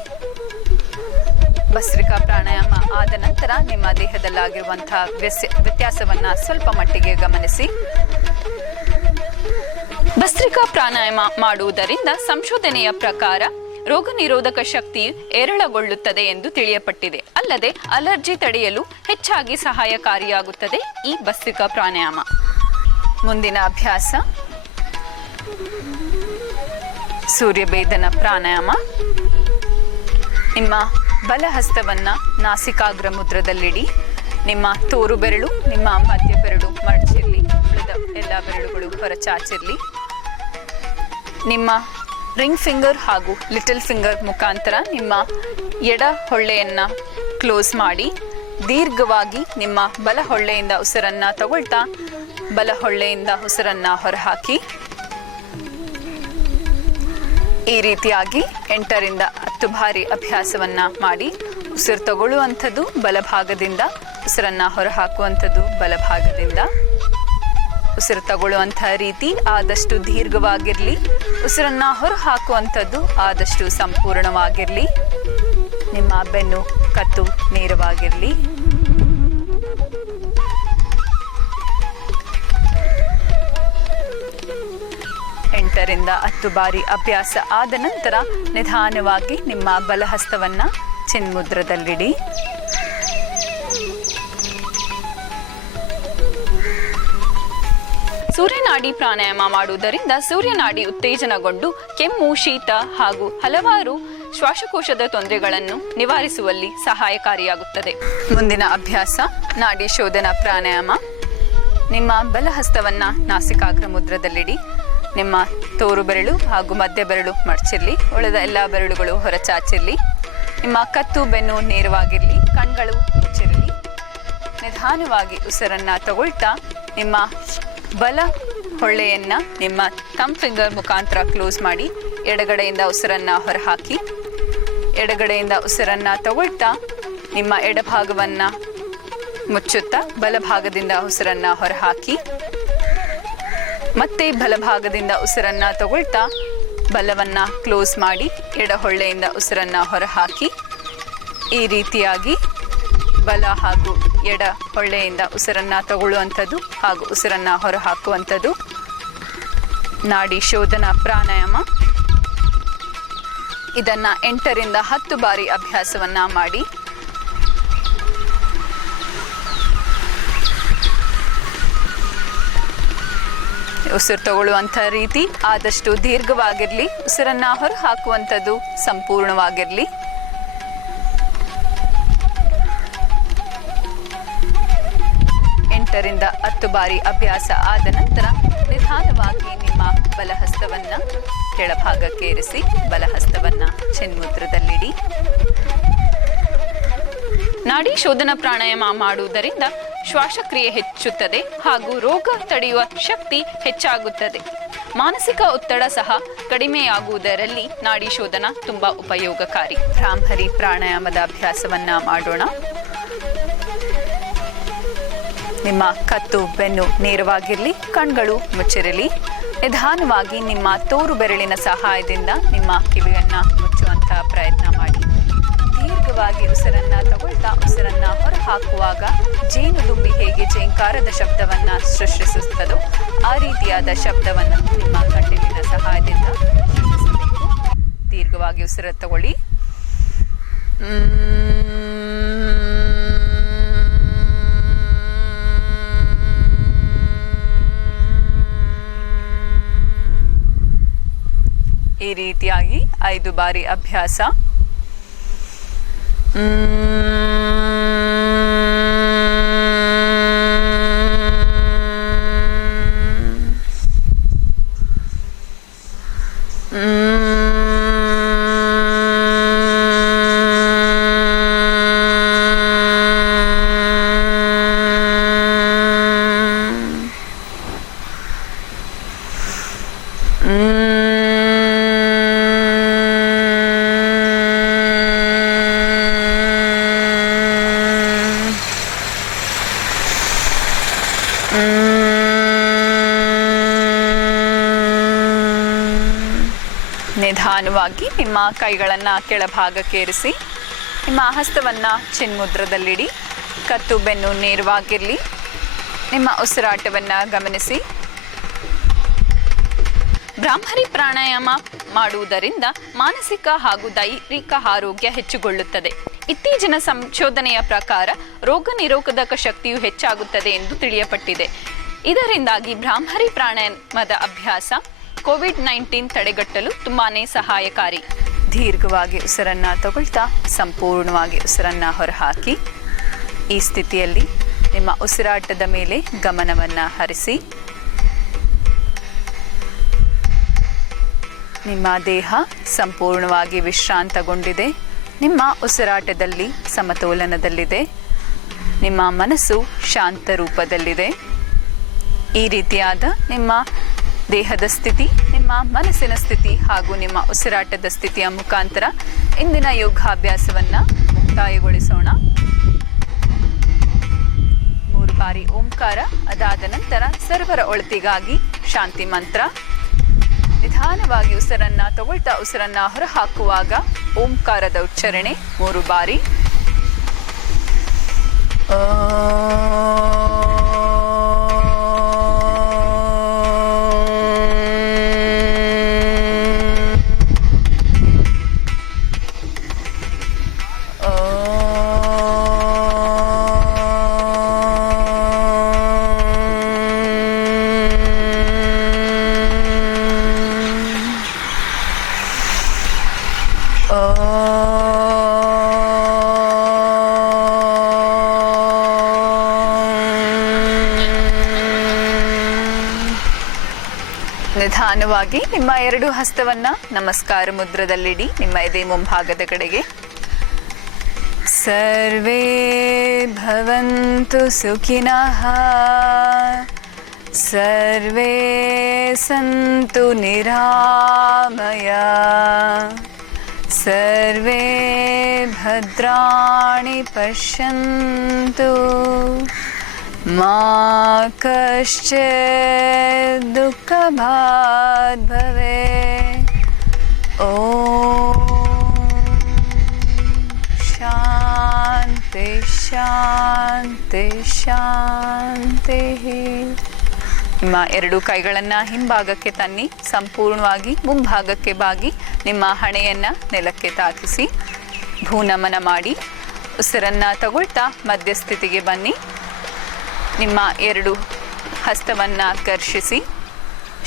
ಭಸ್ತ್ರಿಕಾ ಪ್ರಾಣಾಯಾಮ ಆದ ನಂತರ ನಿಮ್ಮ ದೇಹದಲ್ಲಾಗಿರುವಂತಹ ವ್ಯತ್ಯಾಸವನ್ನ ಸ್ವಲ್ಪ ಮಟ್ಟಿಗೆ ಗಮನಿಸಿ. ಭಸ್ತ್ರಿಕಾ ಪ್ರಾಣಾಯಾಮ ಮಾಡುವುದರಿಂದ ಸಂಶೋಧನೆಯ ಪ್ರಕಾರ ರೋಗ ನಿರೋಧಕ ಶಕ್ತಿ ಏರಳಗೊಳ್ಳುತ್ತದೆ ಎಂದು ತಿಳಿಯಪಟ್ಟಿದೆ. ಅಲ್ಲದೆ ಅಲರ್ಜಿ ತಡೆಯಲು ಹೆಚ್ಚಾಗಿ ಸಹಾಯಕಾರಿಯಾಗುತ್ತದೆ ಈ ಭಸ್ತ್ರಿಕಾ ಪ್ರಾಣಾಯಾಮ. ಮುಂದಿನ ಅಭ್ಯಾಸ ಸೂರ್ಯಭೇದನ ಪ್ರಾಣಾಯಾಮ. ನಿಮ್ಮ ಬಲಹಸ್ತವನ್ನ ನಾಸಿಕಾಗ್ರ ಮುದ್ರದಲ್ಲಿಡಿ. ನಿಮ್ಮ ತೋರು ಬೆರಳು ನಿಮ್ಮ ಮಧ್ಯ ಬೆರಳು ಮಡಚಿರಲಿ. ಉಳಿದ ಎಲ್ಲ ಬೆರಳುಗಳು ಹೊರಚಾಚಿರಲಿ. ನಿಮ್ಮ ರಿಂಗ್ ಫಿಂಗರ್ ಹಾಗೂ ಲಿಟಲ್ ಫಿಂಗರ್ ಮುಖಾಂತರ ನಿಮ್ಮ ಎಡ ಹೊಳ್ಳೆಯನ್ನು ಕ್ಲೋಸ್ ಮಾಡಿ ದೀರ್ಘವಾಗಿ ನಿಮ್ಮ ಬಲ ಹೊಳ್ಳೆಯಿಂದ ಉಸಿರನ್ನು ತಗೊಳ್ತಾ ಬಲ ಹೊಳ್ಳೆಯಿಂದ ಉಸಿರನ್ನು ಹೊರಹಾಕಿ. ಈ ರೀತಿಯಾಗಿ 8ರಿಂದ 10 ಬಾರಿ ಅಭ್ಯಾಸವನ್ನ ಮಾಡಿ. ಉಸಿರು ತಗೊಳ್ಳುವಂಥದ್ದು ಬಲಭಾಗದಿಂದ, ಉಸಿರನ್ನ ಹೊರಹಾಕುವಂಥದ್ದು ಬಲಭಾಗದಿಂದ. ಉಸಿರು ತಗೊಳ್ಳುವಂಥ ರೀತಿ ಆದಷ್ಟು ದೀರ್ಘವಾಗಿರಲಿ. ಉಸಿರನ್ನ ಹೊರಹಾಕುವಂಥದ್ದು ಆದಷ್ಟು ಸಂಪೂರ್ಣವಾಗಿರಲಿ. ನಿಮ್ಮ ಬೆನ್ನು ಕತ್ತು ನೇರವಾಗಿರಲಿ. ರಿಂದ 10 ಬಾರಿ ಅಭ್ಯಾಸ ಆದ ನಂತರ ನಿಧಾನವಾಗಿ ನಿಮ್ಮ ಬಲಹಸ್ತವನ್ನ ಚಿನ್ಮುದ್ರದಲ್ಲಿಡಿ. ಸೂರ್ಯನಾಡಿ ಪ್ರಾಣಾಯಾಮ ಮಾಡುವುದರಿಂದ ಸೂರ್ಯನಾಡಿ ಉತ್ತೇಜನಗೊಂಡು ಕೆಮ್ಮು, ಶೀತ ಹಾಗೂ ಹಲವಾರು ಶ್ವಾಸಕೋಶದ ತೊಂದರೆಗಳನ್ನು ನಿವಾರಿಸುವಲ್ಲಿ ಸಹಾಯಕಾರಿಯಾಗುತ್ತದೆ. ಮುಂದಿನ ಅಭ್ಯಾಸ ನಾಡಿ ಶೋಧನ ಪ್ರಾಣಾಯಾಮ. ನಿಮ್ಮ ಬಲಹಸ್ತವನ್ನ ನಾಸಿಕಾಗ್ರ ಮುದ್ರದಲ್ಲಿಡಿ. ನಿಮ್ಮ ತೋರು ಬೆರಳು ಹಾಗೂ ಮಧ್ಯ ಬೆರಳು ಮಡಚಿರಲಿ. ಉಳಿದ ಎಲ್ಲ ಬೆರಳುಗಳು ಹೊರಚಾಚಿರಲಿ. ನಿಮ್ಮ ಕತ್ತು ಬೆನ್ನು ನೇರವಾಗಿರಲಿ. ಕಣ್ಗಳು ಮುಚ್ಚಿರಲಿ. ನಿಧಾನವಾಗಿ ಉಸಿರನ್ನು ತಗೊಳ್ತಾ ನಿಮ್ಮ ಬಲ ಹೊಳ್ಳೆಯನ್ನು ನಿಮ್ಮ ಥಂಬ್ ಫಿಂಗರ್ ಮುಖಾಂತರ ಕ್ಲೋಸ್ ಮಾಡಿ ಎಡಗಡೆಯಿಂದ ಉಸಿರನ್ನು ಹೊರಹಾಕಿ. ಎಡಗಡೆಯಿಂದ ಉಸಿರನ್ನು ತಗೊಳ್ತಾ ನಿಮ್ಮ ಎಡಭಾಗವನ್ನು ಮುಚ್ಚುತ್ತಾ ಬಲಭಾಗದಿಂದ ಉಸಿರನ್ನು ಹೊರಹಾಕಿ. ಮತ್ತೆ ಬಲಭಾಗದಿಂದ ಉಸಿರನ್ನ ತಗೊಳ್ತಾ ಬಲವನ್ನ ಕ್ಲೋಸ್ ಮಾಡಿ ಎಡ ಹೊಳ್ಳೆಯಿಂದ ಉಸಿರನ್ನ ಹೊರಹಾಕಿ. ಈ ರೀತಿಯಾಗಿ ಬಲ ಹಾಗೂ ಎಡ ಹೊಳ್ಳೆಯಿಂದ ಉಸಿರನ್ನ ತಗೊಳ್ಳುವಂಥದ್ದು ಹಾಗೂ ಉಸಿರನ್ನ ಹೊರಹಾಕುವಂಥದ್ದು ನಾಡಿ ಶೋಧನ ಪ್ರಾಣಾಯಾಮ. ಇದನ್ನ 8ರಿಂದ 10 ಬಾರಿ ಅಭ್ಯಾಸವನ್ನ ಮಾಡಿ. ಉಸಿರು ತಗೊಳ್ಳುವಂಥ ರೀತಿ ಆದಷ್ಟು ದೀರ್ಘವಾಗಿರಲಿ. ಉಸಿರನ್ನ ಹೊರ ಹಾಕುವಂಥದ್ದು ಸಂಪೂರ್ಣವಾಗಿರಲಿ. ರಿಂದ 10 ಬಾರಿ ಅಭ್ಯಾಸ ಆದ ನಂತರ ನಿಧಾನವಾಗಿ ನಿಮ್ಮ ಬಲಹಸ್ತವನ್ನ ಕೆಳಭಾಗಕ್ಕೆ ಇರಿಸಿ ಬಲಹಸ್ತವನ್ನ ಚಿನ್ಮುದ್ರದಲ್ಲಿಡಿ. ನಾಡಿ ಶೋಧನ ಪ್ರಾಣಾಯಾಮ ಮಾಡುವುದರಿಂದ ಶ್ವಾಸಕ್ರಿಯೆ ಹೆಚ್ಚುತ್ತದೆ ಹಾಗೂ ರೋಗ ತಡೆಯುವ ಶಕ್ತಿ ಹೆಚ್ಚಾಗುತ್ತದೆ. ಮಾನಸಿಕ ಒತ್ತಡ ಸಹ ಕಡಿಮೆಯಾಗುವುದರಲ್ಲಿ ನಾಡಿ ಶೋಧನ ತುಂಬಾ ಉಪಯೋಗಕಾರಿ. ಭ್ರಾಮರಿ ಪ್ರಾಣಾಯಾಮದ ಅಭ್ಯಾಸವನ್ನ ಮಾಡೋಣ. ನಿಮ್ಮ ಕತ್ತು ಬೆನ್ನು ನೇರವಾಗಿರಲಿ, ಕಣ್ಗಳು ಮುಚ್ಚಿರಲಿ. ನಿಧಾನವಾಗಿ ನಿಮ್ಮ ತೋರು ಬೆರಳಿನ ಸಹಾಯದಿಂದ ನಿಮ್ಮ ಕಿವಿಯನ್ನ ಮುಚ್ಚುವಂತಹ ಪ್ರಯತ್ನ ಮಾಡಿ. ದೀರ್ಘವಾಗಿ ಉಸಿರನ್ನ ತಗೊಳ್ತಾ ಉಸಿರನ್ನ ಹೊರಹಾಕುವಾಗ ಜೇನುದುಂಬಿ ಹೇಗೆ ಜೇಂಕಾರದ ಶಬ್ದವನ್ನ ಸೃಷ್ಟಿಸುತ್ತದೋ ಆ ರೀತಿಯಾದ ಶಬ್ದವನ್ನು ನಿಮ್ಮ ಗಂಟಲಿನ ಸಹಾಯದಿಂದ ಸೃಷ್ಟಿಸಬೇಕು. ದೀರ್ಘವಾಗಿ ಉಸಿರು ತಗೊಳ್ಳಿ. ಈ ರೀತಿಯಾಗಿ 5 ಬಾರಿ ಅಭ್ಯಾಸ. ನಿಧಾನವಾಗಿ ನಿಮ್ಮ ಕೈಗಳನ್ನು ಕೆಳಭಾಗಕ್ಕೆ ಇರಿಸಿ. ನಿಮ್ಮ ಹಸ್ತವನ್ನು ಚಿನ್ಮುದ್ರದಲ್ಲಿಡಿ. ಕತ್ತು ಬೆನ್ನು ನೇರವಾಗಿರಲಿ. ನಿಮ್ಮ ಉಸಿರಾಟವನ್ನು ಗಮನಿಸಿ. ಬ್ರಾಹ್ಮರಿ ಪ್ರಾಣಾಯಾಮ ಮಾಡುವುದರಿಂದ ಮಾನಸಿಕ ಹಾಗೂ ದೈಹಿಕ ಆರೋಗ್ಯ ಹೆಚ್ಚುಗೊಳ್ಳುತ್ತದೆ. ಇತ್ತೀಚಿನ ಸಂಶೋಧನೆಯ ಪ್ರಕಾರ ರೋಗ ನಿರೋಧಕ ಶಕ್ತಿಯು ಹೆಚ್ಚಾಗುತ್ತದೆ ಎಂದು ತಿಳಿಯಪಟ್ಟಿದೆ. ಇದರಿಂದಾಗಿ ಬ್ರಾಹ್ಮರಿ ಪ್ರಾಣಾಯಾಮದ ಅಭ್ಯಾಸ ಕೋವಿಡ್-19 ತಡೆಗಟ್ಟಲು ತುಂಬಾನೇ ಸಹಾಯಕಾರಿ. ದೀರ್ಘವಾಗಿ ಉಸಿರನ್ನ ತಗೊಳ್ತಾ ಸಂಪೂರ್ಣವಾಗಿ ಉಸಿರನ್ನ ಹೊರಹಾಕಿ. ಈ ಸ್ಥಿತಿಯಲ್ಲಿ ನಿಮ್ಮ ಉಸಿರಾಟದ ಮೇಲೆ ಗಮನವನ್ನು ಹರಿಸಿ. ನಿಮ್ಮ ದೇಹ ಸಂಪೂರ್ಣವಾಗಿ ವಿಶ್ರಾಂತಗೊಂಡಿದೆ. ನಿಮ್ಮ ಉಸಿರಾಟದಲ್ಲಿ ಸಮತೋಲನದಲ್ಲಿದೆ. ನಿಮ್ಮ ಮನಸ್ಸು ಶಾಂತ ರೂಪದಲ್ಲಿದೆ. ಈ ರೀತಿಯಾದ ನಿಮ್ಮ ದೇಹದ ಸ್ಥಿತಿ, ನಿಮ್ಮ ಮನಸ್ಸಿನ ಸ್ಥಿತಿ ಹಾಗೂ ನಿಮ್ಮ ಉಸಿರಾಟದ ಸ್ಥಿತಿಯ ಮುಖಾಂತರ ಇಂದಿನ ಯೋಗಾಭ್ಯಾಸವನ್ನು ಮುಕ್ತಾಯಗೊಳಿಸೋಣ. 3 ಬಾರಿ ಓಂಕಾರ, ಅದಾದ ನಂತರ ಸರ್ವರ ಒಳಿತಿಗಾಗಿ ಶಾಂತಿ ಮಂತ್ರ. ನಿಧಾನವಾಗಿ ಉಸಿರನ್ನ ತಗೊಳ್ತಾ ಉಸಿರನ್ನ ಹೊರಹಾಕುವಾಗ ಓಂಕಾರದ ಉಚ್ಚಾರಣೆ 3 ಬಾರಿ. ನಿಧಾನವಾಗಿ ನಿಮ್ಮ 2 ಹಸ್ತವನ್ನ ನಮಸ್ಕಾರ ಮುದ್ರದಲ್ಲಿಡಿ. ನಿಮ್ಮ ಎದೆ ಮುಂಭಾಗದ ಕಡೆಗೆ. ಸರ್ವೇ ಭವಂತು ಸುಖಿನಃ, ಸರ್ವೇ ಸಂತು ನಿರಾಮಯ, ಸರ್ವೇ ಭದ್ರಾಣಿ ಪಶ್ಯಂತು, ಮಾ ಕಶ್ಚಿತ್ ದುಃಖಭಾಗ್ ಭವೇತ್. ಓಂ ಶಾಂತಿ ಶಾಂತಿ ಶಾಂತಿ. ನಿಮ್ಮ 2 ಕೈಗಳನ್ನು ಹಿಂಭಾಗಕ್ಕೆ ತನ್ನಿ. ಸಂಪೂರ್ಣವಾಗಿ ಮುಂಭಾಗಕ್ಕೆ ಬಾಗಿ ನಿಮ್ಮ ಹಣೆಯನ್ನು ನೆಲಕ್ಕೆ ತಾಕಿಸಿ ಭೂನಮನ ಮಾಡಿ. ಉಸಿರನ್ನು ತಗೊಳ್ತಾ ಮಧ್ಯಸ್ಥಿತಿಗೆ ಬನ್ನಿ. ನಿಮ್ಮ 2 ಹಸ್ತವನ್ನು ಘರ್ಷಿಸಿ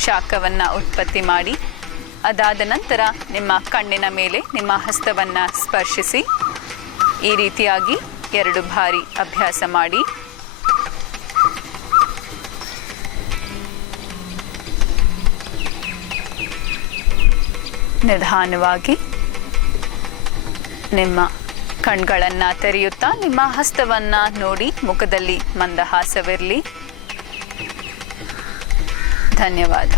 ಶಾಖವನ್ನು ಉತ್ಪತ್ತಿ ಮಾಡಿ. ಅದಾದ ನಂತರ ನಿಮ್ಮ ಕಣ್ಣಿನ ಮೇಲೆ ನಿಮ್ಮ ಹಸ್ತವನ್ನು ಸ್ಪರ್ಶಿಸಿ. ಈ ರೀತಿಯಾಗಿ 2 ಬಾರಿ ಅಭ್ಯಾಸ ಮಾಡಿ. ನಿಧಾನವಾಗಿ ನಿಮ್ಮ ಕಣ್ಗಳನ್ನು ತೆರೆಯುತ್ತಾ ನಿಮ್ಮ ಹಸ್ತವನ್ನು ನೋಡಿ ಮುಖದಲ್ಲಿ ಮಂದಹಾಸವಿರಲಿ. ಧನ್ಯವಾದ.